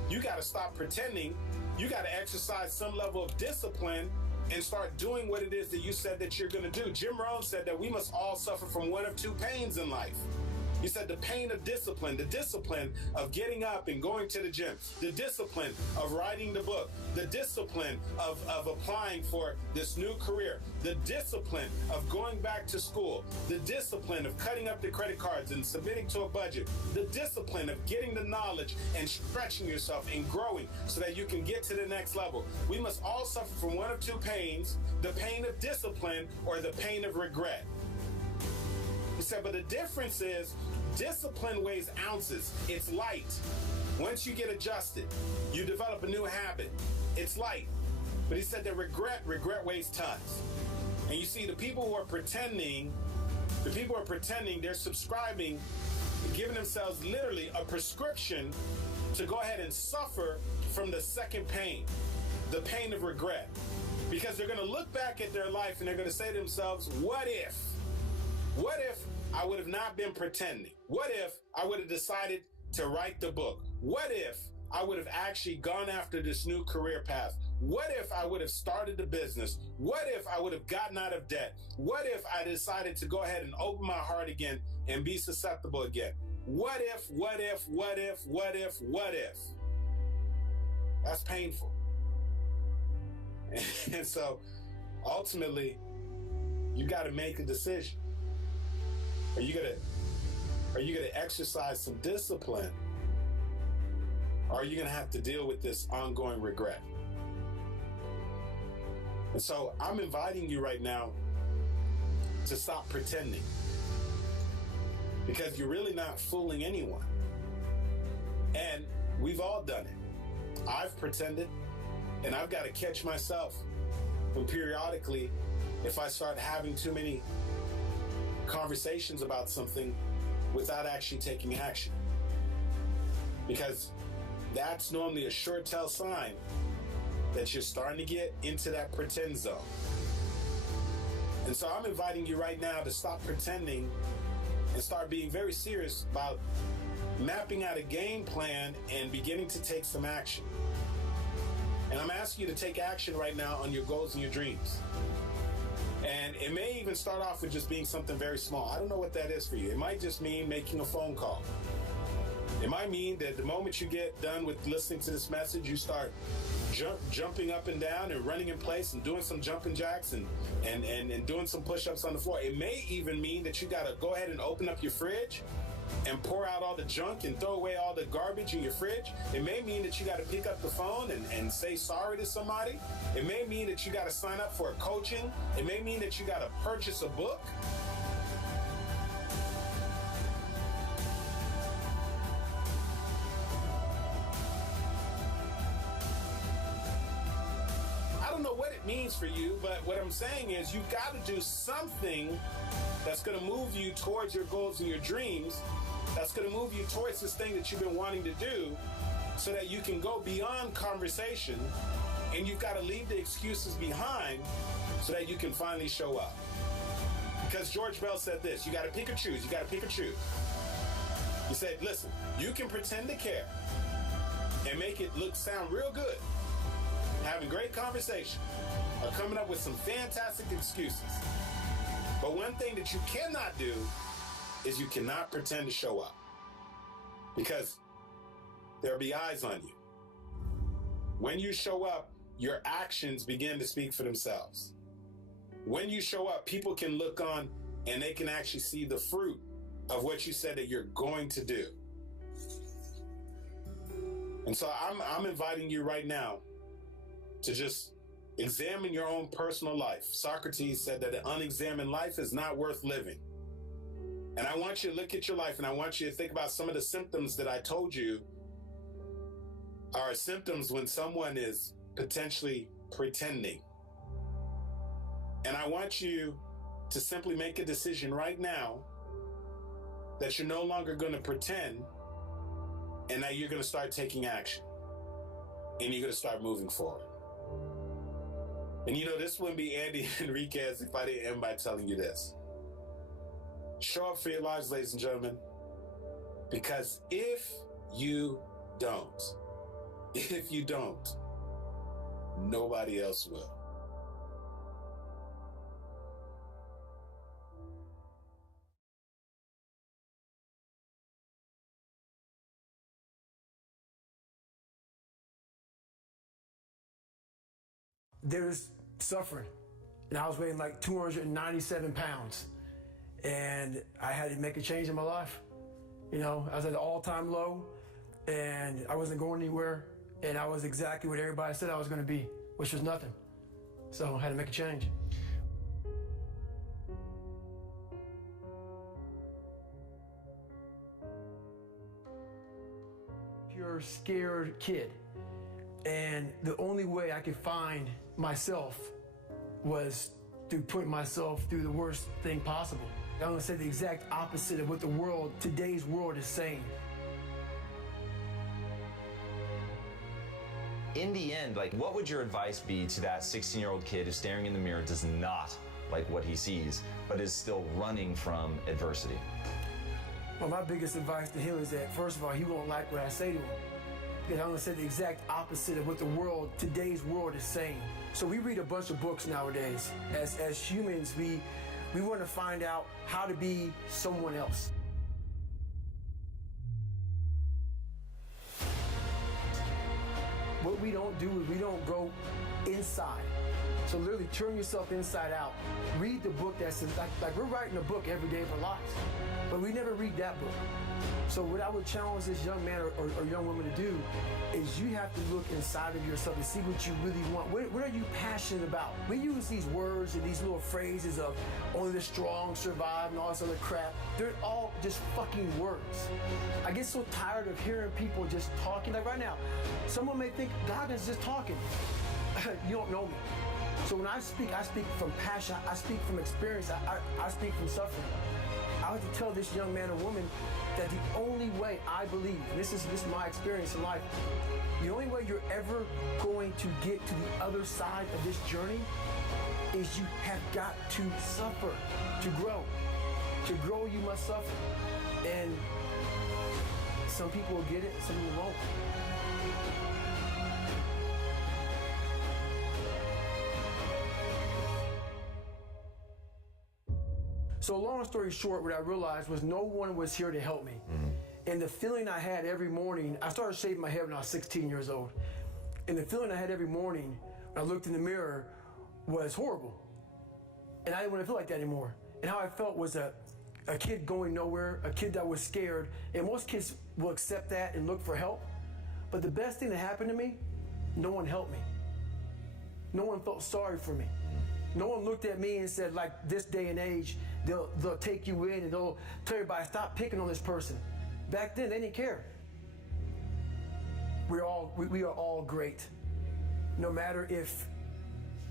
You got to stop pretending. You got to exercise some level of discipline and start doing what it is that you said that you're going to do. Jim Rohn said that we must all suffer from one of two pains in life. He said the pain of discipline, the discipline of getting up and going to the gym, the discipline of writing the book, the discipline of applying for this new career, the discipline of going back to school, the discipline of cutting up the credit cards and submitting to a budget, the discipline of getting the knowledge and stretching yourself and growing so that you can get to the next level. We must all suffer from one of two pains, the pain of discipline or the pain of regret. He said, but the difference is discipline weighs ounces. It's light. Once you get adjusted, you develop a new habit. It's light. But he said that regret weighs tons. And you see, the people who are pretending, they're subscribing, giving themselves literally a prescription to go ahead and suffer from the second pain, the pain of regret. Because they're going to look back at their life and they're going to say to themselves, what if I would have not been pretending? What if I would have decided to write the book? What if I would have actually gone after this new career path? What if I would have started a business? What if I would have gotten out of debt? What if I decided to go ahead and open my heart again and be susceptible again? What if? That's painful. And so ultimately, you got to make a decision. Are you gonna exercise some discipline? Or are you gonna have to deal with this ongoing regret? And so I'm inviting you right now to stop pretending. Because you're really not fooling anyone. And we've all done it. I've pretended, and I've got to catch myself when periodically, if I start having too many conversations about something without actually taking action. Because that's normally a sure tell sign that you're starting to get into that pretend zone. And so I'm inviting you right now to stop pretending and start being very serious about mapping out a game plan and beginning to take some action. And I'm asking you to take action right now on your goals and your dreams. And it may even start off with just being something very small. I don't know what that is for you. It might just mean making a phone call. It might mean that the moment you get done with listening to this message, you start jumping up and down and running in place and doing some jumping jacks and doing some push-ups on the floor. It may even mean that you got to go ahead and open up your fridge and pour out all the junk and throw away all the garbage in your fridge. It may mean that you got to pick up the phone and say sorry to somebody. It may mean that you got to sign up for a coaching. It may mean that you got to purchase a book. I don't know what it means for you, but what I'm saying is you got to do something that's going to move you towards your goals and your dreams, that's going to move you towards this thing that you've been wanting to do, so that you can go beyond conversation, and you've got to leave the excuses behind so that you can finally show up. Because George Bell said this, you got to pick or choose, you got to pick or choose. He said, listen, you can pretend to care and make it sound real good, having great conversation, or coming up with some fantastic excuses. But one thing that you cannot do is you cannot pretend to show up, because there'll be eyes on you. When you show up, your actions begin to speak for themselves. When you show up, people can look on and they can actually see the fruit of what you said that you're going to do. And so I'm inviting you right now to just examine your own personal life. Socrates said that an unexamined life is not worth living. And I want you to look at your life, and I want you to think about some of the symptoms that I told you are symptoms when someone is potentially pretending. And I want you to simply make a decision right now that you're no longer going to pretend, and that you're going to start taking action, and you're going to start moving forward. And you know, this wouldn't be Andy Enriquez if I didn't end by telling you this. Show up for your lives, ladies and gentlemen, because if you don't, nobody else will. There's suffering, and I was weighing like 297 pounds, and I had to make a change in my life. You know, I was at an all-time low, and I wasn't going anywhere, and I was exactly what everybody said I was going to be, which was nothing. So I had to make a change. Pure scared kid, and the only way I could find myself was to put myself through the worst thing possible. I'm gonna say the exact opposite of what today's world is saying. In the end, like, what would your advice be to that 16-year-old kid who's staring in the mirror, does not like what he sees, but is still running from adversity? Well, my biggest advice to him is that, first of all, he won't like what I say to him. Because I'm gonna say the exact opposite of what today's world is saying. So we read a bunch of books nowadays. As humans, we want to find out how to be someone else. What we don't do is we don't go inside. So literally turn yourself inside out. Read the book that says, like we're writing a book every day of our lives, but we never read that book. So what I would challenge this young man or young woman to do is you have to look inside of yourself and see what you really want. What are you passionate about? We use these words and these little phrases of only the strong survive and all this other crap. They're all just fucking words. I get so tired of hearing people just talking. Like right now, someone may think God is just talking. You don't know me. So when I speak from passion, I speak from experience, I speak from suffering. I want to tell this young man or woman that the only way I believe, and this is my experience in life, the only way you're ever going to get to the other side of this journey is you have got to suffer to grow. To grow, you must suffer. And some people will get it, some people won't. So long story short, what I realized was no one was here to help me. And the feeling I had every morning, I started shaving my head when I was 16 years old. And the feeling I had every morning when I looked in the mirror was horrible. And I didn't want to feel like that anymore. And how I felt was a kid going nowhere, a kid that was scared. And most kids will accept that and look for help. But the best thing that happened to me, no one helped me. No one felt sorry for me. No one looked at me and said, like this day and age, they'll take you in and they'll tell everybody, stop picking on this person. Back then, they didn't care. We are all great. No matter if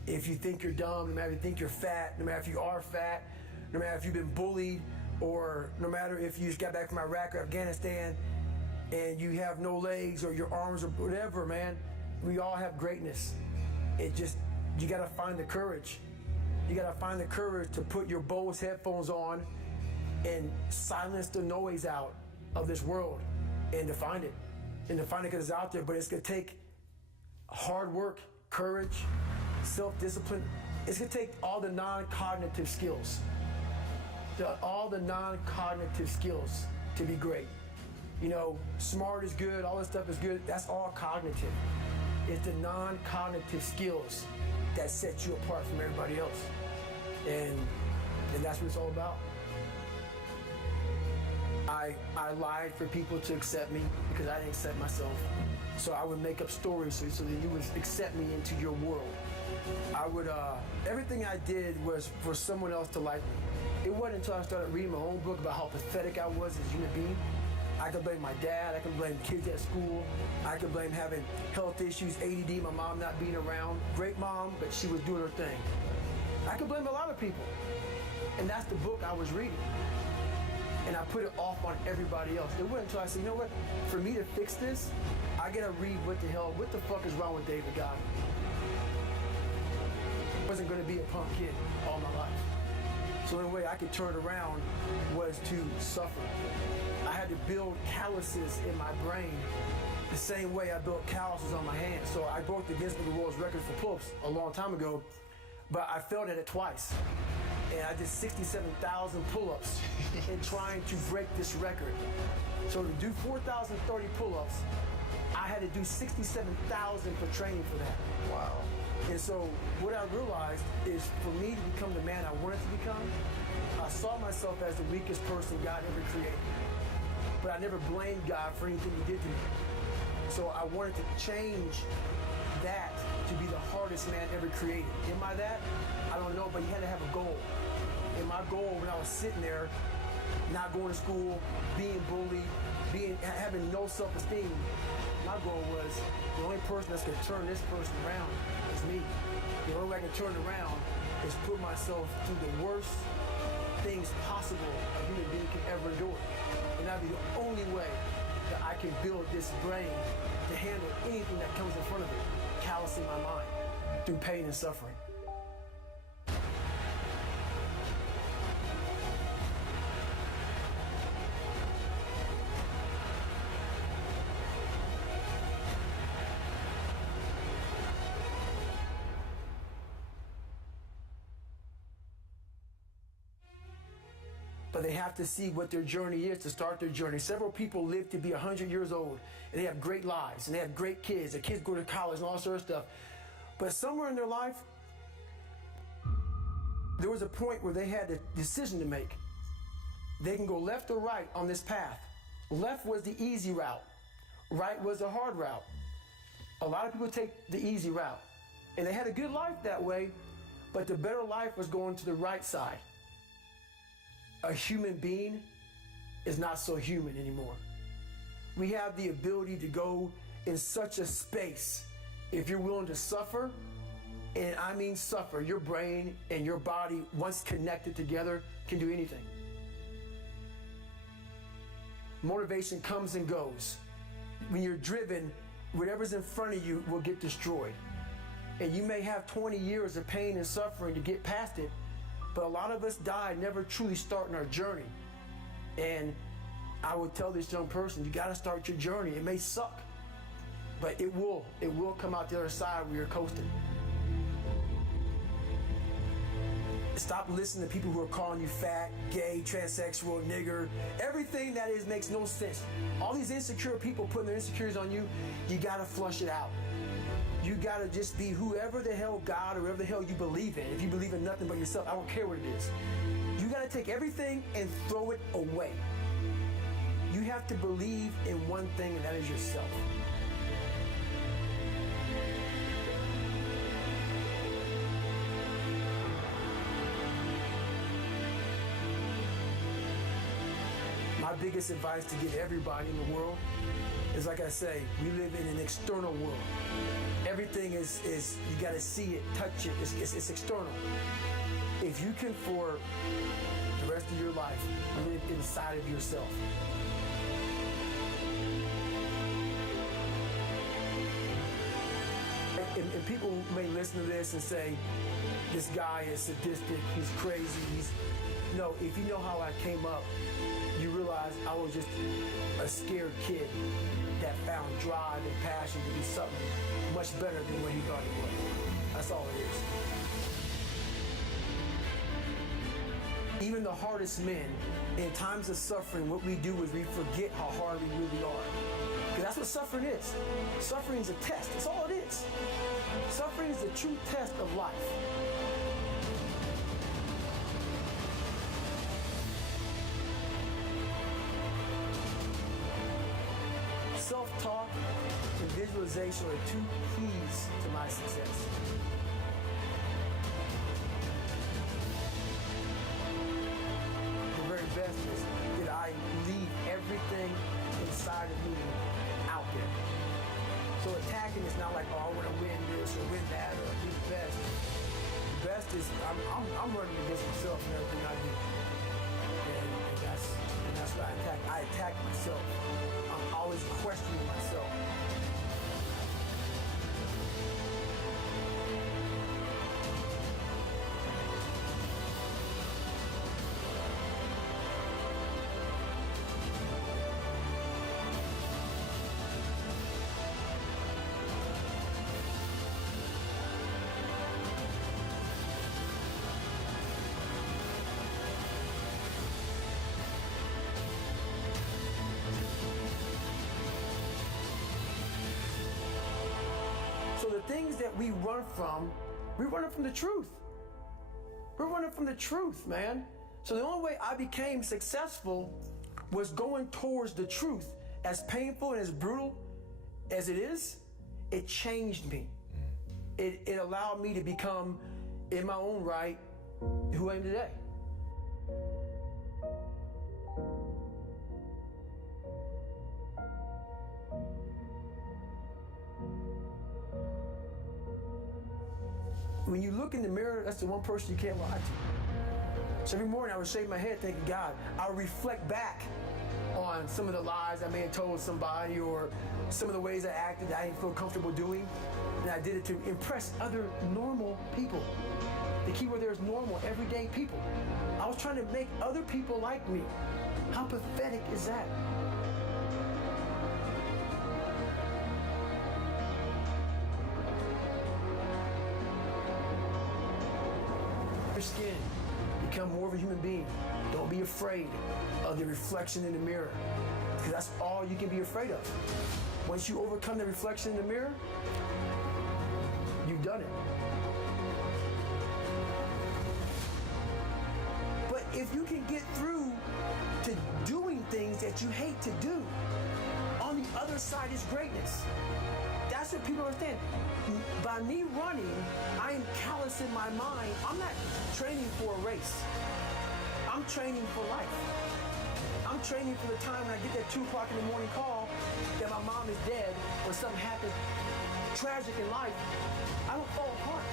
you think you're dumb, no matter if you think you're fat, no matter if you are fat, no matter if you've been bullied, or no matter if you just got back from Iraq or Afghanistan and you have no legs or your arms or whatever, man, we all have greatness. It just, you gotta find the courage. You gotta find the courage to put your Bose headphones on and silence the noise out of this world and to find it. And to find it because it's out there, but it's gonna take hard work, courage, self-discipline. It's gonna take all the non-cognitive skills. All the non-cognitive skills to be great. You know, smart is good, all this stuff is good, that's all cognitive. It's the non-cognitive skills that set you apart from everybody else. And that's what it's all about. I lied for people to accept me because I didn't accept myself. So I would make up stories so that you would accept me into your world. I would, everything I did was for someone else to like me. It wasn't until I started reading my own book about how pathetic I was as a human being. I could blame my dad, I could blame kids at school, I could blame having health issues, ADD, my mom not being around. Great mom, but she was doing her thing. I could blame a lot of people. And that's the book I was reading. And I put it off on everybody else. It wasn't until I said, you know what, for me to fix this, I gotta read what the fuck is wrong with David Godwin. I wasn't gonna be a punk kid all my life. So the only way I could turn it around was to suffer. I had to build calluses in my brain the same way I built calluses on my hands. So I broke the Guinness Book of World Records for pull-ups a long time ago, but I failed at it twice. And I did 67,000 pull-ups in trying to break this record. So to do 4,030 pull-ups, I had to do 67,000 for training for that. Wow. And so what I realized is for me to become the man I wanted to become, I saw myself as the weakest person God ever created. But I never blamed God for anything he did to me. So I wanted to change that to be the hardest man ever created. Am I that? I don't know, but you had to have a goal. And my goal when I was sitting there, not going to school, being bullied, having no self-esteem, my goal was the only person that's gonna turn this person around is me. The only way I can turn it around is put myself through the worst things possible a human being can ever endure. And that'd be the only way that I can build this brain to handle anything that comes in front of it, callousing my mind through pain and suffering. But they have to see what their journey is to start their journey. Several people live to be 100 years old, and they have great lives, and they have great kids. Their kids go to college and all sort of stuff. But somewhere in their life, there was a point where they had a decision to make. They can go left or right on this path. Left was the easy route. Right was the hard route. A lot of people take the easy route. And they had a good life that way, but the better life was going to the right side. A human being is not so human anymore. We have the ability to go in such a space if you're willing to suffer, and I mean suffer. Your brain and your body, once connected together, can do anything. Motivation comes and goes. When you're driven, whatever's in front of you will get destroyed. And you may have 20 years of pain and suffering to get past it, but a lot of us die never truly starting our journey. And I would tell this young person, you gotta start your journey. It may suck, but it will come out the other side where you're coasting. Stop listening to people who are calling you fat, gay, transsexual, nigger. Everything that is makes no sense. All these insecure people putting their insecurities on you, you gotta flush it out. You gotta just be whoever the hell God or whoever the hell you believe in. If you believe in nothing but yourself, I don't care what it is. You gotta take everything and throw it away. You have to believe in one thing, and that is yourself. My biggest advice to give everybody in the world is, like I say, we live in an external world. Everything is you gotta see it, touch it, it's external. If you can, for the rest of your life, live inside of yourself. And people may listen to this and say, this guy is sadistic, he's crazy, No, if you know how I came up, you realize I was just a scared kid that found drive and passion to do something much better than what he thought he was. That's all it is. Even the hardest men, in times of suffering, what we do is we forget how hard we really are. Because that's what suffering is. Suffering is a test. That's all it is. Suffering is the true test of life. Self-talk and visualization are two keys to my success. The very best is that I leave everything inside of me out there. So attacking is not like, oh, I want to win this or win that or be the best. The best is I'm running against myself in everything I do. And that's what I attack. I attack myself. I'm always questioning myself. So the things that we run from the truth. We're running from the truth, man. So the only way I became successful was going towards the truth. As painful and as brutal as it is, it changed me. It allowed me to become, in my own right, who I am today. When you look in the mirror, that's the one person you can't lie to. So every morning I would shake my head thinking, God, I would reflect back on some of the lies I may have told somebody or some of the ways I acted that I didn't feel comfortable doing. And I did it to impress other normal people. The key word there is normal, everyday people. I was trying to make other people like me. How pathetic is that? Skin, become more of a human being. Don't be afraid of the reflection in the mirror, because that's all you can be afraid of. Once you overcome the reflection in the mirror, you've done it. But if you can get through to doing things that you hate to do, on the other side is greatness. That's what people understand. By me running, I am callous in my mind. I'm not training for a race. I'm training for life. I'm training for the time when I get that 2 o'clock in the morning call that my mom is dead or something happens tragic in life. I don't fall apart.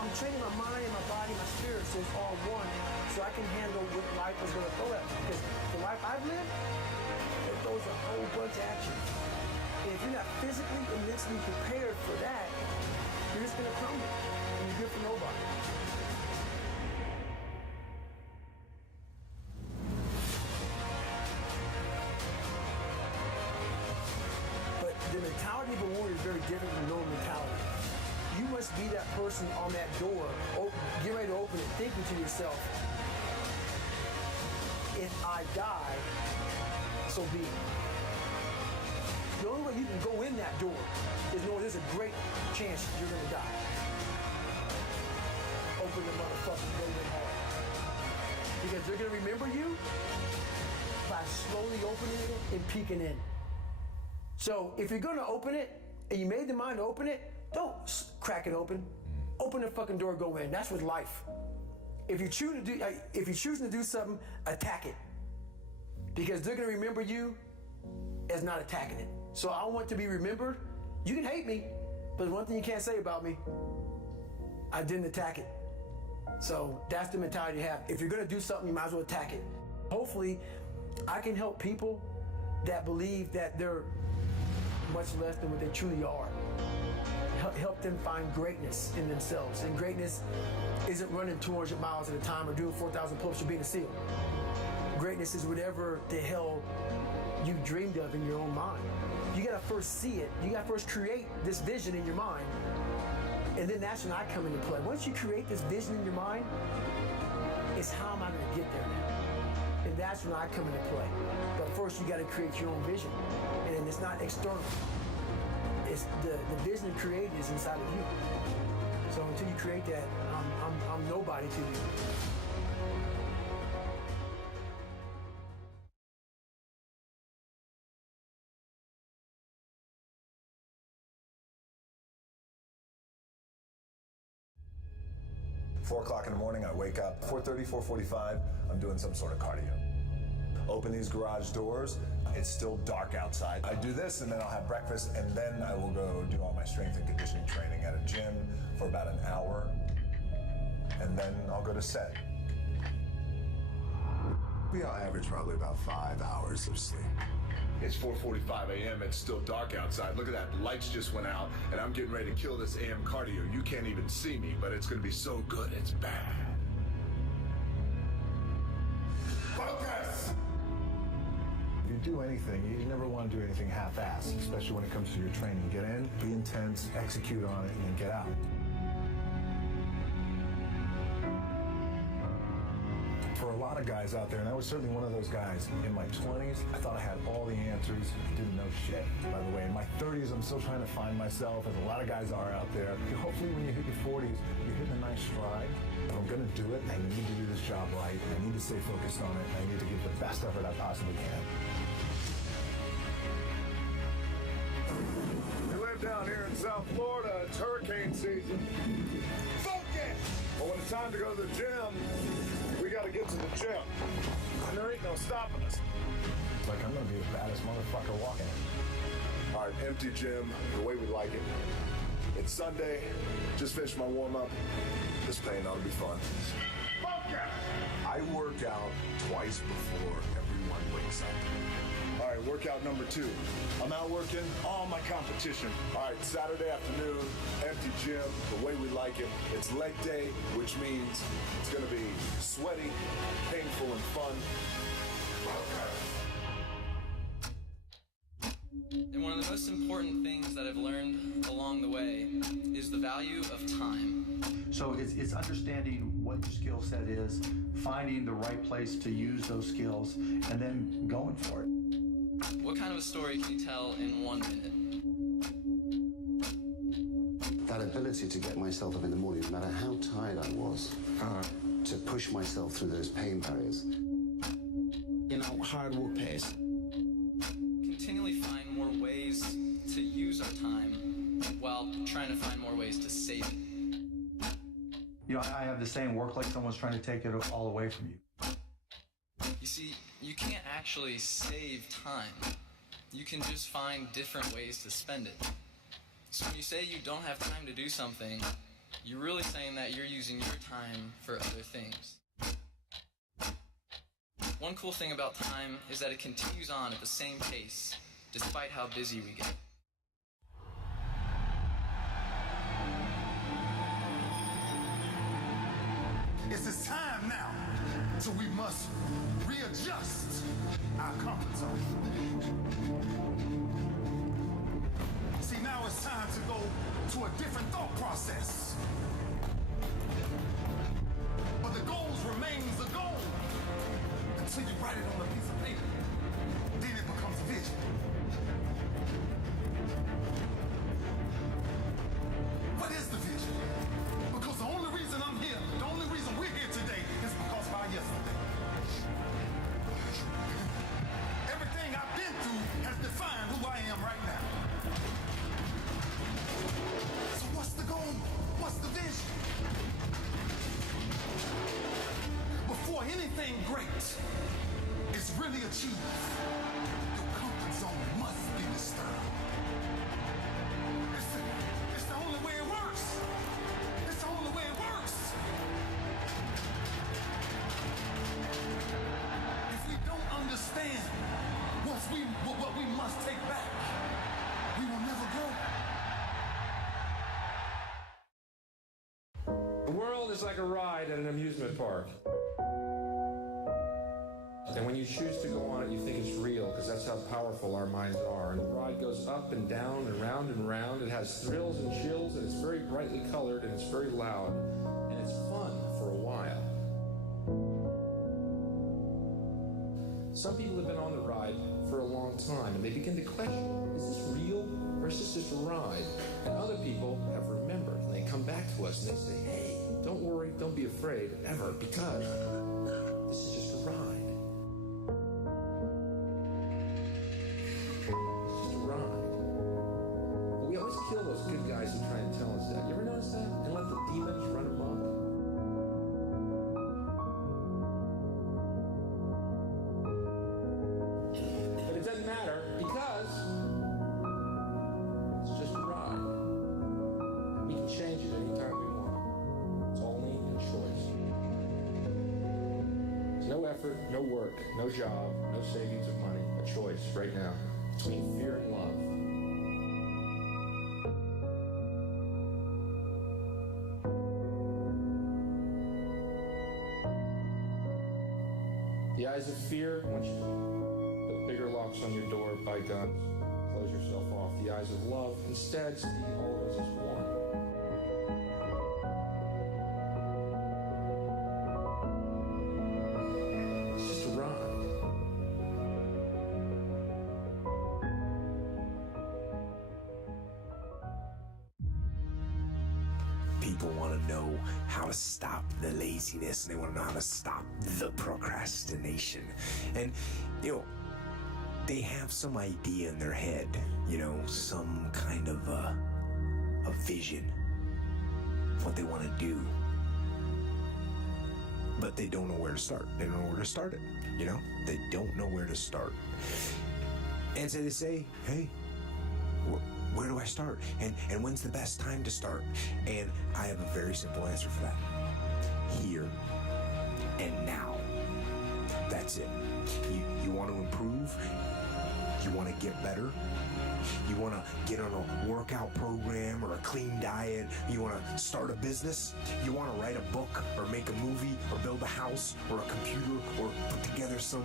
I'm training my mind and my body, my spirit, so it's all one, so I can handle what life is going to throw at me. Because the life I've lived, it throws a whole bunch of action. And if you're not physically and mentally prepared for that, you're just going to crumble. And you're good for nobody. But the mentality of a warrior is very different from normal mentality. You must be that person person on that door, get ready to open it, thinking to yourself, if I die, so be it. The only way you can go in that door is knowing there's a great chance you're gonna die. Open the motherfucking door in hard. Because they're gonna remember you by slowly opening it and peeking in. So if you're gonna open it, and you made the mind to open it, don't crack it open. Open the fucking door, go in. That's with life. If you're choosing to do something, attack it. Because they're gonna remember you as not attacking it. So I want to be remembered. You can hate me, but one thing you can't say about me, I didn't attack it. So that's the mentality you have. If you're gonna do something, you might as well attack it. Hopefully, I can help people that believe that they're much less than what they truly are. Help them find greatness in themselves. And greatness isn't running 200 miles at a time or doing 4,000 pull-ups or being a SEAL. Greatness is whatever the hell you dreamed of in your own mind. You gotta first see it. You gotta first create this vision in your mind. And then that's when I come into play. Once you create this vision in your mind, it's how am I gonna get there now? And that's when I come into play. But first you gotta create your own vision. And it's not external. It's the vision created is inside of you. So until you create that, I'm nobody to you. Four o'clock in the morning, I wake up. 4:30, 4:45, I'm doing some sort of cardio. Open these garage doors. It's still dark outside. I do this, and then I'll have breakfast, and then I will go do all my strength and conditioning training at a gym for about an hour, and then I'll go to set. We all average probably about 5 hours of sleep. It's 4:45 a.m. It's still dark outside. Look at that. The lights just went out, and I'm getting ready to kill this AM cardio. You can't even see me, but it's going to be so good. It's bad. Focus! If you do anything, you never want to do anything half-assed, especially when it comes to your training. Get in, be intense, execute on it, and then get out. For a lot of guys out there, and I was certainly one of those guys, in my 20s, I thought I had all the answers, didn't know shit. By the way, in my 30s, I'm still trying to find myself, as a lot of guys are out there. Hopefully when you hit your 40s, you're hitting a nice stride. If I'm gonna do it, I need to do this job right, I need to stay focused on it, I need to give the best effort I possibly can. You live down here in South Florida, it's hurricane season. Focus! Well, when it's time to go to the gym, we gotta get to the gym. And there ain't no stopping us. It's like I'm gonna be the baddest motherfucker walking. All right, empty gym, the way we like it. It's Sunday, just finished my warm-up. This pain ought to be fun. Focus! I work out twice before everyone wakes up. All right, workout number 2. I'm out working all my competition. All right, Saturday afternoon, empty gym, the way we like it. It's leg day, which means it's gonna be sweaty, painful, and fun. And one of the most important things that I've learned along the way is the value of time. So it's understanding what your skill set is, finding the right place to use those skills, and then going for it. What kind of a story can you tell in 1 minute? That ability to get myself up in the morning, no matter how tired I was, to push myself through those pain barriers. You know, hard work pays. Continually find more ways to use our time while trying to find more ways to save it. You know, I have the saying, work like someone's trying to take it all away from you. You see, you can't actually save time. You can just find different ways to spend it. So when you say you don't have time to do something, you're really saying that you're using your time for other things. One cool thing about time is that it continues on at the same pace, despite how busy we get. It's this time now, so we must readjust our comfort zone. See, now it's time to go to a different thought process. But the goal remains the goal until you write it on a piece of paper. Then it becomes a vision. What is the vision? Because the only reason I'm here, the only reason we're here today is because of our yesterday. Everything I've been through has defined who I am right now. So what's the goal? What's the vision? Before anything great is really achieved, your comfort zone must be disturbed. It's the only way it works. It's the only way it works. If we don't understand what we must take back, we will never grow. The world is like a ride at an amusement park. And when you choose to go on it, you think it's real, because that's how powerful our minds are. And the ride goes up and down and round and round. It has thrills and chills, and it's very brightly colored, and it's very loud. And it's fun for a while. Some people have been on the ride for a long time, and they begin to question, is this real, or is this just a ride? And other people have remembered, and they come back to us, and they say, hey, don't worry, don't be afraid, ever, because this is just a ride. Kill those good guys who try and tell us that. You ever notice that? And let the demons run amok. But it doesn't matter, because it's just a ride. We can change it anytime we want. It's only a choice. There's no effort, no work, no job, no savings of money. A choice right now between fear and love. The eyes of fear want you to put bigger locks on your door, buy guns, close yourself off. The eyes of love instead see all of us as one. It's just a ride. People want to know how to stop the laziness, and they want to know how to stop the procrastination. And, they have some idea in their head, some kind of a vision of what they want to do. But they don't know where to start. They don't know where to start it, They don't know where to start. And so they say, hey, where do I start? And when's the best time to start? And I have a very simple answer for that. Here and now. That's it. You want to improve? You want to get better? You want to get on a workout program or a clean diet? You want to start a business? You want to write a book or make a movie or build a house or a computer or put together some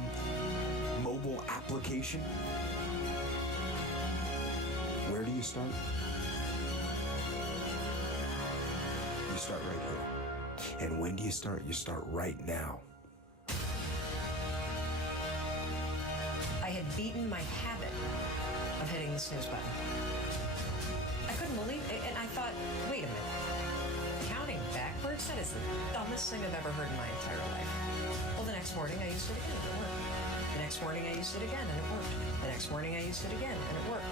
mobile application? Where do you start? You start right here. And when do you start? You start right now. I had beaten my habit of hitting the snooze button. I couldn't believe it, and I thought, wait a minute. Counting backwards? That is the dumbest thing I've ever heard in my entire life. Well, the next morning I used it again, and it worked. The next morning I used it again, and it worked. The next morning I used it again, and it worked.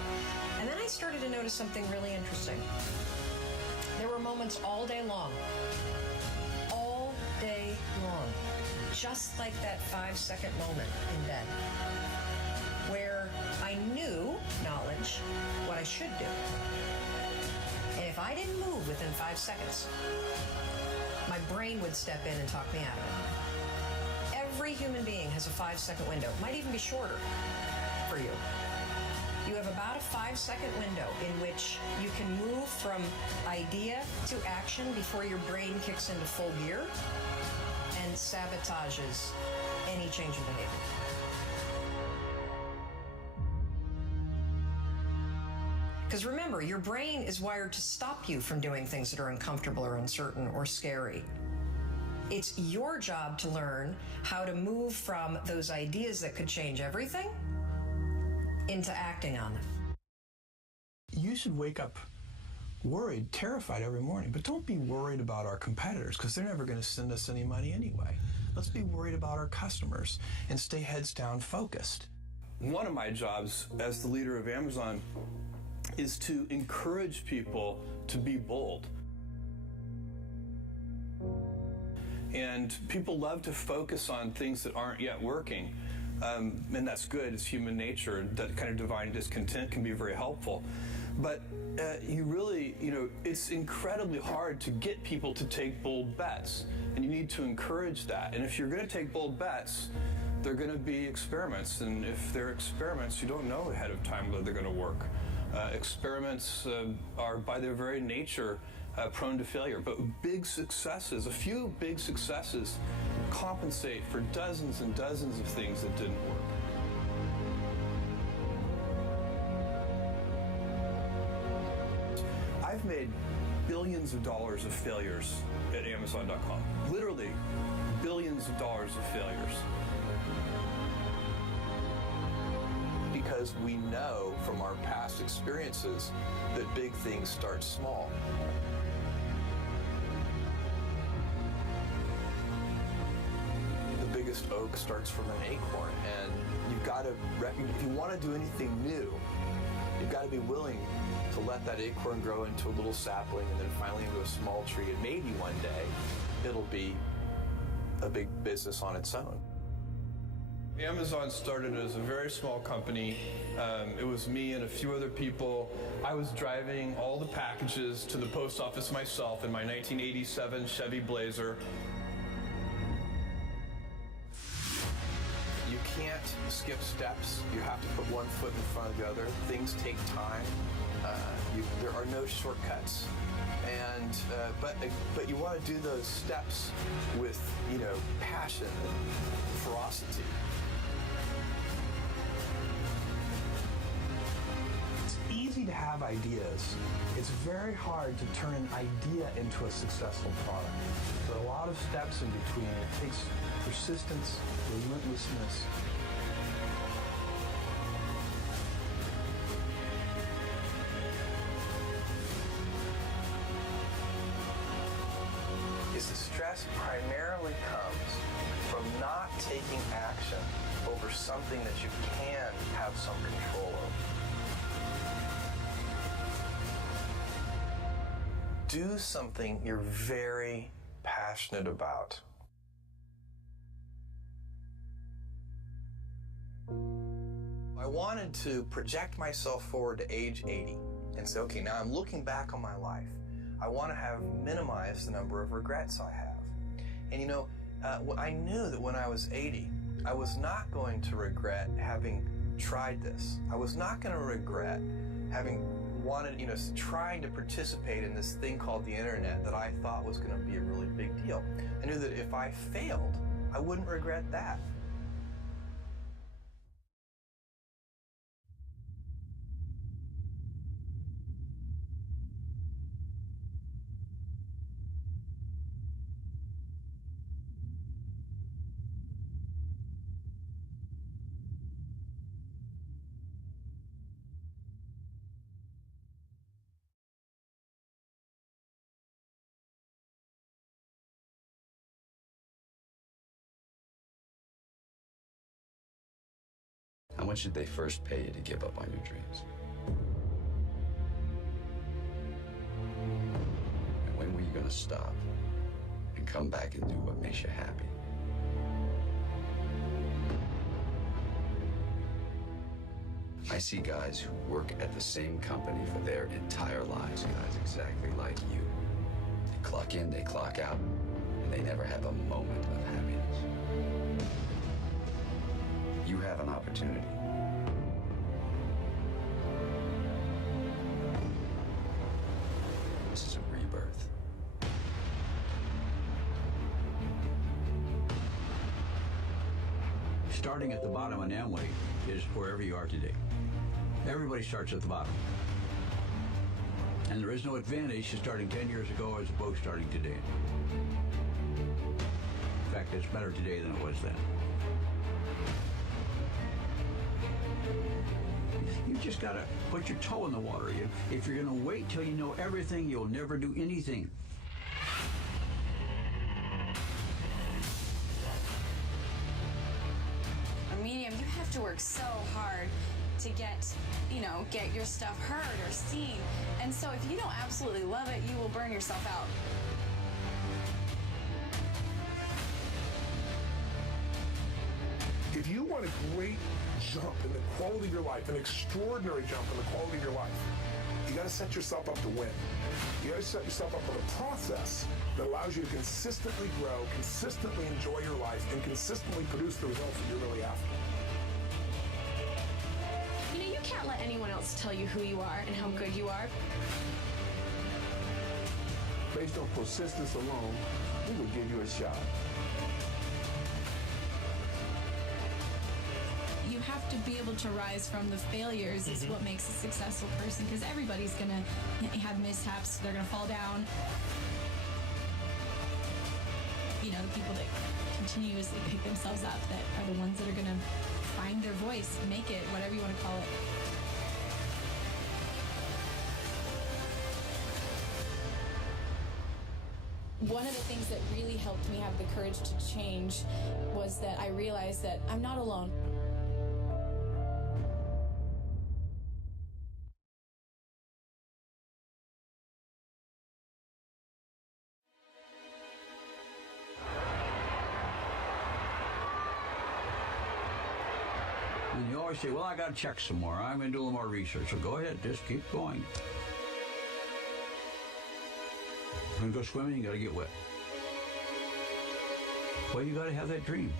And then I started to notice something really interesting. There were moments all day long, just like that 5-second moment in bed, where I knew knowledge what I should do. And if I didn't move within 5 seconds, my brain would step in and talk me out of it. Every human being has a 5-second window. It might even be shorter for you. You have about a 5-second window in which you can move from idea to action before your brain kicks into full gear and sabotages any change in behavior. Because remember, Remember, your brain is wired to stop you from doing things that are uncomfortable or uncertain or scary. It's your job to learn how to move from those ideas that could change everything into acting on them. You should wake up worried, terrified every morning, but don't be worried about our competitors because they're never going to send us any money anyway. Let's be worried about our customers and stay heads down focused. One of my jobs as the leader of Amazon is to encourage people to be bold. And people love to focus on things that aren't yet working. And that's good, it's human nature. That kind of divine discontent can be very helpful. But you really, it's incredibly hard to get people to take bold bets. And you need to encourage that. And if you're going to take bold bets, they're going to be experiments. And if they're experiments, you don't know ahead of time whether they're going to work. Experiments are, by their very nature, prone to failure. But big successes, a few big successes, compensate for dozens and dozens of things that didn't work. I've made billions of dollars of failures at Amazon.com. Literally billions of dollars of failures. Because we know from our past experiences that big things start small. The biggest oak starts from an acorn, and you've got to, if you want to do anything new, you've got to be willing to let that acorn grow into a little sapling and then finally into a small tree, and maybe one day it'll be a big business on its own. Amazon started as a very small company. It was me and a few other people. I was driving all the packages to the post office myself in my 1987 Chevy Blazer. You can't skip steps. You have to put one foot in front of the other. Things take time. There are no shortcuts. And but you want to do those steps with passion and ferocity. It's easy to have ideas. It's very hard to turn an idea into a successful product. There are a lot of steps in between. It takes persistence, relentlessness. The stress primarily comes from not taking action over something that you can have some control over. Do something you're very passionate about. I wanted to project myself forward to age 80 and say, okay, now I'm looking back on my life. I want to have minimized the number of regrets I have. And I knew that when I was 80, I was not going to regret having tried this. I was not going to regret having wanted, trying to participate in this thing called the internet that I thought was going to be a really big deal. I knew that if I failed, I wouldn't regret that. How much did they first pay you to give up on your dreams? And when were you going to stop and come back and do what makes you happy? I see guys who work at the same company for their entire lives, guys exactly like you. They clock in, they clock out, and they never have a moment of happiness. You have an opportunity. This is a rebirth. Starting at the bottom on Amway is wherever you are today. Everybody starts at the bottom. And there is no advantage to starting 10 years ago as opposed to starting today. In fact, it's better today than it was then. You just got to put your toe in the water. If you're going to wait till you know everything, you'll never do anything. A medium, you have to work so hard to get your stuff heard or seen. And so if you don't absolutely love it, you will burn yourself out. If you want a great jump in the quality of your life, an extraordinary jump in the quality of your life, you got to set yourself up to win. You got to set yourself up for a process that allows you to consistently grow, consistently enjoy your life, and consistently produce the results that you're really after. You can't let anyone else tell you who you are and how good you are. Based on persistence alone, we will give you a shot. You have to be able to rise from the failures is what makes a successful person, because everybody's going to have mishaps. They're going to fall down. The people that continuously pick themselves up, that are the ones that are going to find their voice, make it, whatever you want to call it. One of the things that really helped me have the courage to change was that I realized that I'm not alone. And you always say, well, I got to check some more. I'm going to do a little more research. So go ahead, just keep going. When you go swimming, you got to get wet. Well, you got to have that dream.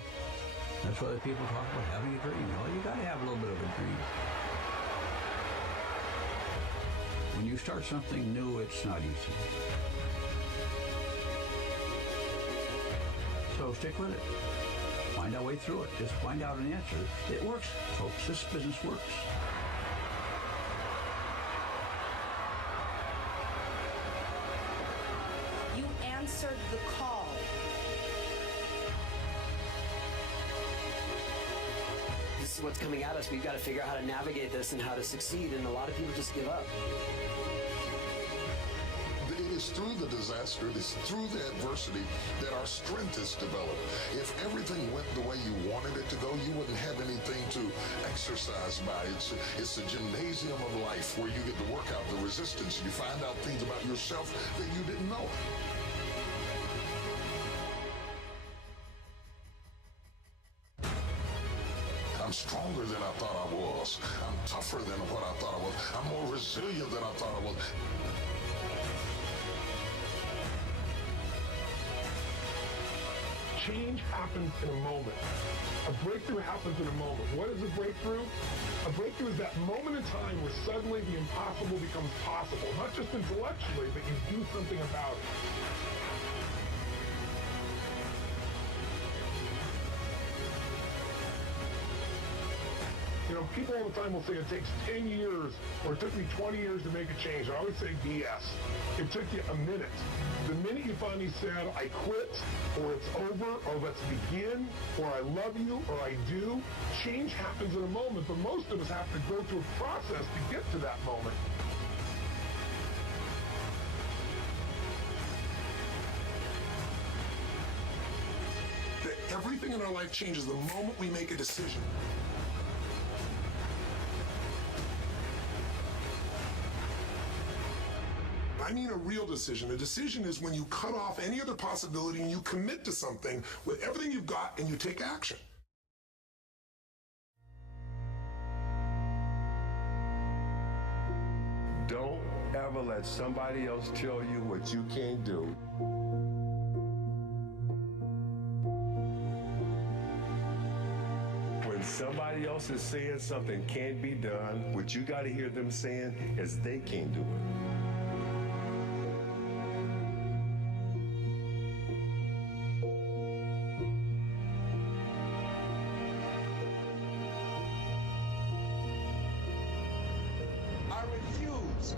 That's why the people talk about having a dream. Well, you got to have a little bit of a dream. When you start something new, it's not easy. So stick with it. Find our way through it. Just find out an answer. It works, folks. This business works. You answered the call. This is what's coming at us. We've got to figure out how to navigate this and how to succeed, and a lot of people just give up. It is through the disaster, it is through the adversity that our strength is developed. If everything went the way you wanted it to go, you wouldn't have anything to exercise by. It's a gymnasium of life where you get to work out the resistance. You find out things about yourself that you didn't know. I'm stronger than I thought I was. I'm tougher than what I thought I was. I'm more resilient than I thought I was. Change happens in a moment. A breakthrough happens in a moment. What is a breakthrough? A breakthrough is that moment in time where suddenly the impossible becomes possible. Not just intellectually, but you do something about it. People all the time will say it takes 10 years or it took me 20 years to make a change. I always say BS. It took you a minute. The minute you finally said, I quit, or it's over, or let's begin, or I love you, or I do, change happens in a moment, but most of us have to go through a process to get to that moment. That everything in our life changes the moment we make a decision. I mean a real decision. A decision is when you cut off any other possibility and you commit to something with everything you've got and you take action. Don't ever let somebody else tell you what you can't do. When somebody else is saying something can't be done, what you got to hear them saying is they can't do it. I refuse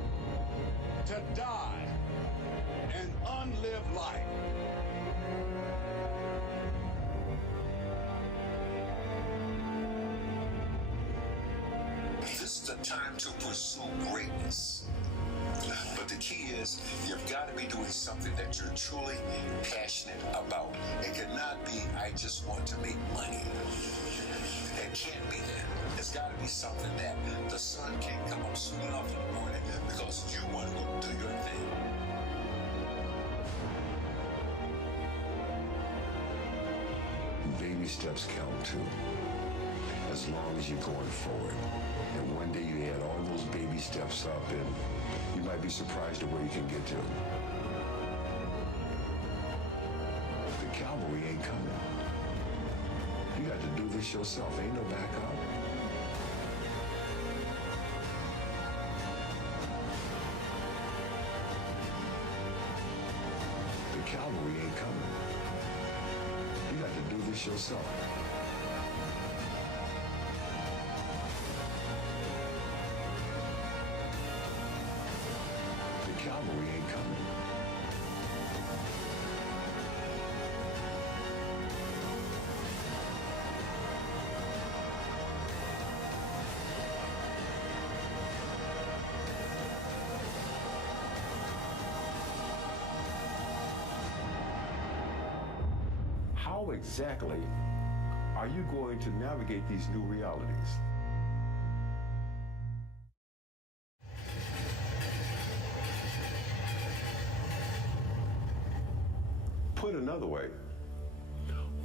to life. This is the time to pursue greatness. But the key is you've got to be doing something that you're truly passionate about. It cannot be, I just want to make money. It can't be that. It's got to be something that the sun can't come up soon enough in the morning because you want to go do your thing. Baby steps count too. As long as you're going forward. And one day you add all those baby steps up and you might be surprised at where you can get to. The cavalry ain't coming. You got to do this yourself. Ain't no backup. The cavalry ain't coming. You got to do this yourself. Cavalry ain't coming. How exactly are you going to navigate these new realities? Put another way,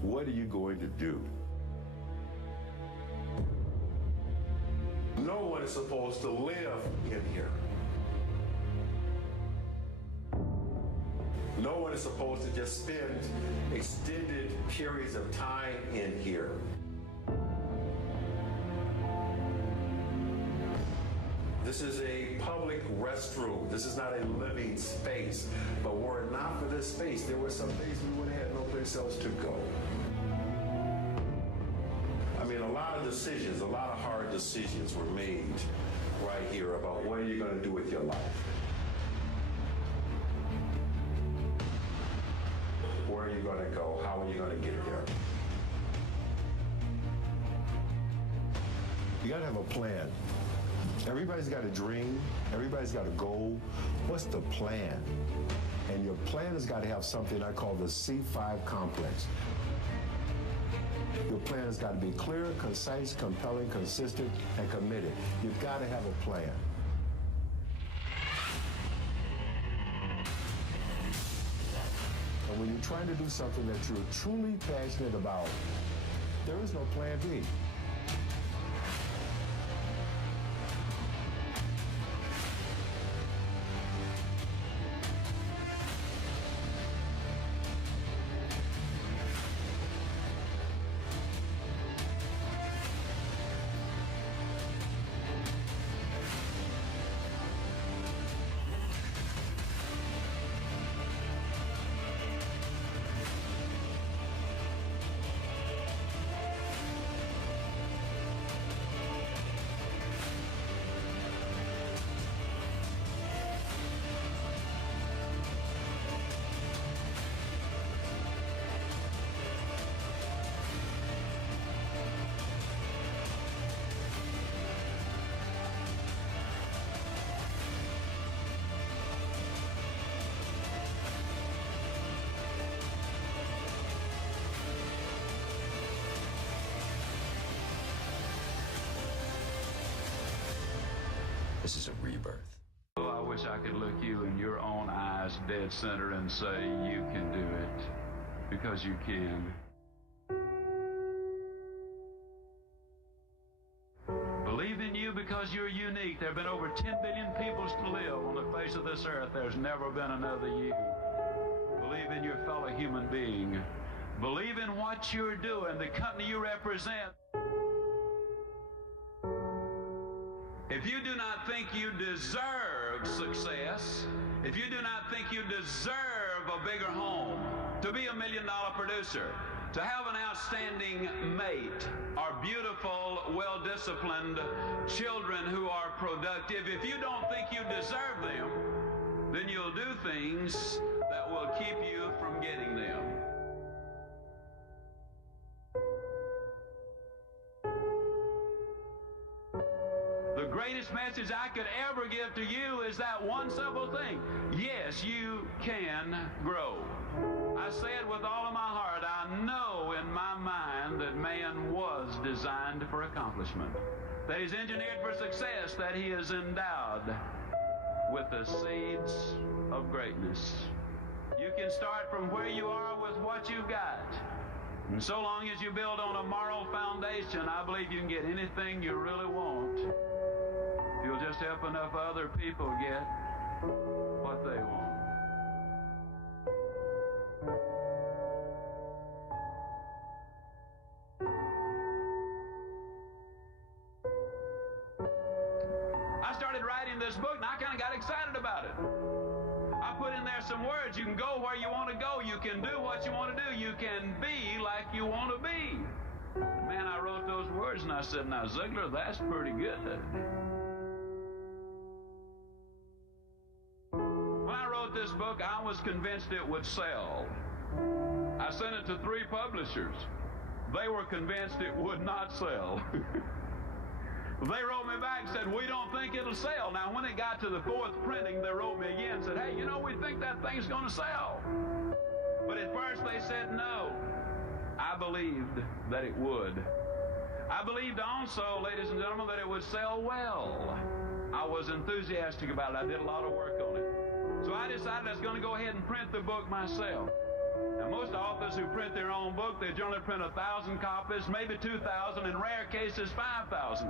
what are you going to do? No one is supposed to live in here. No one is supposed to just spend extended periods of time in here. This is a public restroom. This is not a living space. But were it not for this space, there were some days we would have had no place else to go. I mean, a lot of decisions, a lot of hard decisions were made right here about what are you going to do with your life. Where are you going to go? How are you going to get there? You got to have a plan. Everybody's got a dream. Everybody's got a goal. What's the plan? And your plan has got to have something I call the C5 complex. Your plan has got to be clear, concise, compelling, consistent, and committed. You've got to have a plan. And when you're trying to do something that you're truly passionate about, there is no plan B. This is a rebirth. Oh, I wish I could look you in your own eyes dead center and say you can do it, because you can. Believe in you because you're unique. There have been over 10 billion people to live on the face of this earth. There's never been another you. Believe in your fellow human being. Believe in what you're doing, the company you represent. If you do not think you deserve success, if you do not think you deserve a bigger home, to be $1 million producer, to have an outstanding mate, or beautiful, well-disciplined children who are productive, if you don't think you deserve them, then you'll do things that will keep you from getting them. The greatest message I could ever give to you is that one simple thing. Yes, you can grow. I say it with all of my heart. I know in my mind that man was designed for accomplishment, that he's engineered for success, that he is endowed with the seeds of greatness. You can start from where you are with what you've got. And so long as you build on a moral foundation, I believe you can get anything you really want. If you'll just help enough other people get what they want. I started writing this book and I kind of got excited about it. I put in there some words. You can go where you want to go. You can do what you want to do. You can be like you want to be. And man, I wrote those words and I said, now, Ziglar, that's pretty good. When I wrote this book, I was convinced it would sell. I sent it to 3 publishers. They were convinced it would not sell. They wrote me back and said, we don't think it'll sell. Now, when it got to the 4th printing, they wrote me again and said, hey, you know, we think that thing's going to sell. But at first they said no. I believed that it would. I believed also, ladies and gentlemen, that it would sell well. I was enthusiastic about it. I did a lot of work on it. So I decided I was going to go ahead and print the book myself. Now, most authors who print their own book, they generally print 1,000 copies, maybe 2,000, in rare cases 5,000.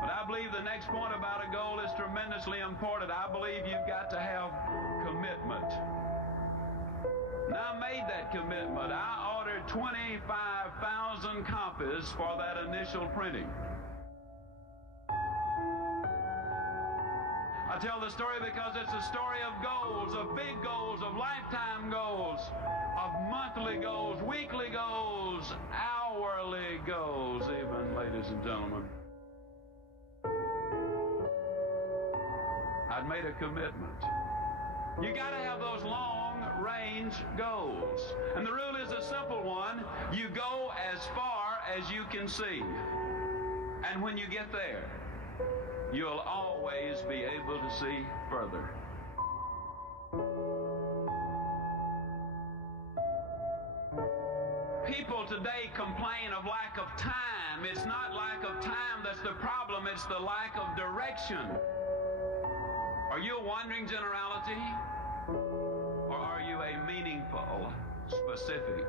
But I believe the next point about a goal is tremendously important. I believe you've got to have commitment. Now, I made that commitment. I ordered 25,000 copies for that initial printing. I tell the story because it's a story of goals, of big goals, of lifetime goals, of monthly goals, weekly goals, hourly goals, even, ladies and gentlemen. I'd made a commitment. You got to have those long-range goals. And the rule is a simple one. You go as far as you can see. And when you get there, you'll always be able to see further. People today complain of lack of time. It's not lack of time that's the problem. It's the lack of direction. Are you a wandering generality? Or are you a meaningful, specific?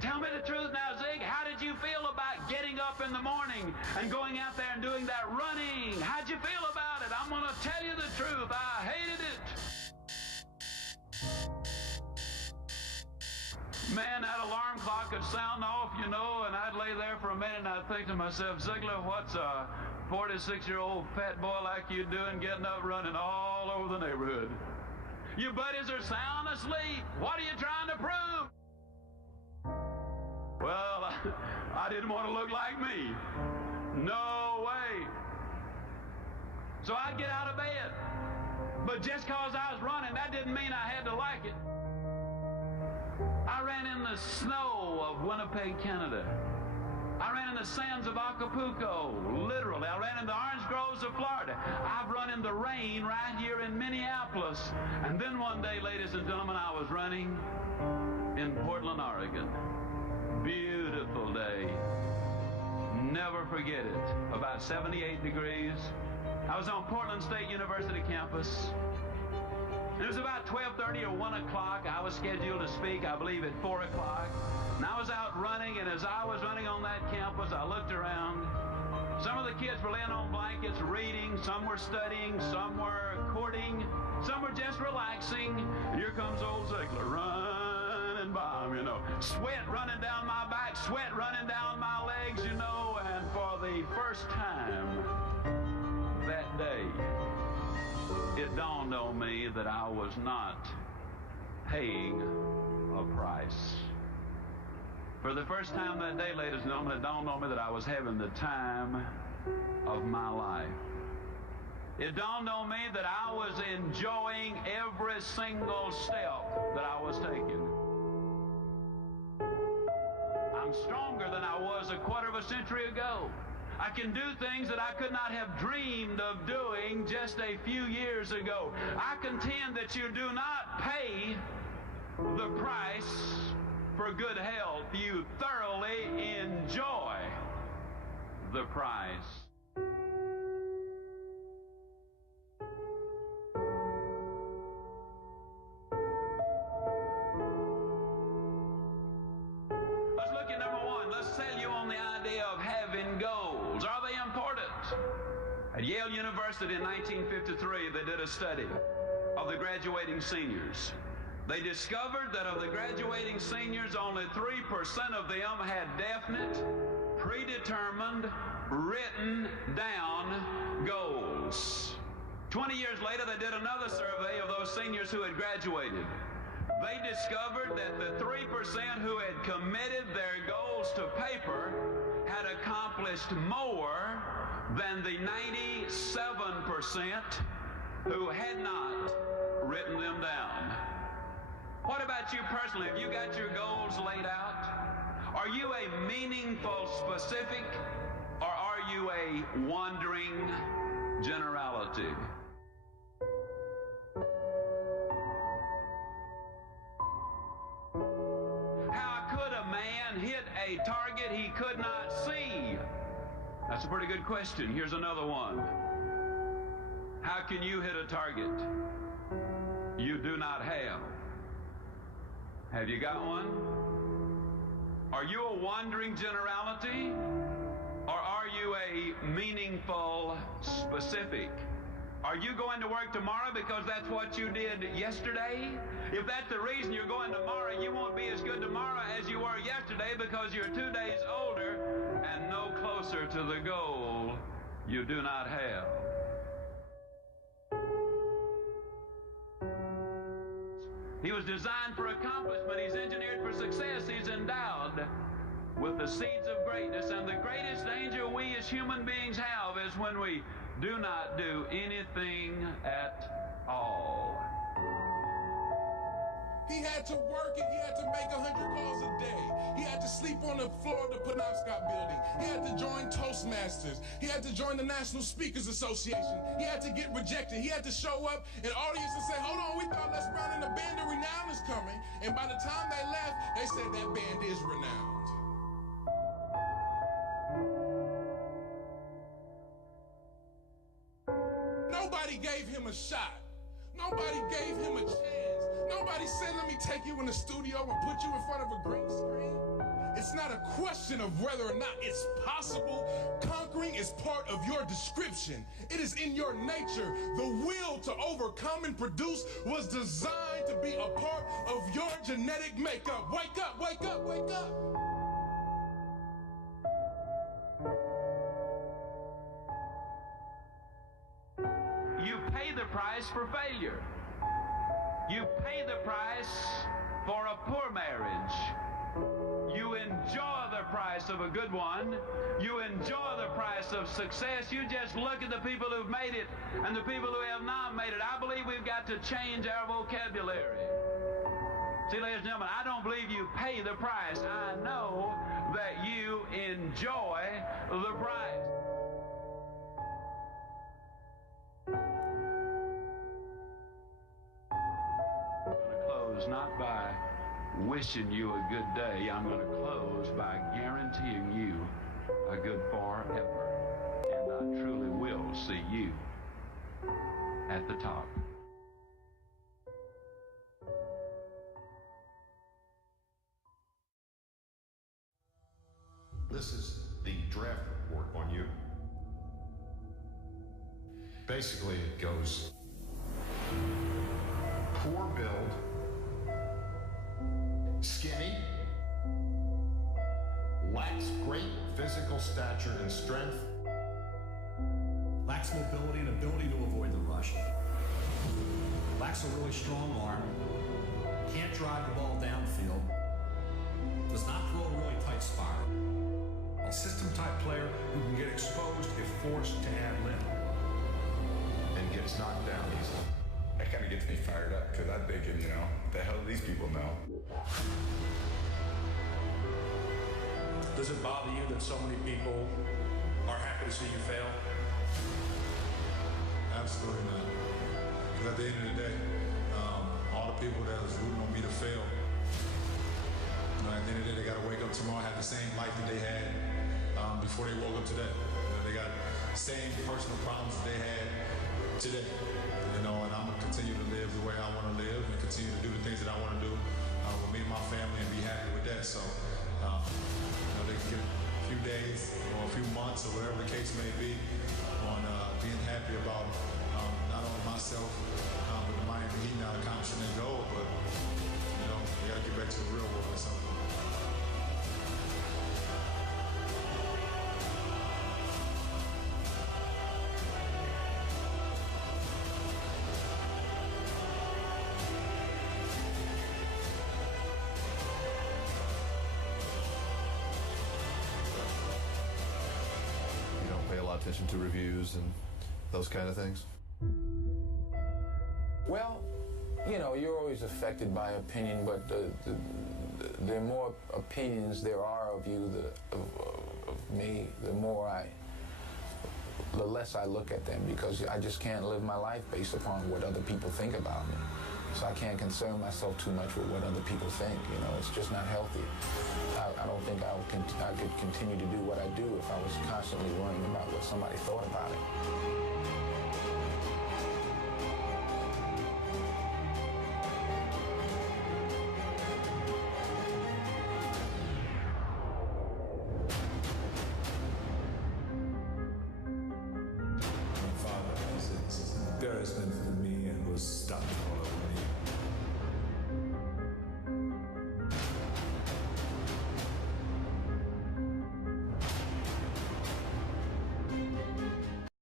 Tell me the truth now, Zig. How did you feel about getting up in the morning and going out there and doing that running? How'd you feel about it? I'm going to tell you the truth. I hated it. Man, that alarm clock would sound off, you know, and I'd lay there for a minute and I'd think to myself, Ziglar, what's a 46-year-old fat boy like you doing getting up running all over the neighborhood? Your buddies are sound asleep. What are you trying to prove? Well, I didn't want to look like me. No way. So I'd get out of bed. But just because I was running, that didn't mean I had to like it. I ran in the snow of Winnipeg, Canada. I ran in the sands of Acapulco, literally. I ran in the orange groves of Florida. I've run in the rain right here in Minneapolis. And then one day, ladies and gentlemen, I was running in Portland, Oregon. Beautiful day. Never forget it. About 78 degrees. I was on Portland State University campus. It was about 12:30 or 1 o'clock. I was scheduled to speak, I believe, at 4 o'clock. And I was out running, and as I was running on that campus, I looked around. Some of the kids were laying on blankets, reading. Some were studying. Some were courting. Some were just relaxing. And here comes old Ziglar running by him, you know. Sweat running down my back, sweat running down my legs, you know. And for the first time that day, it dawned on me that I was not paying a price. For the first time that day, ladies and gentlemen, it dawned on me that I was having the time of my life. It dawned on me that I was enjoying every single step that I was taking. I'm stronger than I was a quarter of a century ago. I can do things that I could not have dreamed of doing just a few years ago. I contend that you do not pay the price for good health. You thoroughly enjoy the price. Let's look at number one. Let's sell you on the idea of having goals. Are they important? At Yale University in 1953, they did a study of the graduating seniors. They discovered that of the graduating seniors, only 3% of them had definite, predetermined, written down goals. 20 years later, they did another survey of those seniors who had graduated. They discovered that the 3% who had committed their goals to paper had accomplished more than the 97% who had not written them down. What about you personally? Have you got your goals laid out? Are you a meaningful specific, or are you a wandering generality? How could a man hit a target he could not see? That's a pretty good question. Here's another one. How can you hit a target you do not have? Have you got one? Are you a wandering generality, or are you a meaningful specific? Are you going to work tomorrow because that's what you did yesterday? If that's the reason you're going tomorrow, you won't be as good tomorrow as you were yesterday because you're 2 days older and no closer to the goal you do not have. He was designed for accomplishment. He's engineered for success. He's endowed with the seeds of greatness. And the greatest danger we as human beings have is when we do not do anything at all. He had to work and he had to make 100 calls a day. He had to sleep on the floor of the Penobscot building. He had to join Toastmasters. He had to join the National Speakers Association. He had to get rejected. He had to show up in audience and say, hold on, we thought Les Brown and the Band of Renown is coming. And by the time they left, they said that band is renowned. Nobody gave him a shot. Nobody gave him a chance. Nobody said, let me take you in the studio and put you in front of a green screen. It's not a question of whether or not it's possible. Conquering is part of your description. It is in your nature. The will to overcome and produce was designed to be a part of your genetic makeup. Wake up, wake up, wake up. You pay the price for failure. You pay the price for a poor marriage. You enjoy the price of a good one. You enjoy the price of success. You just look at the people who've made it and the people who have not made it. I believe we've got to change our vocabulary. See, ladies and gentlemen, I don't believe you pay the price. I know that you enjoy the price. Not by wishing you a good day. I'm going to close by guaranteeing you a good forever. And I truly will see you at the top. This is the draft report on you. Basically, it goes poor build, skinny, lacks great physical stature and strength, lacks mobility and ability to avoid the rush, lacks a really strong arm, can't drive the ball downfield, does not throw a really tight spiral. A system-type player who can get exposed if forced to ad lib and gets knocked down easily. That kind of gets me fired up because I'm thinking, you know, the hell do these people know? Does it bother you that so many people are happy to see you fail? Absolutely not. Because at the end of the day, all the people that was rooting on me to fail, you know, at the end of the day, they got to wake up tomorrow and have the same life that they had before they woke up today. You know, they got the same personal problems that they had today. You know, and I'm going to continue to live the way I want to live and continue to do the things that I want to do with me and my family and be happy with that. So, you know, they can get a few days or a few months or whatever the case may be on being happy about not only myself, but the Miami Heat not accomplishing their goal, but, you know, we got to get back to the real world or something. Attention to reviews and those kind of things? Well, you know, you're always affected by opinion, but the more opinions there are of you, of me, the less I look at them, because I just can't live my life based upon what other people think about me. So I can't concern myself too much with what other people think. You know, it's just not healthy. I don't think I could continue to do what I do if I was constantly worrying about what somebody thought about it. My father was embarrassment for me and was stuck all over.